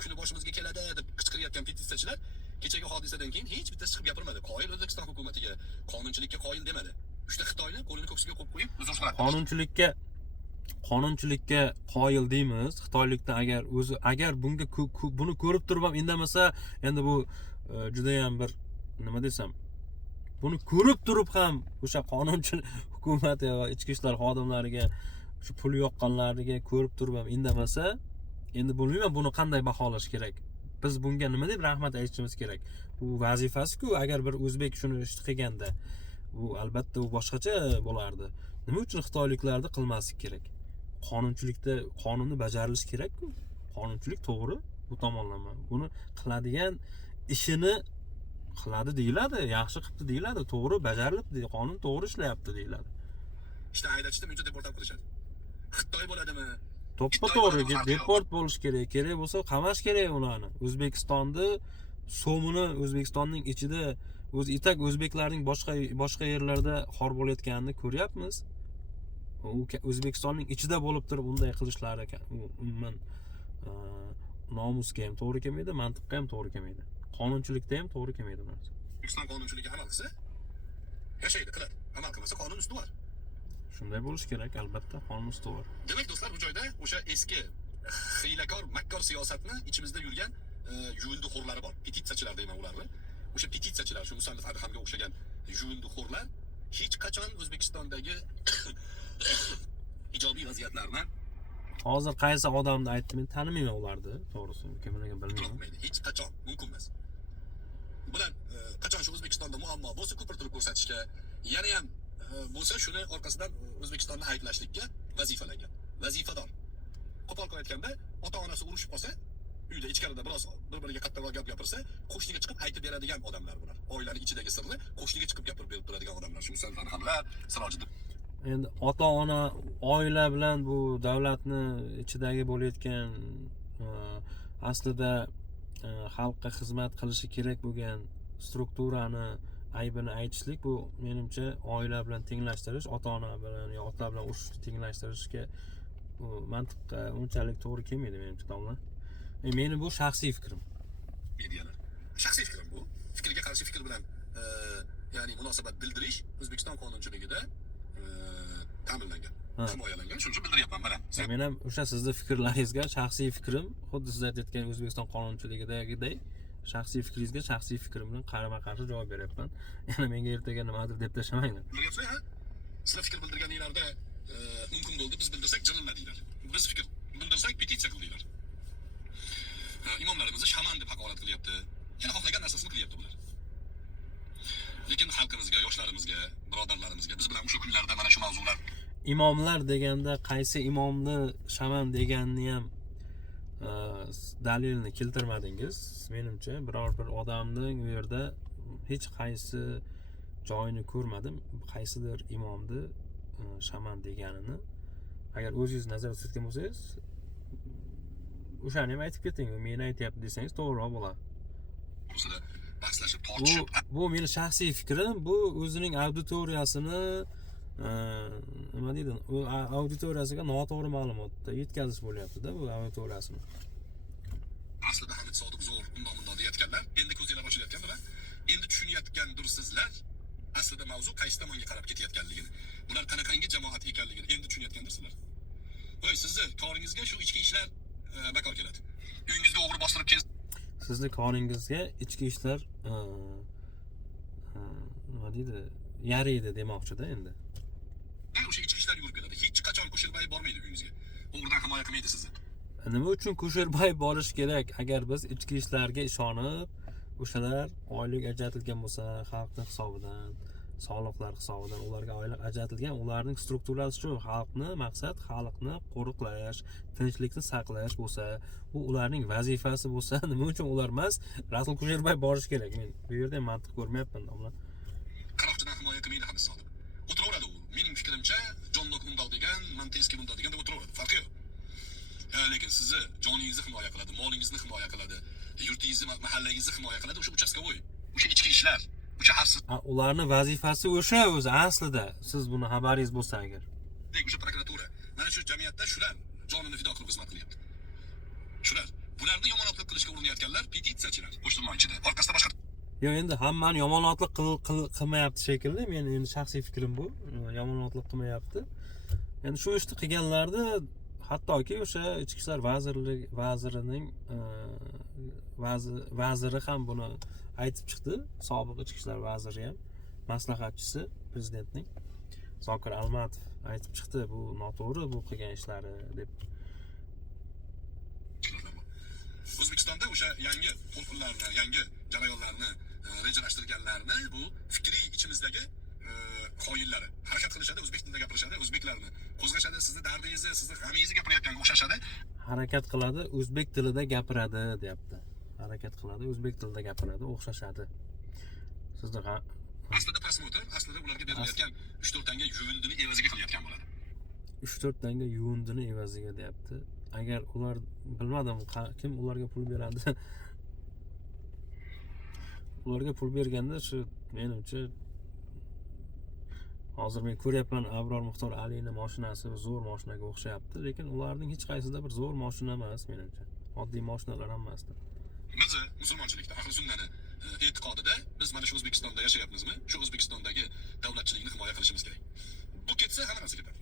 kuni boshimizga keladi deb qichqirayotgan petitsiyachilar kechagi hodisadan keyin hech bittasi chiqib gapirmadi. Qoyil O'zbekiston hukumatiga, qonunchilikka qoyil demadi. Uchta Xitoyni qo'lini ko'ksiga qo'yib qo'yib uzr so'radi. Qonunchilikka qoyil deymiz. Xitoylikdan agar buni ko'rib turib ham indamasa, endi bu juda ham bir nima desam, buni ko'rib turib ham o'sha qonunchilik hukumat va ichki ishlar xodimlariga shu pul yoqqanlariga ko'rib turib ham indamasa, endi bilmayman buni qanday baholash kerak. Biz bunga nima deb rahmat aytishimiz kerak? Bu vazifasi-ku, agar bir o'zbek shuni ish qilganda, bu albatta u boshqacha bo'lardi. Nima uchun xitoyliklarni qilmaslik kerak? Qonunchilikda qonunni bajarilishi kerak-ku. Qonunchilik to'g'ri bu tomonlama. Buni qiladigan ishini qiladi deyiladi, yaxshi qilibdi deyiladi, to'g'ri bajarilibdi, qonun to'g'ri ishlayapti deyiladi. Ishdan haydashda buncha deport qilishadi. Xitoy bo'ladimi? To'g'ri, deport bo'lish kerak. Kerak bo'lsa qamash kerak ularni. O'zbekistonni so'mini O'zbekistonning ichida itak o'zbeklarning boshqa yerlarda xor bo'layotganini ko'ryapmiz. U O'zbekistonning ichida bo'lib turib unday qilishlari umuman nomusga ham to'g'ri kelmaydi, mantiqqa ham to'g'ri kelmaydi. Qonunchilikda ham to'g'ri kelmaydi bu narsa. O'zbekiston qonunchiligiga amal qilsa, yashaydi, qiladi. Amal qilmasa qonun ustuvor. Shunday bo'lish kerak, albatta, qonun ustuvor. Demak, do'stlar, bu joyda o'sha eski hiylakor, makkor siyosatni ichimizda yurgan yuvinduxo'rlari bor. Petitsiyachilar deyman ularni. O'sha petitsiyachilar, shu Musallif Adhamga o'xshagan yuvinduxo'rlar hech qachon O'zbekistondagi ijobiy vaziyatlarni hozir qaysi odamni aytdi, men tanimayman ularni, to'g'risi, kimligini bilmayman. Hech qachon mumkin emas. Bular qachon shu O'zbekistonda muammo bo'lsa, ko'pirtirib ko'rsatishga, yana ham bo'lsa shuni orqasidan O'zbekistonni ayblashlikka vazifalangan. Vazifador. Qo'pol qilib aytganda, ota-onasi urushib qolsa, uyda ichkarida biroz bir-biriga qattiqroq gap gapirsa, qo'shniga chiqib aytib beradigan odamlar bular. Oilaning ichidagi sirni qo'shniga chiqib gapirib berib turadigan odamlar. Shu Musallif hamlar, Sirojiddin. Endi ota-ona, oila bilan bu davlatni ichidagi bo'layotgan aslida xalqqa xizmat qilishi kerak bo'lgan strukturani aybini aytishlik, bu menimcha oila bilan tenglashtirish, ota-ona bilan yo ota bilan urushni tenglashtirishga mantiqqa unchalik to'g'ri kelmaydi menimcha, domla. Meni bu shaxsiy fikrim. Medialar. Shaxsiy fikrim bu. Fikrga qarshi fikr bilan ya'ni munosabat bildirish O'zbekiston qonunchiligida ta'minlangan, himoyalangan. Shuning uchun bildiryapman mana. Men ham o'sha sizning fikrlaringizga shaxsiy fikrim, xuddi siz aytayotgan O'zbekiston qonunchiligidagidek shaxsiy fikringizga shaxsiy fikrim bilan qarama-qarshi javob beryapman. Yana menga ertaga nimadir deb tashlamanglar. Sizlar fikr bildirganinglarda mumkin bo'ldi, biz bildirsak jirilladinglar. Biz fikr bildirsak petitsiya qildinglar. Imomlarimizni shaman deb haqorat qilyapti. Yana xohlagan narsasini qilyapti bular. mavzular. Imomlar deganda qaysi imomni shaman deganni ham dalilni keltirmadingiz. Menimcha biror bir odamning u yerda hech qaysi joyini ko'rmadim. Qaysidir imomni shaman deganini. Agar o'zingiz nazorat etgan bo'lsangiz, o'shani ham aytib keting. Men aytyapti desangiz to'g'riroq bo'ladi. O'zida bahslashib, tortishib, Bu meni shaxsiy fikrim. Bu o'zining auditoriyasini nima deydi? U auditoriyasiga noto'g'ri ma'lumotni yetkazish bo'lyapti-da, bu auditoriyasini. aslida Hamid Sodiq zo'r undan deyotganlar. Endi ko'zinglar ochilayotganlar. Endi tushunayotgandirsizlar. Aslida mavzu qaysi tomonga qarab ketayotganligini. Bular qanaqangi jamoat ekanligini endi tushunayotgandirsizlar. Voy, sizni koringizga shu ichki ishlar bakor keladi. Uyingizga o'g'ri bostirib kelsa, Sizni koringizga ichki ishlar nima deydi? Yaraydi demoqchi-da endi. o'sha ichki ishlar yurib keladi. Hech qachon Kusherbayev bormaydi uyingizga. O'g'ridan himoya qilmaydi sizni. Nima uchun Kusherbayev borish kerak? Agar biz ichki ishlarga ishonib, o'shalar oylik ajratilgan bo'lsa, xalqning hisobidan, soliqlar hisobidan ularga oylik ajratilgan, ularning strukturasi shu, xalqni maqsad xalqni qo'riqlash, tinchlikni saqlash bo'lsa, bu ularning vazifasi bo'lsa, nima uchun ular emas, Rasul Kusherbayev borish kerak? Men bu yerda mantiq ko'rmayapman, domla. Qaroqchidan himoya qilmaydi Hamid Sodiq. O'tiraveradi u. Mening fikrimcha, Jon Lok undoq degan, Monteskiy bundoq degan deb o'tiraveradi. Farqi yo'q. Lekin sizni joningizni himoya qiladi, molingizni himoya qiladi, yurtingizni, mahallangizni himoya qiladi o'sha uchastkavoy, o'sha ichki ishlar, o'sha xavfsiz. Ularni vazifasi o'sha o'zi aslida. Siz buni xabaringiz bo'lsa agar. O'sha prokuratura. Mana shu jamiyatda shular jonini fido qilib xizmat qilyapti. Shular. Bularni yomonotlik qilishga urinayotganlar petitsiyachilar, qo'shilma ichida. Orqasida boshqa Yo'q, endi hammani yomonotlik qilmayapti shekilli. Men endi shaxsiy fikrim bu. Yomonotlik qilmayapti. Endi shu ishni qilganlarni hattoki o'sha ichki ishlar vazirining vaziri ham buni aytib chiqdi. Sobiq ichki ishlar vaziri ham, maslahatchisi prezidentning Zokir Almatov aytib chiqdi, bu noto'g'ri, bu qilgan ishlari deb. O'zbekistonda o'sha yangi to'lqinlarni, yangi jarayonlarni rejalashtirganlarni bu fikriy ichimizdagi xoinlari harakat qilishadi, o'zbek tilida gapirishadi, o'zbeklarni qo'zg'ashadi, sizni dardingizni, sizni g'amingizni gapirayotganga o'xshashadi. Harakat qiladi, o'zbek tilida gapiradi, deyapti. Harakat qiladi, o'zbek tilida gapiradi, o'xshashadi. Sizni aslida prosmotr, aslida ularga berilayotgan 3-4 tanga yuvindini evaziga qilayotgan bo'ladi. 3-4 tanga yuvindini evaziga deyapti. Agar ular bilmadim, kim ularga pul beradi. Ularga pul berganda shu menimcha hozir men ko'ryapman, Abror Muxtor Alining mashinasi zo'r mashinaga o'xshayapti, lekin ularning hech qaysida bir zo'r mashina emas menimcha. Oddiy mashinalar ham emasdi. Biz musulmonchilikda, ahli sunnani e'tiqodida biz mana shu O'zbekistonda yashayapmizmi? Shu O'zbekistondagi davlatchilikni himoya qilishimiz kerak. Bu ketsa hamma narsa ketadi.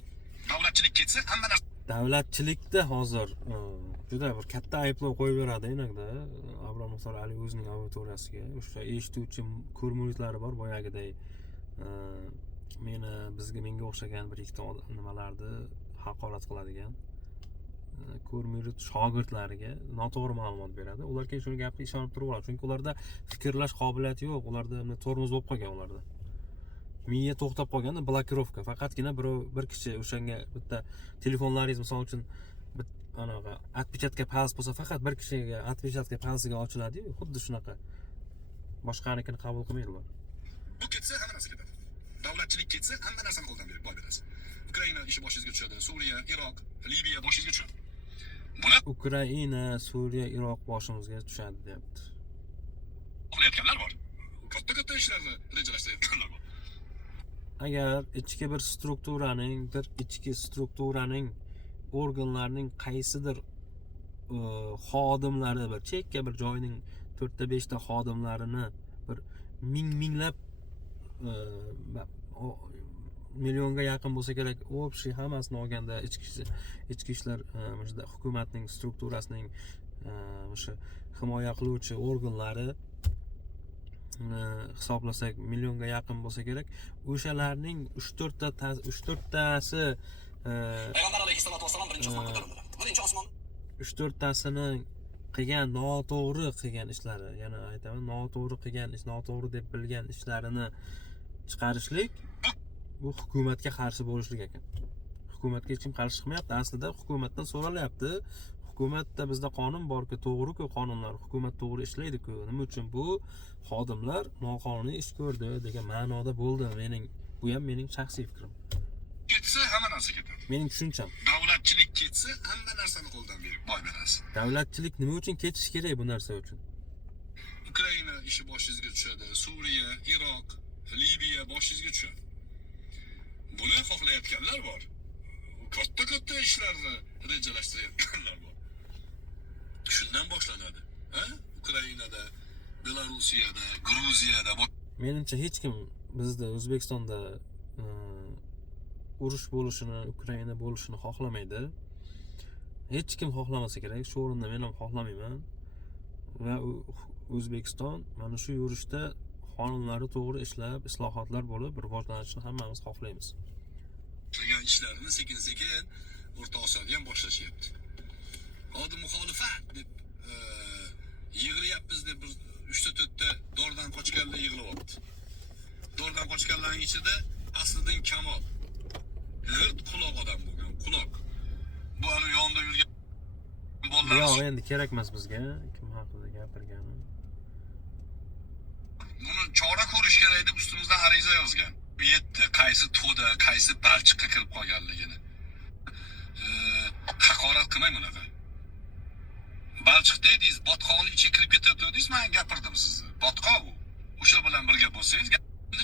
Davlatchilik ketsa hamma narsa. Davlatchilikda hozir juda bir katta ayblov qo'yib beradi inaqda Abror Muxtor Ali o'zining auditoriyasiga. O'sha eshituvchi ko'rmuliklari bor boyagiday. Menga o'xshagan bir ikkita nimalarni haqorat qiladigan ko'rmulit shogirdlariga noto'g'ri ma'lumot beradi. Ular keyin shuni gapga ishonib turaveradi, chunki ularda fikrlash qobiliyati yo'q, ularda tormoz bo'lib qolgan ularda. Miya to'xtab qolganda blokirovka. Faqatgina bir kishi o'shanga bitta telefonlaringiz misol uchun anaqa отпечатка pals bo'lsa, faqat bir kishiga отпечатка palsiga ochiladi-yu, xuddi shunaqa. Boshqanikini qabul qilmaydi ular. Bu ketsa hamma narsa ketadi. Davlatchilik ketsa hamma narsani qo'ldan berib boy berasiz. Ukraina ishi boshingizga tushadi, Suriya, Iroq, Liviya boshingizga tushadi. Bular Ukraina, Suriya, Iroq boshimizga tushadi, deyapti. qilayotganlar bor. Katta ishlarni rejalashtirayotganlar bor. Agar ichki strukturaning organlarning qaysidir xodimlari bir chekka bir joyning 4-5 ta xodimlarini bir minglab millionga yaqin bo'lsa kerak, общий hammasini olganda ichki ishlar hukumatning strukturasining o'sha himoya qiluvchi organlari hisoblasak millionga yaqin bo'lsa kerak, o'shalarning 3-4 tasi Payg'ambar alayhissalatu vassalom birinchi osmonga ko'tarildilar. Birinchi osmon 3-4 tasini qilgan noto'g'ri qilgan ishlari, yana aytaman, noto'g'ri qilgan ish, noto'g'ri deb bilgan ishlarini chiqarishlik, bu hukumatga qarshi bo'lishlik ekan. Hukumatga hech kim qarshi chiqmayapti. Aslida hukumatdan so'ralyapti. Hukumatda bizda qonun borku, to'g'ri-ku qonunlar, hukumat to'g'ri ishlaydi-ku. Nima uchun bu xodimlar noqonuniy ish ko'rdi degan ma'noda bo'ldi. Bu ham mening shaxsiy fikrim. Ketsa hamma narsa ketadi. Mening tushuncham. Davlatchilik ketsa hamma narsani qo'ldan berib boy berasiz. Davlatchilik nima uchun ketishi kerak bu narsa uchun? Ukraina ishi boshingizga tushadi, Suriya, Iroq, Liviya boshingizga tushadi. Buni xohlayotganlar bor. Katta ishlarni rejalashtirayotganlar bor. Shundan boshlanadi. Ukrainada, Belarusiyada, Gruziyada. Menimcha hech kim bizda O'zbekistonda urush bo'lishini, Ukraina bo'lishini xohlamaydi. Hech kim xohlamasa kerak. Shu o'rinda men ham xohlamayman. Va O'zbekiston mana shu yurishda qonunlari to'g'ri ishlab, islohotlar bo'lib, rivojlanishini hammamiz xohlaymiz. Qilgan ishlarini sekin-sekin O'rta Osiyoda ham boshlashyapti. Hozir muxolifat deb yig'layapmiz deb 3-4 ta dordan qochganlar yig'layapti. Dordan qochganlarning ichida Asliddin Kamol g'irt quloq odam bo'lgan, quloq. Bu ana yonda yurgan bolalar. Yo'q, endi kerak emas bizga kim haqida gapirgani. Buni chora ko'rish kerak deb ustimizdan ariza yozgan. Bu yerda qaysi to'da, qaysi balchiqqa kirib qolganligini. Haqorat qilmang bunaqa. Balchiq dedingiz, botqoqning ichiga kirib ketadi dedingiz, men gapirdim sizni. Botqoq u. O'sha bilan birga bo'lsangiz,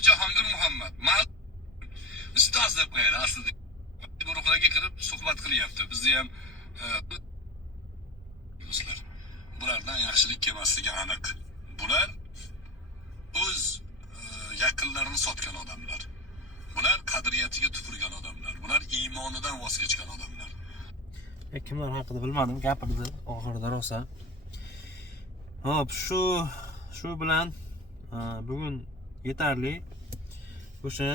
Jahongir Muhammad, ustoz deb qo'yadi aslida. Guruhlarga kirib suhbat qilyapti. Bizni ham do'stlar, bulardan yaxshilik kelmasligi aniq. Bular o'z yaqinlarini sotgan odamlar. Bular qadriyatiga tupurgan odamlar. Bular iymonidan voz kechgan odamlar. Kimlar haqida bilmadim, gapirdi oxirida rosa. Hop, shu bilan bugun yetarli. O'sha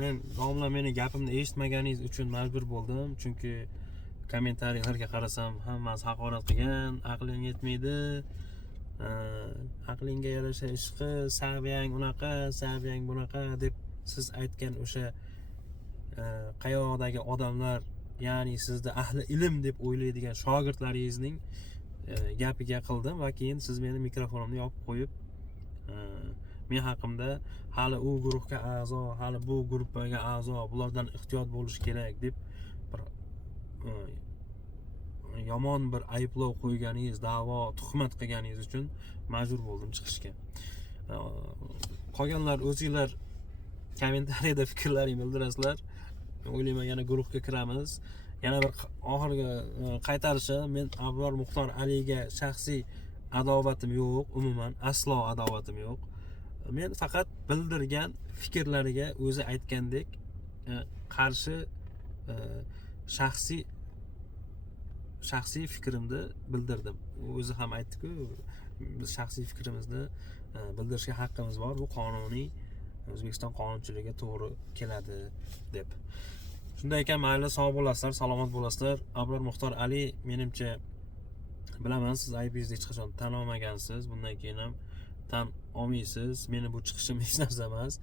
men domla meni gapimni eshitmaganingiz uchun majbur bo'ldim, chunki kommentariyalarga qarasam hammasi haqorat qilgan, aqling yetmaydi, aqlingga yarasha ish qil, saviyang unaqa, saviyang bunaqa deb siz aytgan o'sha qayoqdagi odamlar, ya'ni sizni ahli ilm deb o'ylaydigan shogirdlaringizning gapiga qildim va keyin siz meni mikrofonimni yopib qo'yib men haqimda hali u guruhga a'zo, hali bu gruppaga a'zo, bulardan ehtiyot bo'lish kerak deb bir yomon bir ayblov qo'yganingiz, da'vo, tuhmat qilganingiz uchun majbur bo'ldim chiqishga. Qolganlar o'zingizlar kommentariyada fikrlaringizni bildirasizlar. O'ylayman yana guruhga kiramiz. Yana bir oxirgi qaytarishim, men Abror Muxtor Aliga shaxsiy adovatim yo'q, umuman aslo adovatim yo'q. Men faqat bildirgan fikrlariga o'zi aytgandek qarshi shaxsiy fikrimni bildirdim. O'zi ham aytdi-ku, biz shaxsiy fikrimizni bildirishga haqqimiz bor. Bu qonuniy, O'zbekiston qonunchiligiga to'g'ri keladi deb. Shunday ekan, mayli, sog' bo'lasizlar, salomat bo'lasizlar. Abror Muxtor Ali, menimcha bilaman, siz aybingizni hech qachon tan olmagansiz. Bundan keyin ham tan olmaysiz. Meni bu chiqishim hech narsa emas.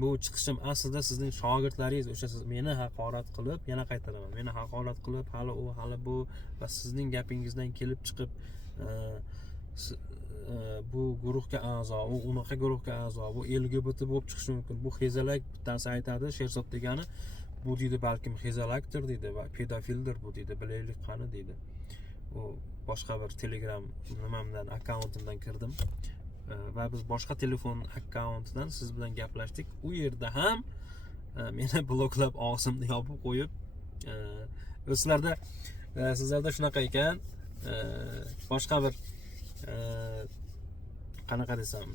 Bu chiqishim aslida sizning shogirdlaringiz, o'sha siz meni haqorat qilib, yana qaytaraman, meni haqorat qilib, hali u, hali bu va sizning gapingizdan kelib chiqib bu guruhga a'zo, u unaqa guruhga a'zo, bu LGBT bo'lib chiqishi mumkin. Bu xezalak, bittasi aytadi, Sherzod degani, bu deydi balkim xezalakdir deydi va pedofildir bu deydi, bilaylik qani deydi. U boshqa bir Telegram nimamdan, akkauntimdan kirdim va biz boshqa telefon akkauntidan siz bilan gaplashdik. U yerda ham meni bloklab, og'zimni yopib qo'yib, sizlarda shunaqa ekan, boshqa bir qanaqa desam,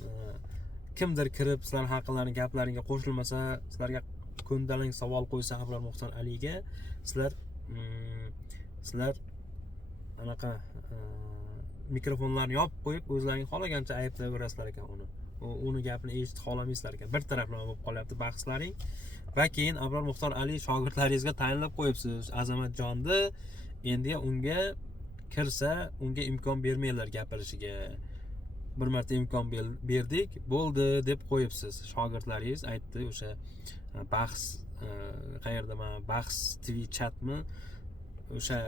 kimdir kirib sizlar haqinglarni gaplaringga qo'shilmasa, sizlarga ko'ndalang savol qo'ysa Abror Muxtor Aliga, sizlar anaqa mikrofonlarni yopib qo'yib, o'zlaring xohlagancha ayblayverasizlar ekan uni gapini eshitib xolamaysizlar ekan. Bir taraflama bo'lib qolyapti bahslaring. Va keyin Abror Muxtor Ali shogirdlaringizga tayinlab qo'yibsiz bir marta imkon berdik, bo'ldi deb qo'yibsiz. Shogirdlaringiz aytdi, o'sha bahs qayerda, mana bahs TV chatmi,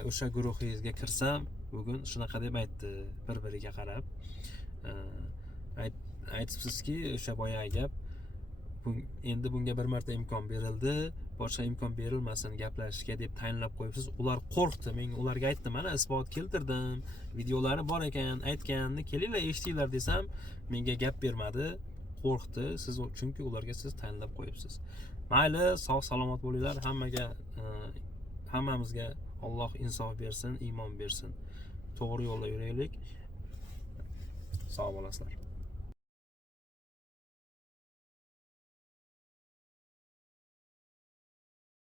o'sha guruhingizga kirsam bugun shunaqa deb aytdi, bir-biriga qarab. Aytibsizki, o'sha boyagi gap, endi bunga bir marta imkon berildi, boshqa imkon berilmasin gaplashishga deb tayinlab qo'yibsiz. Ular qo'rqdi. Men ularga aytdim, mana isbot keltirdim, videolari bor ekan, aytganini kelinglar eshitinglar desam, menga gap bermadi, qo'rqdi. Siz chunki ularga siz tayinlab qo'yibsiz. Mayli, sog' salomat bo'linglar. Hammamizga Alloh insof bersin, iymon bersin. To'g'ri yo'lda yuraylik. Sog' bo'lasizlar.